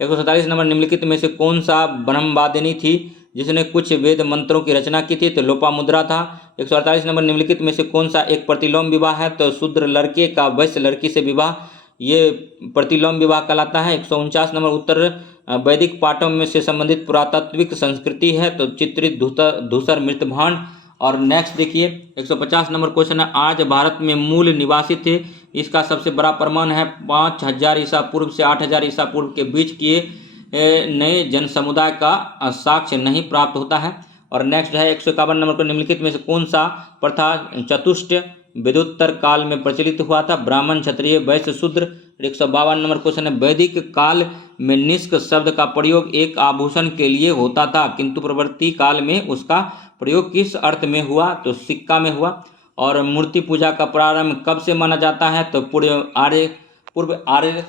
147 नंबर, निम्नलिखित में से कौन सा ब्रह्मवादिनी थी जिसने कुछ वेद मंत्रों की रचना की थी? तो लोपामुद्रा था। 148 नंबर, निम्नलिखित में से कौन सा एक प्रतिलोम विवाह है? तो शूद्र लड़के का वैश्य लड़की से विवाह, ये प्रतिलोम विवाह कहलाता है। 149 नंबर, उत्तर वैदिक पाठों में से संबंधित पुरातात्विक संस्कृति है, तो चित्रित धूसर मृतभांड। और नेक्स्ट देखिए 150 नंबर क्वेश्चन है, आज भारत में मूल निवासी थे, इसका सबसे बड़ा प्रमाण है 5000 ईसा पूर्व से 8000 ईसा पूर्व के बीच किए नए जन समुदाय का साक्ष्य नहीं प्राप्त होता है। और नेक्स्ट है 151 नंबर को, निम्नलिखित में से कौन सा प्रथा चतुष्ट वेदोत्तर काल में प्रचलित हुआ था? ब्राह्मण, क्षत्रिय, वैश्य, शूद्र। 152 नंबर क्वेश्चन है, वैदिक काल में निष्क शब्द का प्रयोग एक आभूषण के लिए होता था, किंतु प्रवर्ती काल में उसका प्रयोग किस अर्थ में हुआ? तो सिक्का में हुआ। और मूर्ति पूजा का प्रारंभ कब से माना जाता है? तो पूर्व आर्य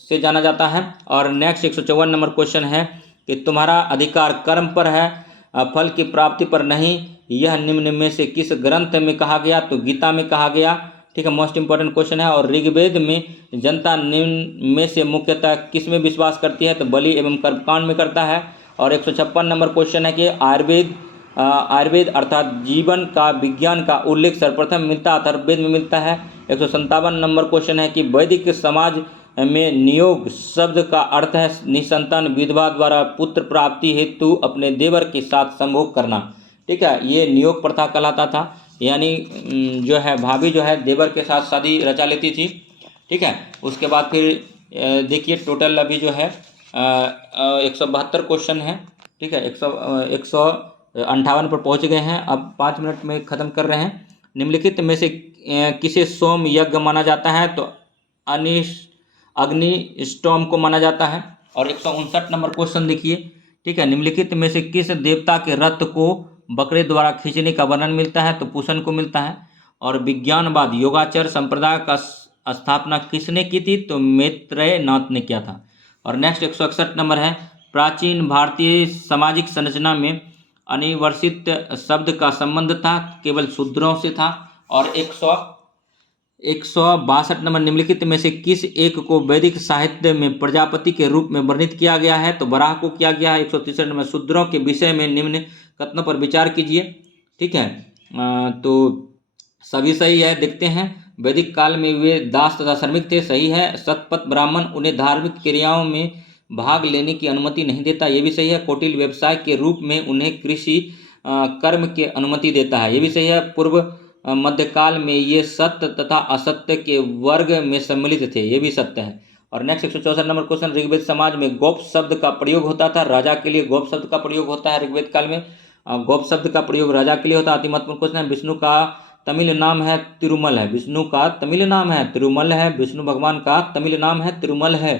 से जाना जाता है। और नेक्स्ट 154 नंबर क्वेश्चन है कि तुम्हारा अधिकार कर्म पर है, फल की प्राप्ति पर नहीं, यह निम्न में से किस ग्रंथ में कहा गया? तो गीता में कहा गया, ठीक है, मोस्ट इंपॉर्टेंट क्वेश्चन है। और ऋग्वेद में जनता निम्न में से मुख्यतः किस में विश्वास करती है? तो बलि एवं कर्मकांड में करता है। और 156 नंबर क्वेश्चन है कि आयुर्वेद अर्थात जीवन का विज्ञान का उल्लेख सर्वप्रथम मिलता अथर्ववेद में मिलता है। 157 नंबर क्वेश्चन है कि वैदिक समाज में नियोग शब्द का अर्थ है निसंतान विधवा द्वारा पुत्र प्राप्ति हेतु अपने देवर के साथ संभोग करना। ठीक है, ये नियोग प्रथा कहलाता था, यानी जो है भाभी जो है देवर के साथ शादी रचा लेती थी। ठीक है, उसके बाद फिर देखिए टोटल अभी जो है 172 क्वेश्चन है। ठीक है, 158 पर पहुंच गए हैं। अब 5 मिनट में ख़त्म कर रहे हैं। निम्नलिखित में से किसे सोम यज्ञ माना जाता है? तो अग्नि स्टोम को माना जाता है। और 159 नंबर क्वेश्चन देखिए। ठीक है, निम्नलिखित में से किस देवता के रथ को बकरे द्वारा खींचने का वर्णन मिलता है? तो पूषण को मिलता है। और विज्ञानवाद योगाचार संप्रदाय का स्थापना किसने की थी? तो मैत्रेय नाथ ने किया था। और नेक्स्ट 161 नंबर है, प्राचीन भारतीय सामाजिक संरचना में अनिवर्सित शब्द का संबंध था केवल शूद्रों से था। और 162 नंबर, निम्नलिखित में से किस एक को वैदिक साहित्य में प्रजापति के रूप में वर्णित किया गया है? तो वराह को किया गया है। 163 नंबर, शूद्रों के विषय में निम्न कथनों पर विचार कीजिए। ठीक है, तो सभी सही है। देखते हैं, वैदिक काल में वे दास तथा श्रमिक थे, सही है। शतपथ ब्राह्मण उन्हें धार्मिक क्रियाओं में भाग लेने की अनुमति नहीं देता, ये भी सही है। कौटिल्य व्यवसाय के रूप में उन्हें कृषि कर्म की अनुमति देता है, ये भी सही है। पूर्व मध्यकाल में ये सत्य तथा असत्य के वर्ग में सम्मिलित थे, ये भी सत्य है। और नेक्स्ट 164 नंबर क्वेश्चन, ऋग्वेद समाज में गोप शब्द का प्रयोग होता था, राजा के लिए गोप शब्द का प्रयोग होता है ऋग्वेद काल में। गोप शब्द का प्रयोग राजा के लिए होता है। अति महत्वपूर्ण क्वेश्चन है, विष्णु का तमिल नाम है तिरुमल है। विष्णु का तमिल नाम है तिरुमल है। विष्णु भगवान का तमिल नाम है तिरुमल है।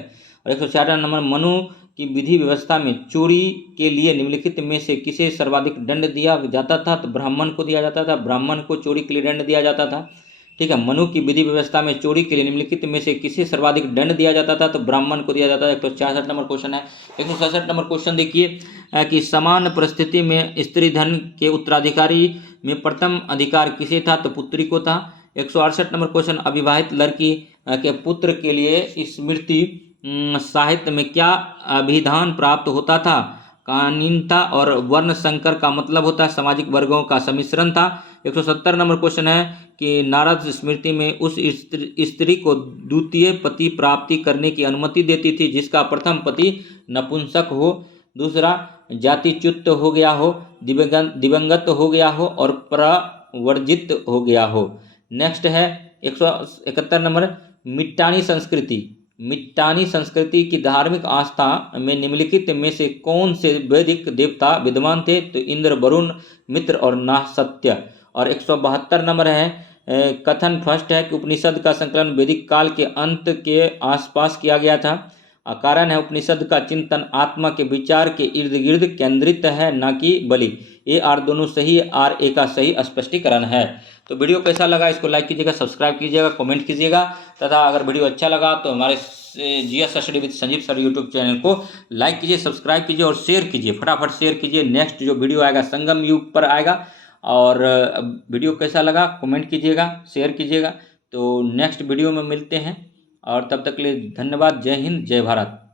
और 166 नंबर, मनु की विधि व्यवस्था में चोरी के लिए निम्नलिखित में से किसे सर्वाधिक दंड दिया जाता था? तो ब्राह्मण को दिया जाता था, ब्राह्मण को चोरी के लिए दंड दिया जाता था। ठीक है, मनु की विधि व्यवस्था में चोरी के लिए निम्नलिखित में से किसे सर्वाधिक दंड दिया जाता था? तो ब्राह्मण को दिया जाता था। 166 नंबर क्वेश्चन है। 167 नंबर क्वेश्चन देखिए कि समान परिस्थिति में स्त्री धन के उत्तराधिकारी में प्रथम अधिकार किसे था? तो पुत्री को था। 168 नंबर क्वेश्चन, अविवाहित लड़की के पुत्र के लिए स्मृति साहित्य में क्या अभिधान प्राप्त होता था? कानीनता और वर्ण संकर का मतलब होता है सामाजिक वर्गों का सम्मिश्रण था। 170 नंबर क्वेश्चन है कि नारद स्मृति में उस स्त्री को द्वितीय पति प्राप्ति करने की अनुमति देती थी जिसका प्रथम पति नपुंसक हो, दूसरा जातिच्युत हो गया हो, दिवंगत हो गया हो और प्रवर्जित हो गया हो। नेक्स्ट है 171 नंबर, मिट्टानी संस्कृति की धार्मिक आस्था में निम्नलिखित में से कौन से वैदिक देवता विद्यमान थे? तो इंद्र, वरुण, मित्र और नासत्य। और 172 नंबर है, कथन फर्स्ट है कि उपनिषद का संकलन वैदिक काल के अंत के आसपास किया गया था। कारण है उपनिषद का चिंतन आत्मा के विचार के इर्द गिर्द केंद्रित है, न कि बलि। ए आर दोनों सही, आर ए का सही स्पष्टीकरण है। तो वीडियो कैसा लगा इसको लाइक कीजिएगा, सब्सक्राइब कीजिएगा, कमेंट कीजिएगा तथा अगर वीडियो अच्छा लगा तो हमारे GS study with Sanjeev sir YouTube channel को लाइक कीजिए, सब्सक्राइब कीजिए और शेयर कीजिए, फटाफट शेयर कीजिए। नेक्स्ट जो वीडियो आएगा संगम युग पर आएगा। और वीडियो कैसा लगा कमेंट कीजिएगा, शेयर कीजिएगा। तो नेक्स्ट वीडियो में मिलते हैं और तब तक के लिए धन्यवाद। जय हिंद, जय भारत।